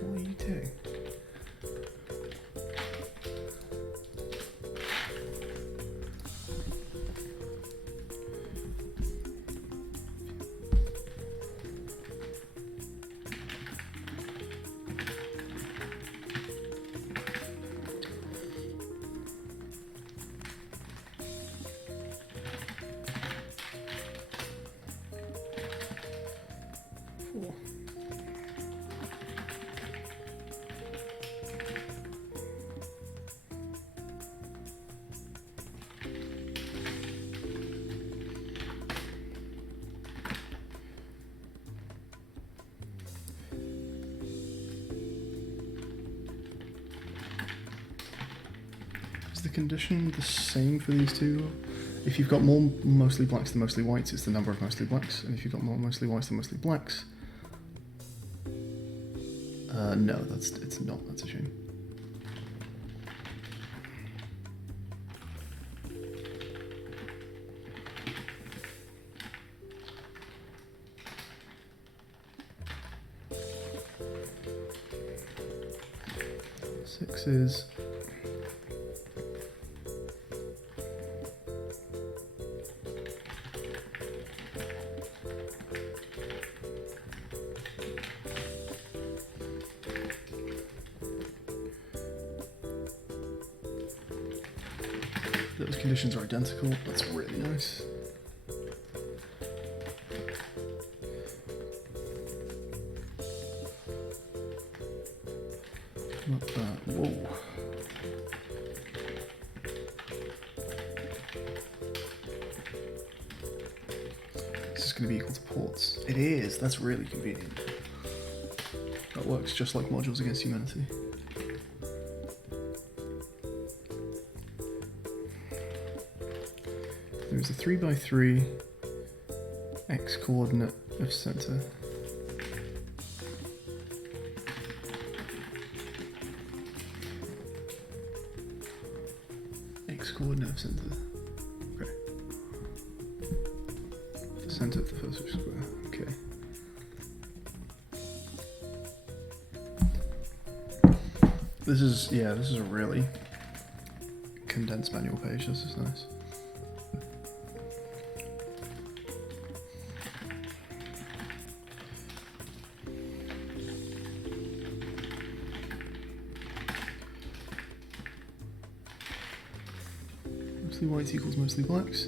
What are you doing? Is the condition the same for these two? If you've got more mostly blacks than mostly whites, it's the number of mostly blacks, and if you've got more mostly whites than mostly blacks, no, it's not. That's a shame. Sixes. Those conditions are identical. That's really nice. Not that. Whoa. This is going to be equal to ports. It is. That's really convenient. That works just like Modules Against Humanity. There's a 3x3 x coordinate of center. X coordinate of center. Okay. The center of the first square. Okay. This is a really condensed manual page. This is nice. Mostly whites equals mostly blacks.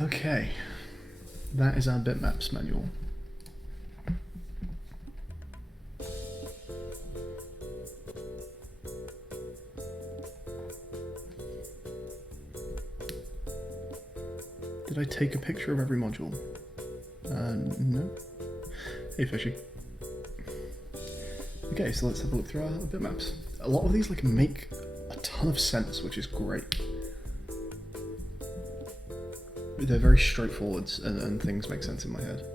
Okay, that is our bitmaps manual. Did I take a picture of every module? No. Hey, fishy. Okay, so let's have a look through our bitmaps. A lot of these make a ton of sense, which is great. They're very straightforward and things make sense in my head.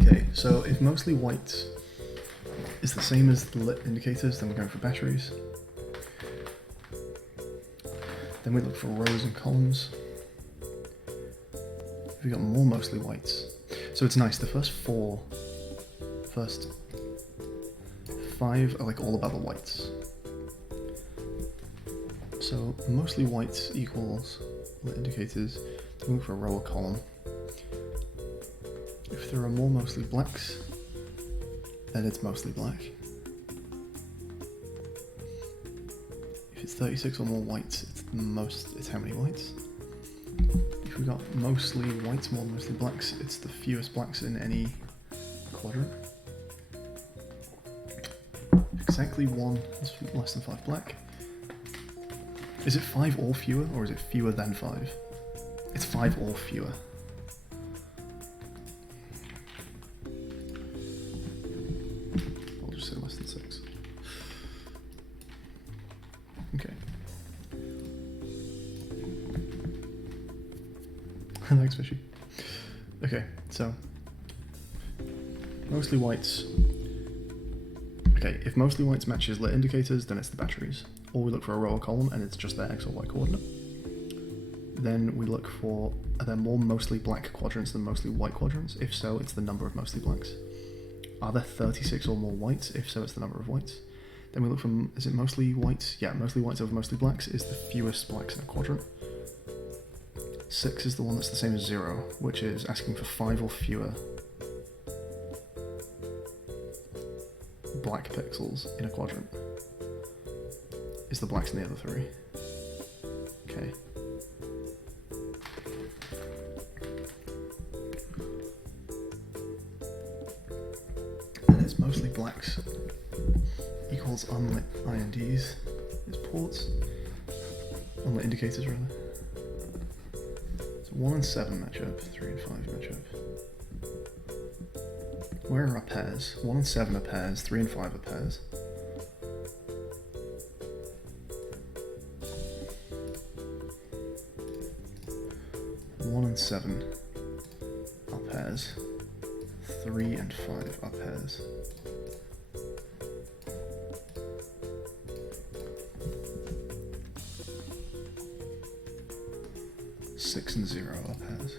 Okay, so if mostly white is the same as the lit indicators, then we're going for batteries. Then we look for rows and columns. We've got more mostly whites. So it's nice, the first five are all about the whites. So mostly whites equals lit indicators. Then we look for a row or column. If there are more mostly blacks, then it's mostly black. If it's 36 or more whites, it's how many whites. If we got mostly whites, more than mostly blacks, it's the fewest blacks in any quadrant. Exactly one is less than 5 black. Is it 5 or fewer, or is it fewer than 5? It's 5 or fewer. I'll just say less than 6. Okay. Thanks, fishy. Okay, so mostly whites. Okay, if mostly whites matches lit indicators, then it's the batteries. Or we look for a row or column and it's just their x or y coordinate. Then we look for, are there more mostly black quadrants than mostly white quadrants? If so, it's the number of mostly blacks. Are there 36 or more whites? If so, it's the number of whites. Then we look for, is it mostly whites? Yeah, mostly whites over mostly blacks is the fewest blacks in a quadrant. 6 is the one that's the same as 0, which is asking for 5 or fewer black pixels in a quadrant. Is the blacks in the other 3. Okay. And it's mostly blacks equals unlit INDs is ports. Unlit indicators rather. So 1 and 7 match up, 3 and 5 match up. Where are our pairs? 1 and 7 are pairs, 3 and 5 are pairs. One and 7 pairs. 3 and 5 are pairs. 6 and 0 are pairs.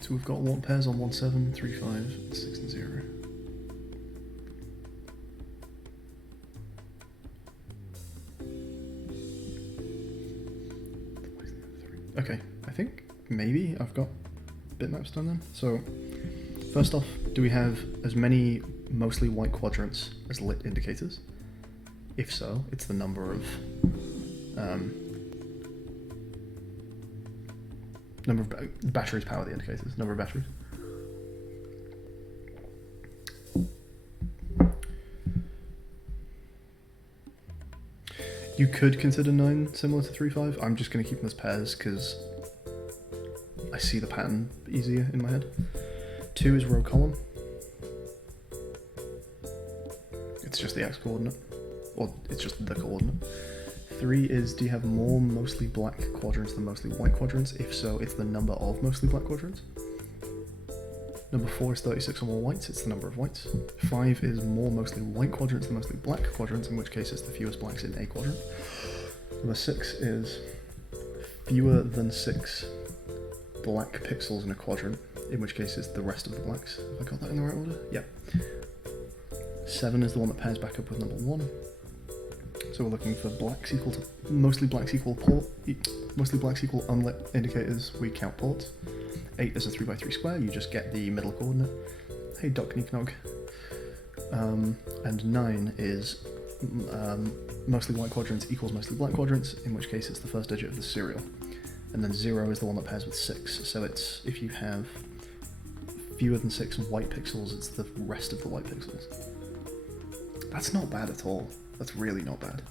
So we've got one pairs on 1, 7, 3, 5, 6 and 0. Okay, I think maybe I've got bitmaps done then. So first off, do we have as many mostly white quadrants as lit indicators? If so, it's the number of batteries power the indicators, number of batteries. You could consider 9 similar to 3, 5. I'm just going to keep them as pairs because I see the pattern easier in my head. 2 is row column. It's just the x coordinate, or it's just the coordinate. 3 is, do you have more mostly black quadrants than mostly white quadrants? If so, it's the number of mostly black quadrants. Number 4 is 36 or more whites, it's the number of whites. 5 is more mostly white quadrants than mostly black quadrants, in which case it's the fewest blacks in a quadrant. Number 6 is fewer than 6 black pixels in a quadrant, in which case it's the rest of the blacks. Have I got that in the right order? Yep. 7 is the one that pairs back up with number 1. So we're looking for blacks equal to mostly blacks equal unlit indicators. We count ports. 8 is a 3x3 square. You just get the middle coordinate. Hey, Doc Neeknog. And 9 is mostly white quadrants equals mostly black quadrants, in which case it's the first digit of the serial. And then 0 is the one that pairs with 6. So it's if you have fewer than 6 white pixels, it's the rest of the white pixels. That's not bad at all. That's really not bad.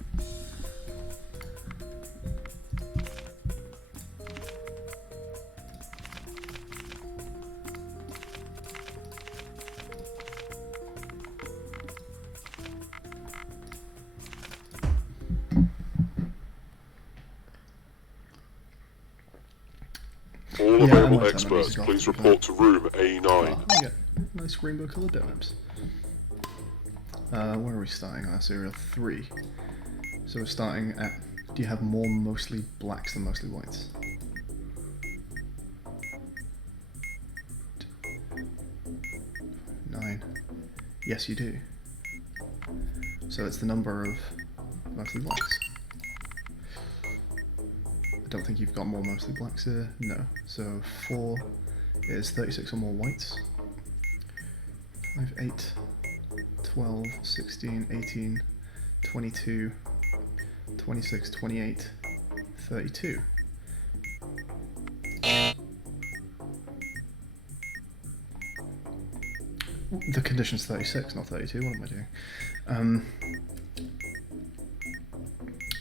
All available experts, please report to room A9. Yeah, nice rainbow coloured bitmaps. Where are we starting on our serial? 3. So we're starting at, do you have more mostly blacks than mostly whites? Nine. Yes, you do. So it's the number of mostly blacks. I don't think you've got more mostly blacks here. No. So 4 is 36 or more whites. 5, 8, 12, 16, 18, 22, 26, 28, 32. The condition's 36, not 32. What am I doing?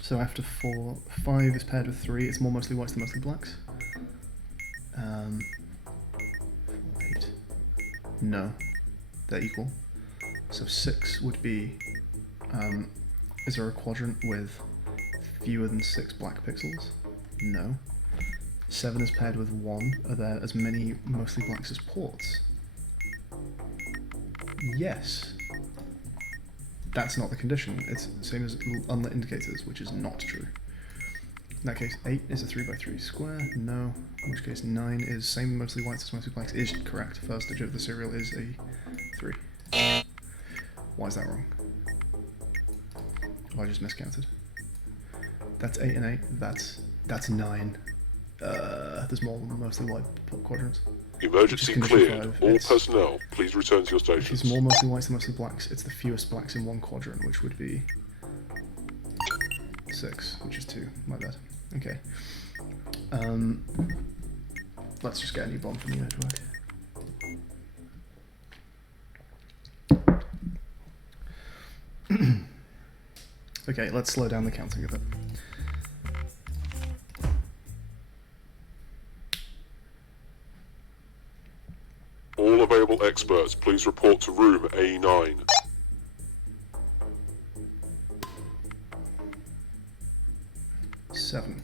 So after 4, 5 is paired with 3. It's more mostly whites than mostly blacks. 4, 8. No, they're equal. So 6 would be, is there a quadrant with fewer than 6 black pixels? No. 7 is paired with 1. Are there as many mostly blacks as ports? Yes. That's not the condition. It's the same as unlit indicators, which is not true. In that case, 8 is a 3x3 square. No. In which case, 9 is same mostly whites as mostly blacks. Is correct. First digit of the serial is a 3. Why is that wrong? Oh, I just miscounted. That's 8 and 8. That's 9. There's more mostly white quadrants. Emergency cleared. All personnel, please return to your stations. If it's more mostly whites than mostly blacks, it's the fewest blacks in one quadrant, which would be 6, which is 2. My bad. Okay. Let's just get a new bomb from the network. Okay, let's slow down the counting of it. All available experts, please report to room A9. Seven.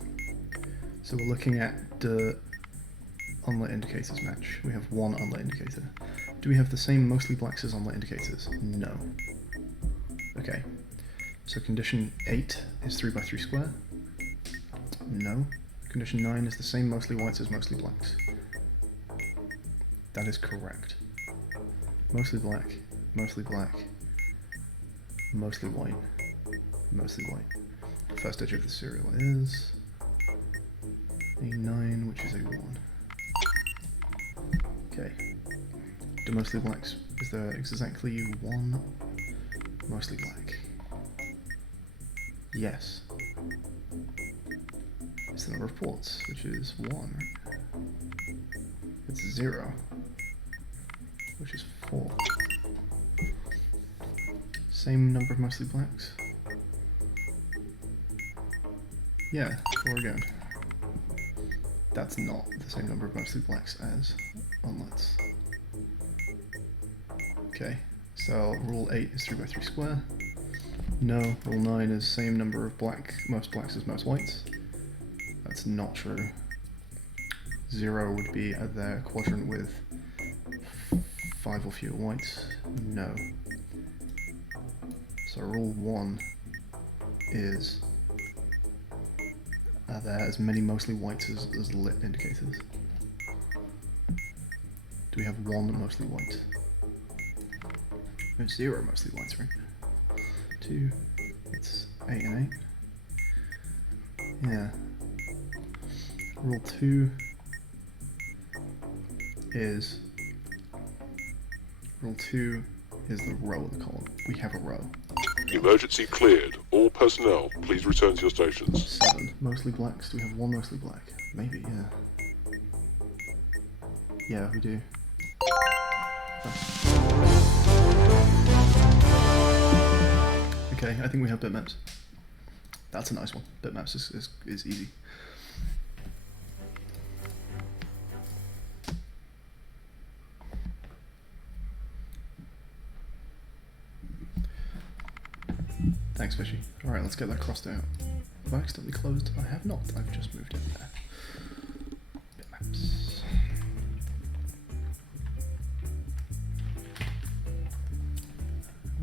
So we're looking at the unlit indicators match. We have one unlit indicator. Do we have the same mostly blacks as unlit indicators? No. Okay. So condition 8 is 3 by 3 square. No. Condition 9 is the same mostly whites as mostly blacks. That is correct. Mostly black, mostly black, mostly white, mostly white. First edge of the serial is A9, which is A1. Okay. Do mostly blacks, is there exactly one mostly black? Yes. It's the number of ports, which is 1, right? It's 0, which is 4. Same number of mostly blacks? Yeah, 4 again. That's not the same number of mostly blacks as unlets. Okay, so rule 8 is 3 by 3 square. No, rule 9 is same number of most blacks as most whites. That's not true. 0 would be at their quadrant with 5 or fewer whites. No. So rule 1 is there as many mostly whites as lit indicators. Do we have one mostly white? We have 0 mostly whites, right? 2, it's 8 and 8. Yeah. Rule 2 is the row of the column. We have a row. Emergency cleared. All personnel, please return to your stations. 7. Mostly blacks. Do we have one mostly black? Maybe, yeah. Yeah, we do. Okay, I think we have bitmaps. That's a nice one. Bitmaps is easy. Thanks, Fishy. Alright, let's get that crossed out. Have I accidentally closed? I have not. I've just moved it there. Bitmaps.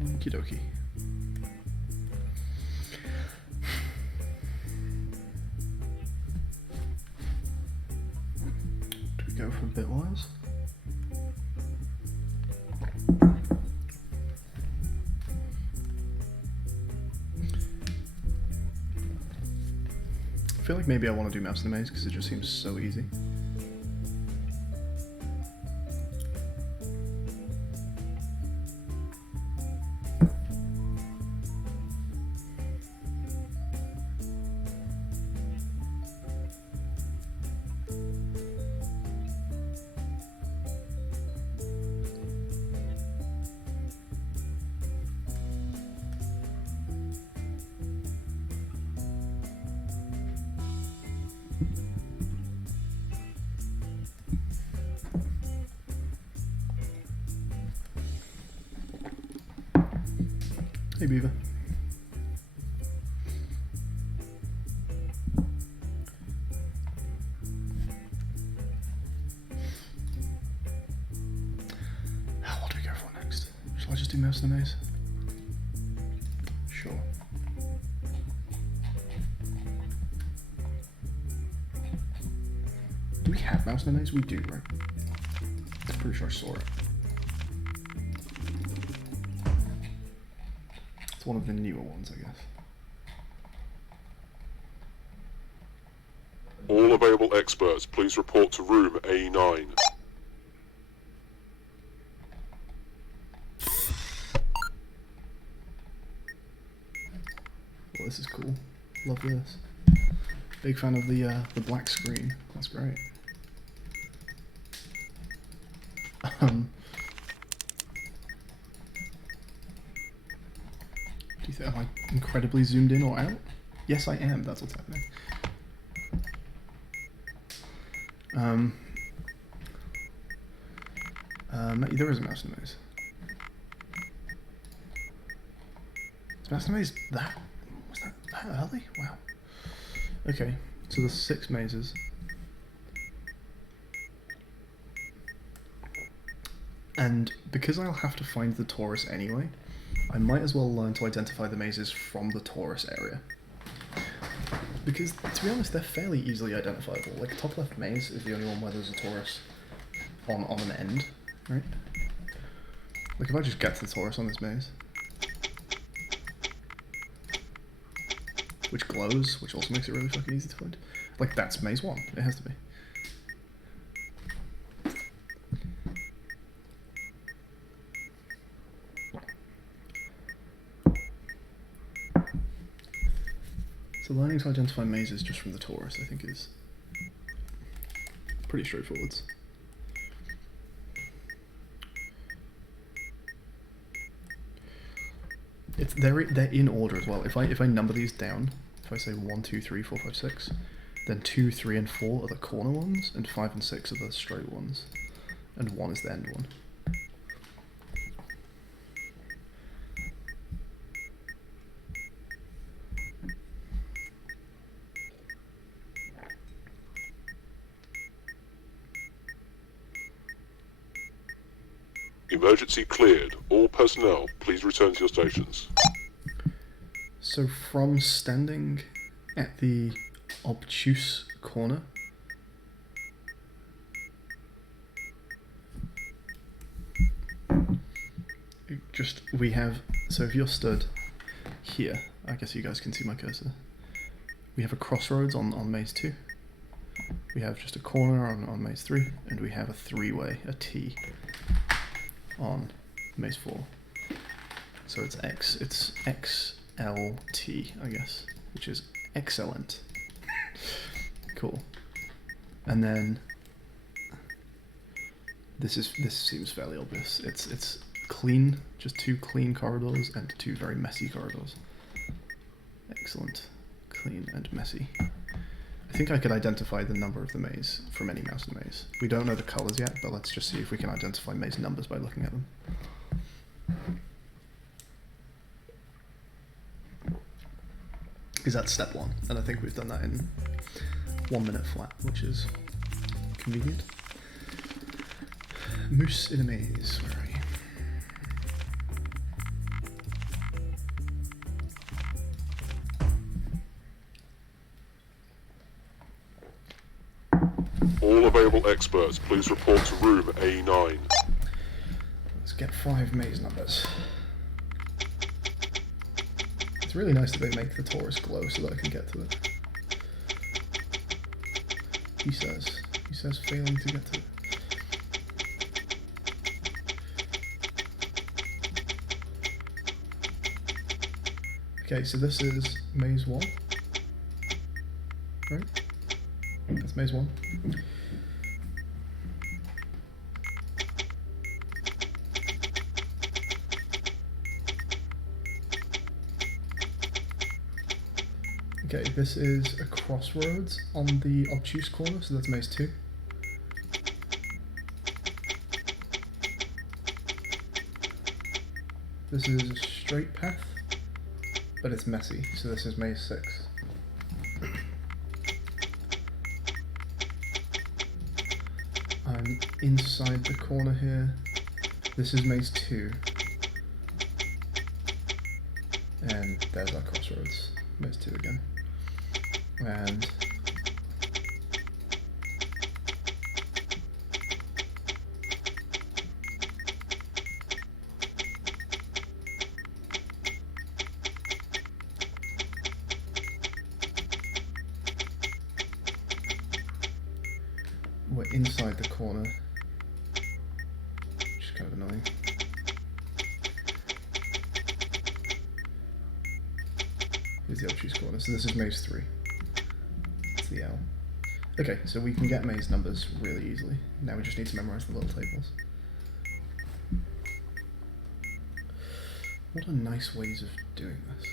Okie dokie. Do we go from bitwise? I feel like maybe I want to do maps in the maze because it just seems so easy. Hey Beaver. What do we go for next? Shall I just do mouse in the maze? Sure. Do we have mouse in the maze? We do, right? I'm pretty sure I saw it. One of the newer ones, I guess. All available experts, please report to room A9. Well, this is cool. Love this. Big fan of the black screen. That's great. Do you think, am I incredibly zoomed in or out? Yes, I am. That's what's happening. There is a mouse in the maze. Is mouse in the maze that? Was that early? Wow. Okay, so there's 6 mazes. And because I'll have to find the torus anyway, I might as well learn to identify the mazes from the torus area. Because, to be honest, they're fairly easily identifiable. Like, top left maze is the only one where there's a torus on an end, right? Like, if I just get to the torus on this maze, which glows, which also makes it really fucking easy to find. Like, that's maze 1. It has to be. So learning to identify mazes just from the torus, I think, is pretty straightforward. They're in order as well. If I number these down, if I say 1, 2, 3, 4, 5, 6, then 2, 3, and 4 are the corner ones, and 5 and 6 are the straight ones, and 1 is the end one. Emergency cleared. All personnel, please return to your stations. So from standing at the obtuse corner, we have, so if you're stood here, I guess you guys can see my cursor, we have a crossroads on maze 2, we have just a corner on maze 3, and we have a 3-way, a T, on maze 4. So it's XLT, I guess, which is excellent. Cool. And then this seems fairly obvious. It's clean, just 2 clean corridors and 2 very messy corridors. Excellent, clean and messy. I think I could identify the number of the maze from any mouse in the maze. We don't know the colors yet, but let's just see if we can identify maze numbers by looking at them. Because that's step 1, and I think we've done that in 1 minute flat, which is convenient. Moose in a maze, where are you? All available experts, please report to room A9. Let's get 5 maze numbers. It's really nice that they make the torus glow so that I can get to it. He says failing to get to it. Okay, so this is maze 1, right? That's maze 1. Okay, this is a crossroads on the obtuse corner, so that's maze 2. This is a straight path, but it's messy, so this is maze 6. I'm inside the corner here. This is maze 2. And there's our crossroads. Maze 2 again. And we're inside the corner, which is kind of annoying. Here's the obtuse corner, so this is maze 3. It's the L. Okay, so we can get maze numbers really easily. Now we just need to memorize the little tables. What are nice ways of doing this?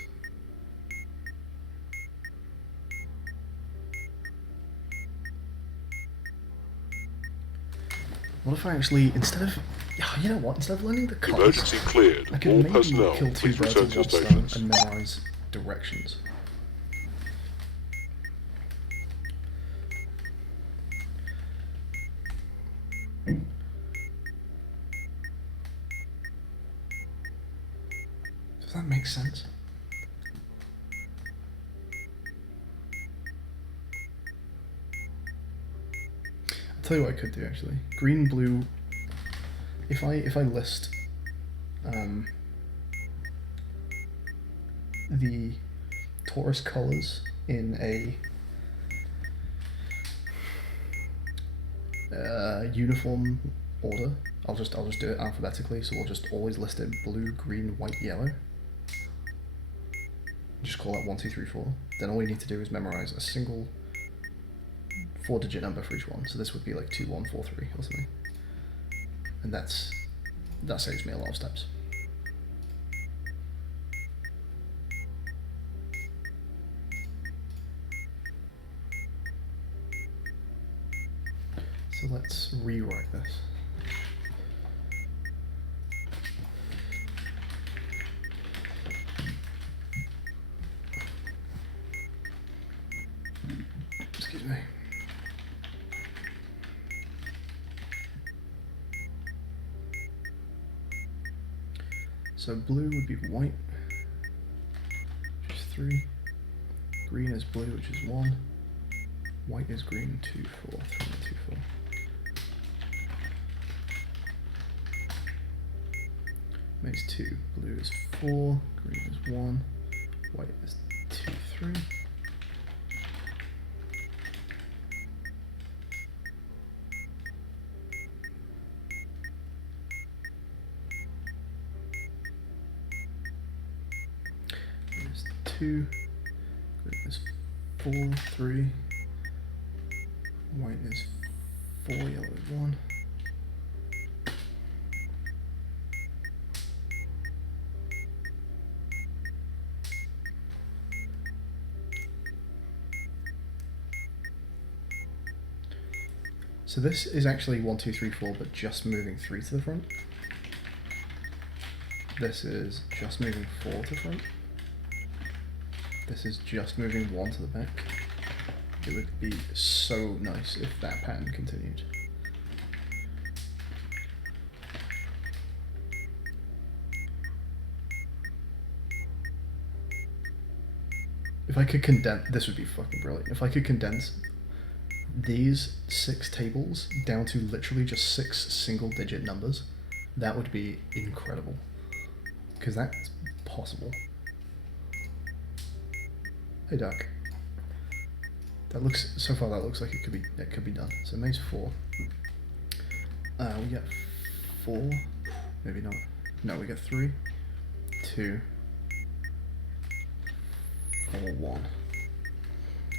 What if I actually, instead of, you know what, instead of learning the colors, Emergency cleared. I could All maybe personnel, kill two please birds return with to your one stone stations. and memorize directions. Does that make sense? I'll tell you what I could do actually. Green, blue. If I list the Taurus colors in a uniform order, I'll just do it alphabetically. So we'll just always list it blue, green, white, yellow. Just call that 1, 2, 3, 4. Then all we need to do is memorize a single 4-digit number for each one. So this would be like 2, 1, 4, 3 or something. And that saves me a lot of steps. So let's rewrite this. Excuse me. So blue would be white, which is 3. Green is blue, which is 1. White is green, 2, 4. 3, 2, 4. Makes 2. Blue is 4. Green is 1. White is 2, 3. Green is 2. Green is 4, 3. White is 4. Yellow is 1. So this is actually 1, 2, 3, 4, but just moving 3 to the front. This is just moving 4 to the front. This is just moving 1 to the back. It would be so nice if that pattern continued. If I could condense, this would be fucking brilliant. If I could condense these 6 tables down to literally just 6 single-digit numbers, that would be incredible. Because that's possible. Hey, Duck. That looks, so far that looks like it could be done. So maze 4. We get 4. Maybe not. No, we get 3, 2, 4, 1.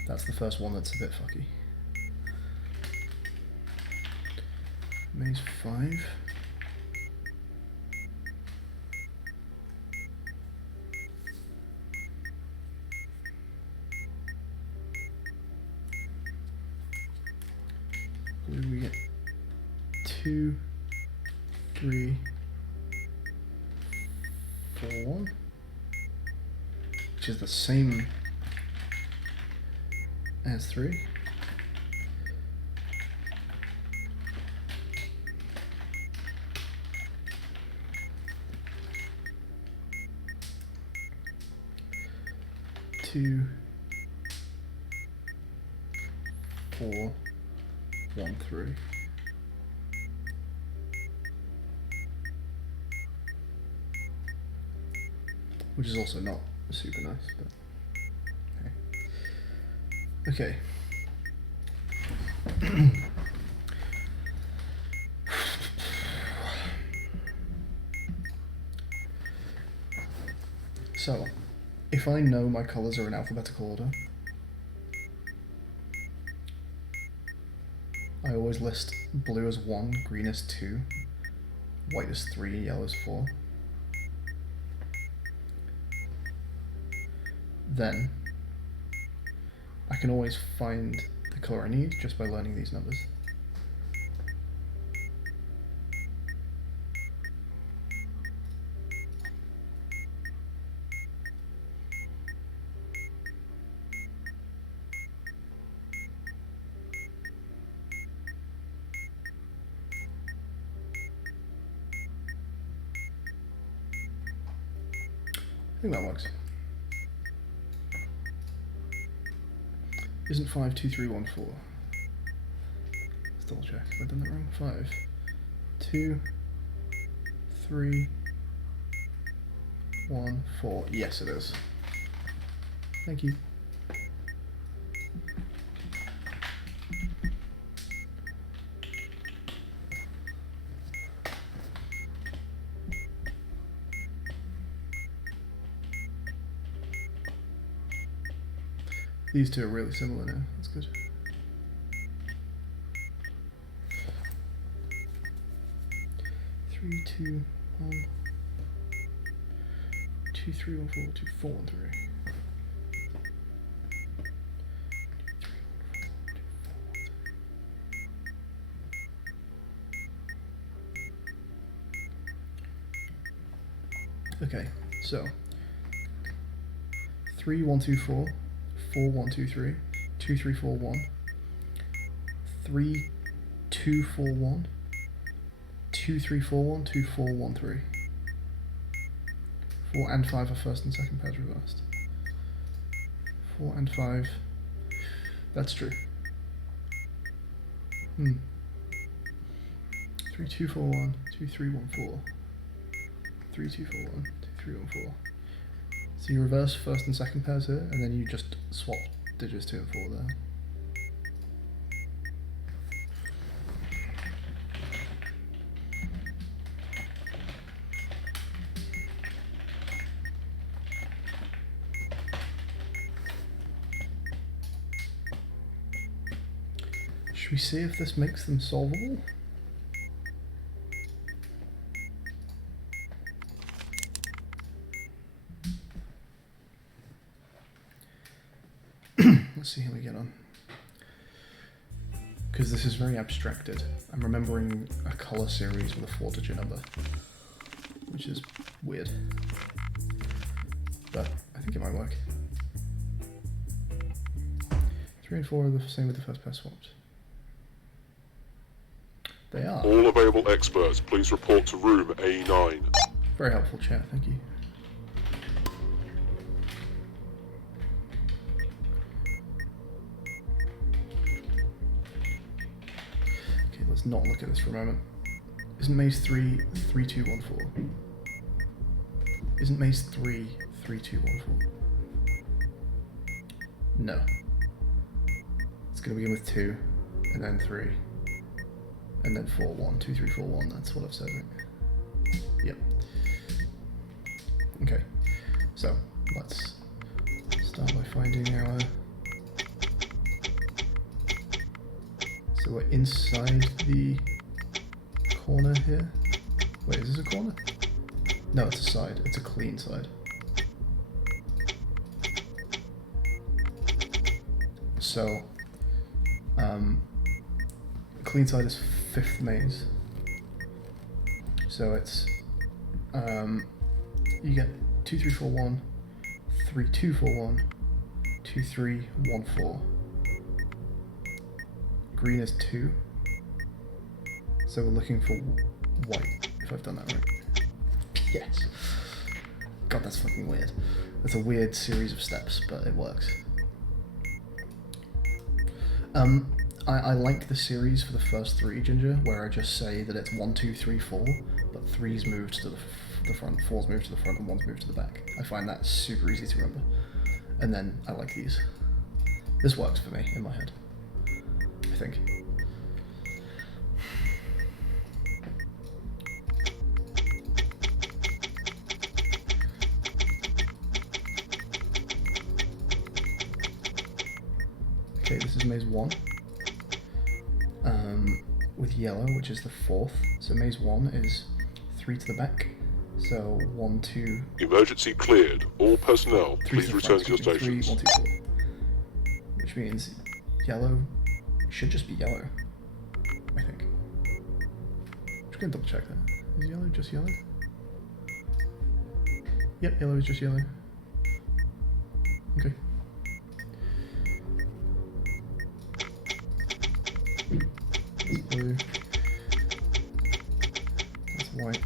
That's the first one that's a bit fucky. Maze 5. Blue, we get 2, 3, 4, 1, which is the same as 3. Two, 4, 1, 3. Which is also not super nice, but okay. So, if I know my colours are in alphabetical order, I always list blue as 1, green as 2, white as 3, yellow as 4. then I can always find the colour I need just by learning these numbers. I think that works. Isn't 5 2 3 1 4? Let's double check. Have I done that wrong? 5 2 3 1 4. Yes, it is. Thank you. These two are really similar now. That's good. Three, two, 1, 2 3 1 4 2 4 1 3. Okay, so 3 1 2 4 4 1 2 3 2 3 4 1 3 2 4 1 2 3 4 1 2 4 1 3. 4 and 5 are first and second pairs reversed. 4 and 5. That's true. 3 2 4 1 2 3 1 4 3 2 4 1 2 3 1 4. So you reverse first and second pairs here, and then you just swap digits 2 and 4 there. Should we see if this makes them solvable? Let's see how we get on. Because this is very abstracted. I'm remembering a colour series with a 4-digit number, which is weird. But I think it might work. 3 and 4 are the same with the first pair swapped. They are. All available experts, please report to room A9. Very helpful chat, thank you. Okay, let's not look at this for a moment. Isn't maze 3 3 2 1 4? Isn't maze 3 3 2 1 4? No. It's going to begin with 2, and then 3, and then 4 1 2 3 4 1. That's what I've said, right? Yep. Okay, so let's start by finding our. So we're inside the corner here. Wait, is this a corner? No, it's a side. It's a clean side. So, clean side is 5th maze. So it's, you get 2 3 4 1, 3 2 4 1, 2 3 1 4. Green is 2. So we're looking for white, if I've done that right. Yes. God, that's fucking weird. That's a weird series of steps, but it works. I like the series for the first 3, Ginger, where I just say that it's 1 2 3 4, but 3's moved to the front, 4's moved to the front, and 1's moved to the back. I find that super easy to remember. And then I like these. This works for me in my head, I think. Okay, this is maze 1. With yellow, which is the 4th. So maze 1 is 3 to the back, So 1, 2. Emergency cleared. All personnel, 3 please to the return front, to your 3, 1, stations. 2, 4. Which means yellow should just be yellow, I think. I'm just gonna double check that. Is yellow just yellow? Yep, yellow is just yellow. Okay. That's blue. That's white.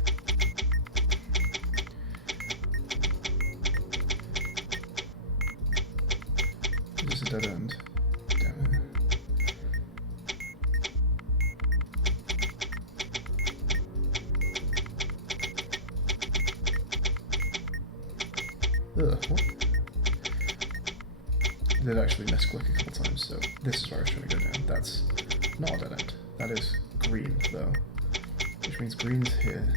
This is a dead end. Down here. Ugh, what? I did actually misclick a couple times, so this is where I was trying to go down. That's not a dead end. That is green, though. Which means green's here.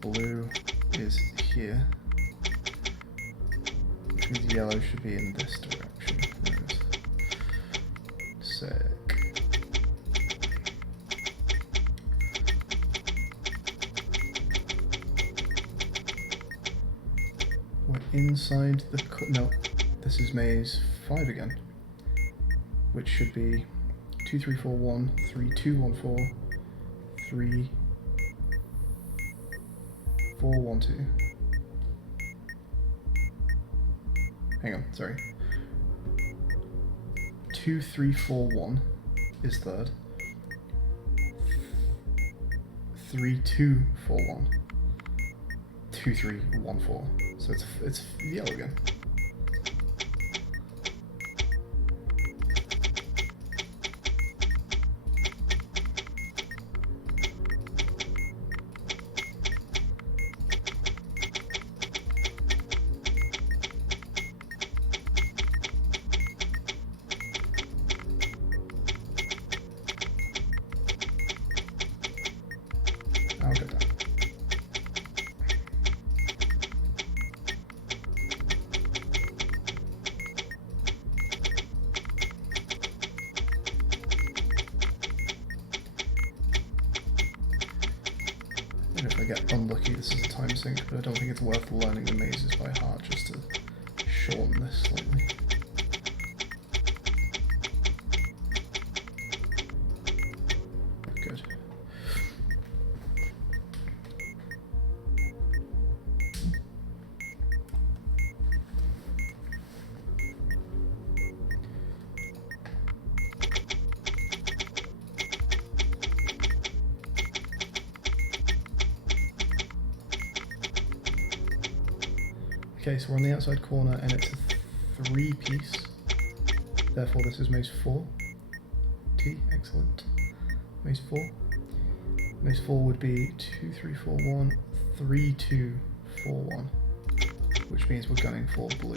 Blue is here. Which means yellow should be in this direction. There it is. Sick. We're inside the... no, this is maze 5 again. Which should be 2, 3, 4, 1, 3, 2, 1, 4, 3, 4, 1, 2. Hang on, sorry. 2, 3, 4, 1 is third. 3, 2, 4, 1. 2, 3, 1, 4. So it's yellow again. I'll go down. And if I get unlucky, this is a time sink, but I don't think it's worth learning the mazes by heart just to shorten this slightly. Good. Okay, so we're on the outside corner and it's a 3-piece. Therefore this is maze 4. T, excellent. Maze 4. Maze 4 would be 2, 3, 4, 1, 3, 2, 4, 1. Which means we're gunning for blue.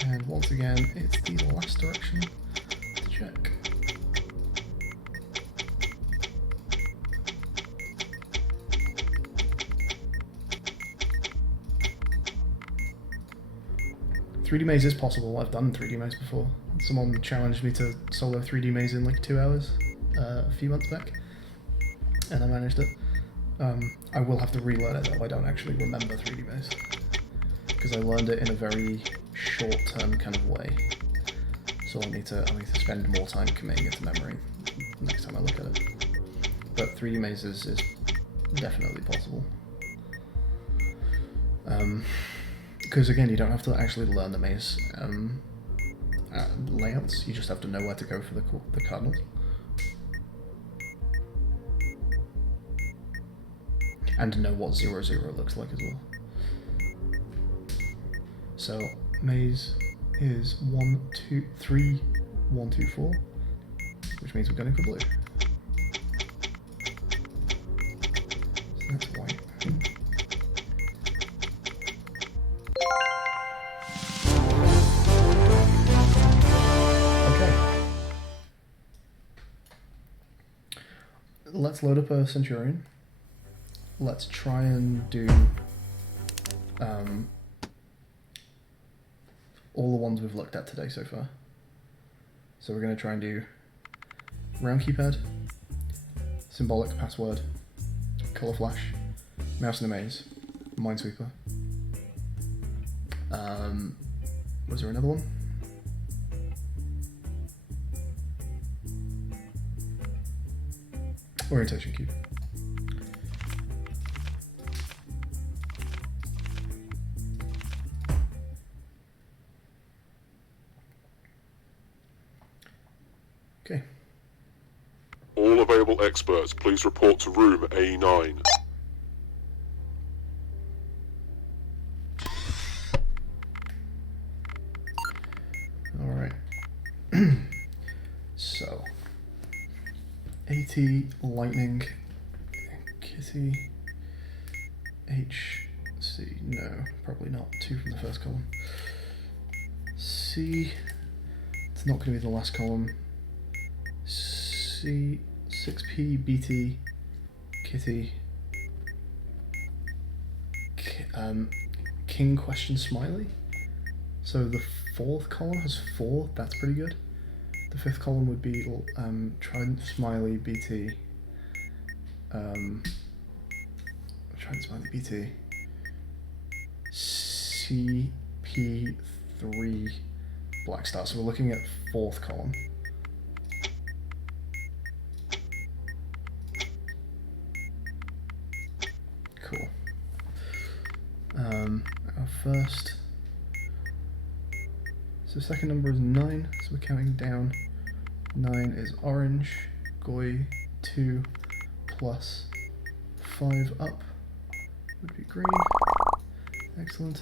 And once again, it's the last direction to check. "3D maze is possible. I've done 3D maze before. Someone challenged me to solo 3D maze in like 2 hours a few months back, and I managed it. I will have to relearn it though. I don't actually remember 3D maze because I learned it in a very short-term kind of way. So I'll need to spend more time committing it to memory next time I look at it. But 3D maze is definitely possible. Because again, you don't have to actually learn the maze layouts. You just have to know where to go for the cardinals. And know what 0, 0 looks like as well. So maze is 1, 2, 3, 1, 2, 4, which means we're going for blue. So that's white. Okay. let's load up a Centurion. Let's try and do all the ones we've looked at today so far. So we're going to try and do round keypad, symbolic password, color flash, mouse in a maze, minesweeper. Was there another one? Orientation cube. Okay. All available experts, please report to room A9. All right. So, AT, lightning, kitty, H, C, no, probably not. 2 from the first column. C, it's not going to be the last column. C, 6P, BT, kitty, king question smiley. So the 4th column has 4, that's pretty good. The 5th column would be trident smiley BT, trident smiley BT, CP3 black star. So we're looking at 4th column. Cool. Our first. So second number is 9, so we're counting down. 9 is orange, Goi 2 plus 5 up would be green. Excellent.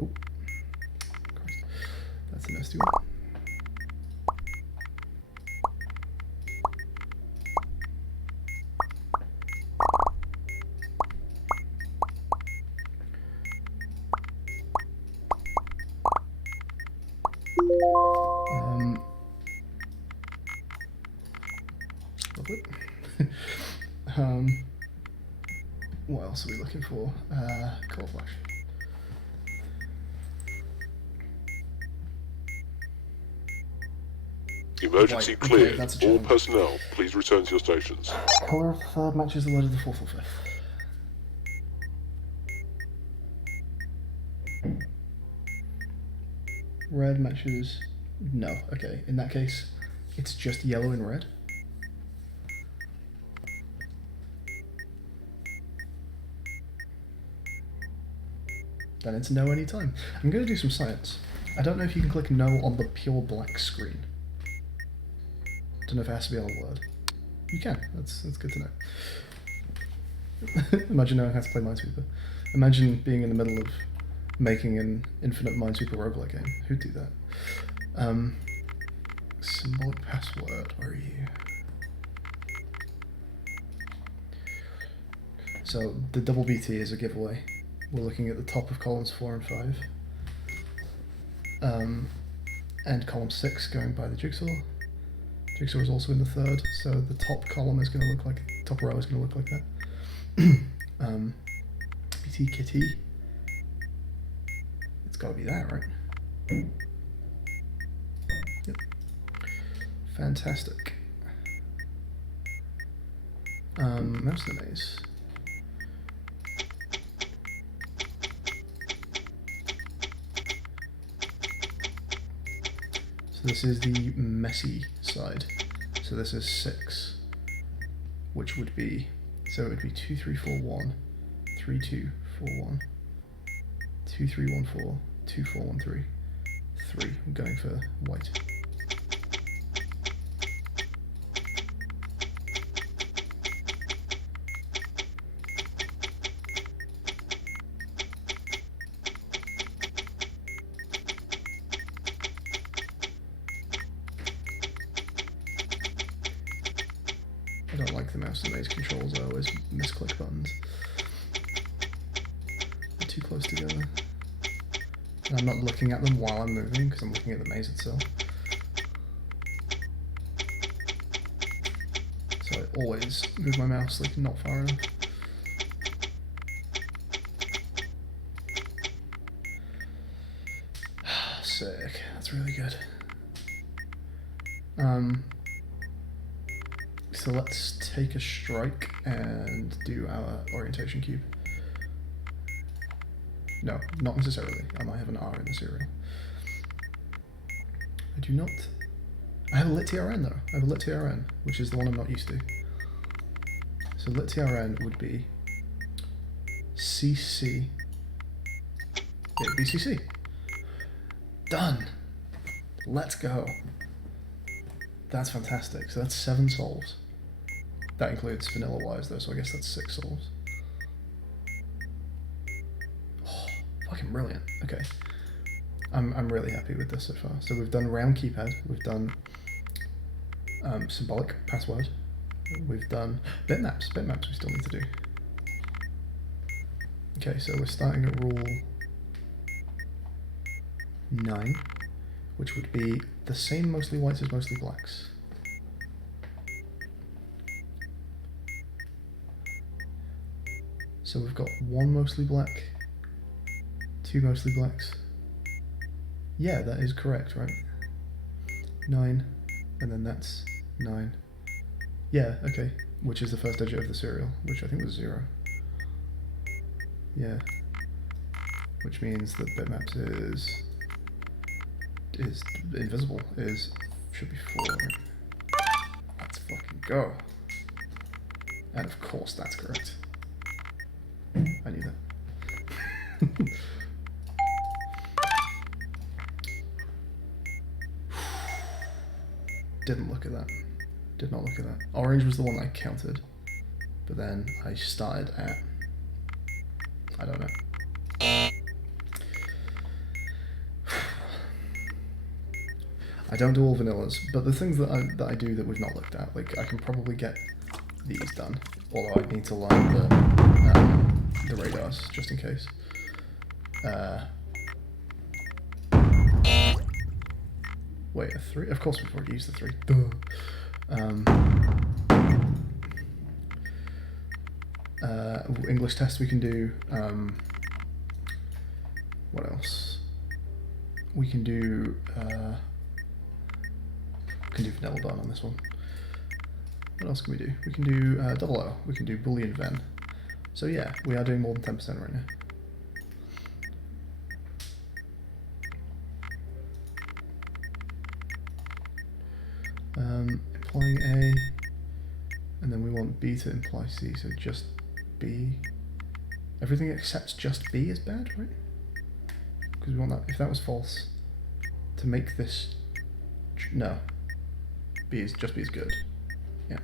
Oh, Christ. That's a nasty one. Lovely. What else are we looking for? Color flash. Emergency Right, cleared. okay, that's a All challenge. personnel, please return to your stations. Color of third matches the word of the 4th or 5th. Red matches. No. Okay. In that case, it's just yellow and red. Then it's no anytime. I'm going to do some science. I don't know if you can click no on the pure black screen. Don't know if it has to be on a word. You can. That's good to know. Imagine knowing how to play Minesweeper. Imagine being in the middle of making an infinite Minesweeper roguelike game. Who'd do that? Symbolic password. Where are you? So the double BT is a giveaway. We're looking at the top of columns 4 and 5. And column 6 going by the jigsaw. Jigsaw is also in the 3rd, so the top column is going to look like, top row is going to look like that. BT kitty. It's got to be that, right? Yep. Fantastic. Mouse in the maze. So this is the messy side. So this is 6, which would be, so it would be 2 3 4 1 3 2 4 1 2 3 1 4 2 4 1 3 3. I'm going for white. I don't like the mouse and maze controls, I always misclick buttons. They're too close together. And I'm not looking at them while I'm moving, because I'm looking at the maze itself. So I always move my mouse like not far enough. Sick. That's really good. So let's take a strike and do our orientation cube. No, not necessarily. I might have an R in the serial. I do not. I have a lit TRN though. I have a lit TRN, which is the one I'm not used to. So lit TRN would be CC. It would be CC. Done. Let's go. That's fantastic. So that's 7 solves. That includes vanilla wise though, so I guess that's 6 solves. Oh, fucking brilliant. Okay. I'm really happy with this so far. So we've done round keypad, we've done symbolic password, we've done bitmaps. Bitmaps we still need to do. Okay, so we're starting at rule 9, which would be the same mostly whites as mostly blacks. So we've got 1 mostly black, 2 mostly blacks. Yeah, that is correct, right? 9, and then that's 9. Yeah, okay, which is the first digit of the serial, which I think was 0. Yeah, which means that bitmaps is invisible, should be 4. Let's fucking go. And of course that's correct. I knew that. Didn't look at that. Did not look at that. Orange was the one I counted, but then I started at, I don't know. I don't do all vanillas, but the things that I do that we've not looked at, like I can probably get these done, although I need to learn the radars just in case. Wait, a 3? Of course we've already used the 3. English test we can do. What else? We can do vanilla bun on this one. What else can we do? We can do double O. We can do boolean ven. So yeah, we are doing more than 10% right now. Implying A, and then we want B to imply C, so just B. Everything except just B is bad, right? Because we want that, if that was false, to make this, no. Just B is good. Yeah.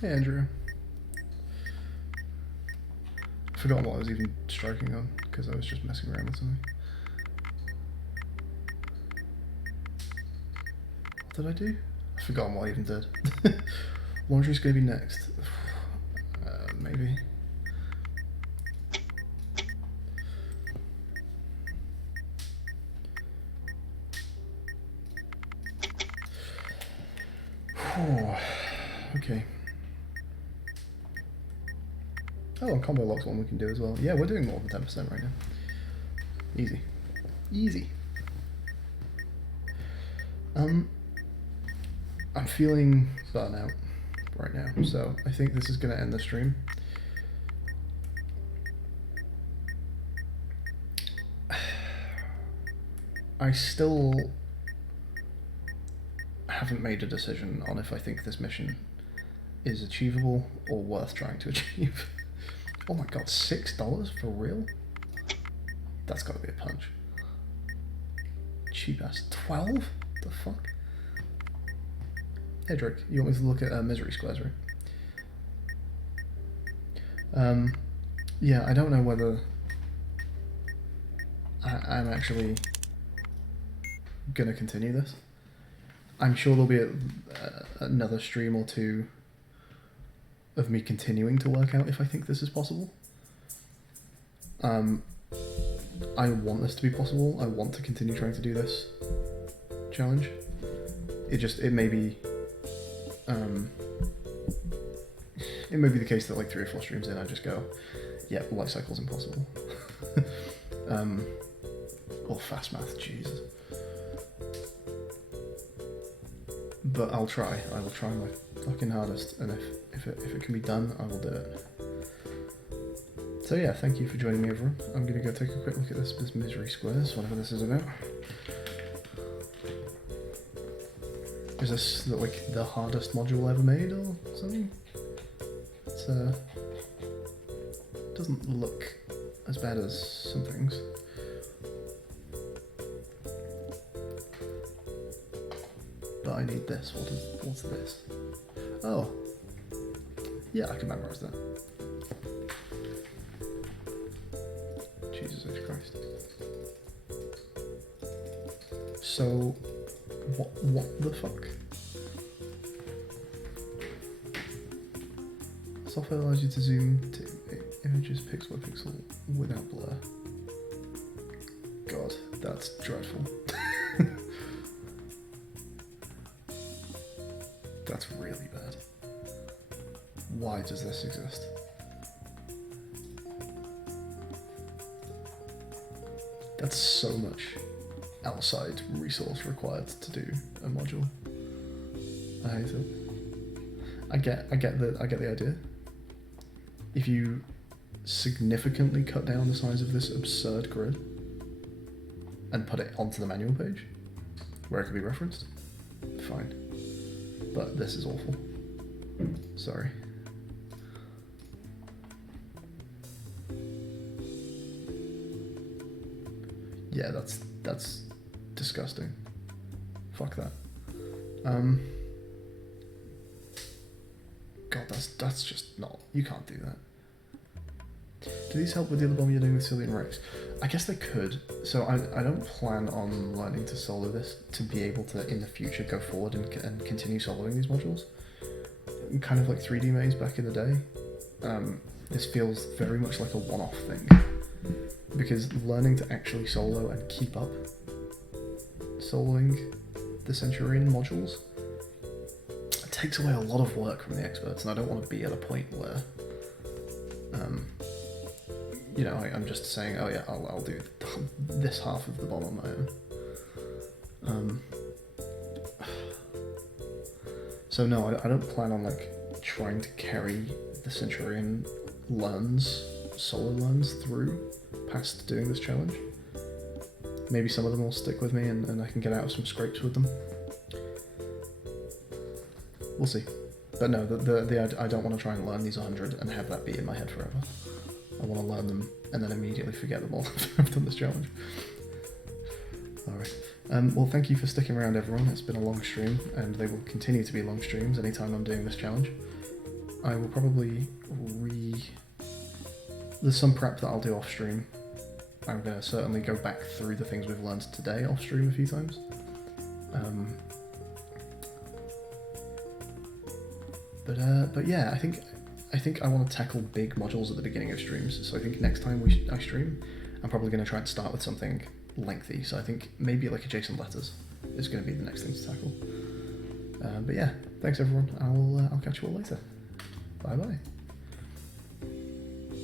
Hey Andrew. I forgot what I was even striking on, because I was just messing around with something. What did I do? I've forgotten what I even did. Laundry's gonna be next. Maybe. Oh, okay. Oh, and combo lock's one we can do as well. Yeah, we're doing more than 10% right now. Easy. Easy. I'm feeling burnout right now, so I think this is going to end the stream. I still haven't made a decision on if I think this mission is achievable or worth trying to achieve. Oh my god, $6 for real? That's gotta be a punch. Cheap ass. 12? The fuck? Hey Drake, you want me to look at misery squares, right? Yeah, I don't know whether I'm actually gonna continue this. I'm sure there'll be another stream or two of me continuing to work out if I think this is possible. I want this to be possible. I want to continue trying to do this challenge. It may be the case that like 3 or 4 streams in I just go, yeah, life cycle's impossible. Or fast math, Jesus. But I'll try. I will try my fucking hardest, and if it can be done, I will do it. So yeah, thank you for joining me, everyone. I'm gonna go take a quick look at this misery squares, whatever this is about. Is this like the hardest module ever made or something? It's doesn't look as bad as some things. But I need this. What's this? Oh. Yeah, I can memorize that. Jesus H. Christ. So, what the fuck? Software allows you to zoom to images pixel by pixel without blur. God, that's dreadful. That's really bad. Why does this exist? That's so much outside resource required to do a module. I hate it. I get the idea. If you significantly cut down the size of this absurd grid and put it onto the manual page where it can be referenced, fine. But this is awful. Sorry. Yeah, that's disgusting. Fuck that. God, that's just not. You can't do that. Do these help with the other bomb you're doing with Cillian Rex? I guess they could. So I don't plan on learning to solo this to be able to in the future go forward and continue soloing these modules. Kind of like 3D Maze back in the day. This feels very much like a one-off thing. Because learning to actually solo and keep up soloing the Centurion modules takes away a lot of work from the experts, and I don't want to be at a point where you know, I'm just saying, oh yeah, I'll do this half of the bomb on my own. So no, I don't plan on like trying to carry the Centurion solo learns through past doing this challenge. Maybe some of them will stick with me and I can get out of some scrapes with them. We'll see. But no, I don't want to try and learn these 100 and have that be in my head forever. I want to learn them and then immediately forget them all after I've done this challenge. Alright. Well, thank you for sticking around, everyone. It's been a long stream, and they will continue to be long streams anytime I'm doing this challenge. I will probably There's some prep that I'll do off stream. I'm going to certainly go back through the things we've learned today off stream a few times. But yeah, I think I want to tackle big modules at the beginning of streams. So I think next time I stream, I'm probably going to try and start with something lengthy. So I think maybe like adjacent letters is going to be the next thing to tackle. But yeah, Thanks everyone. I'll catch you all later. Bye bye.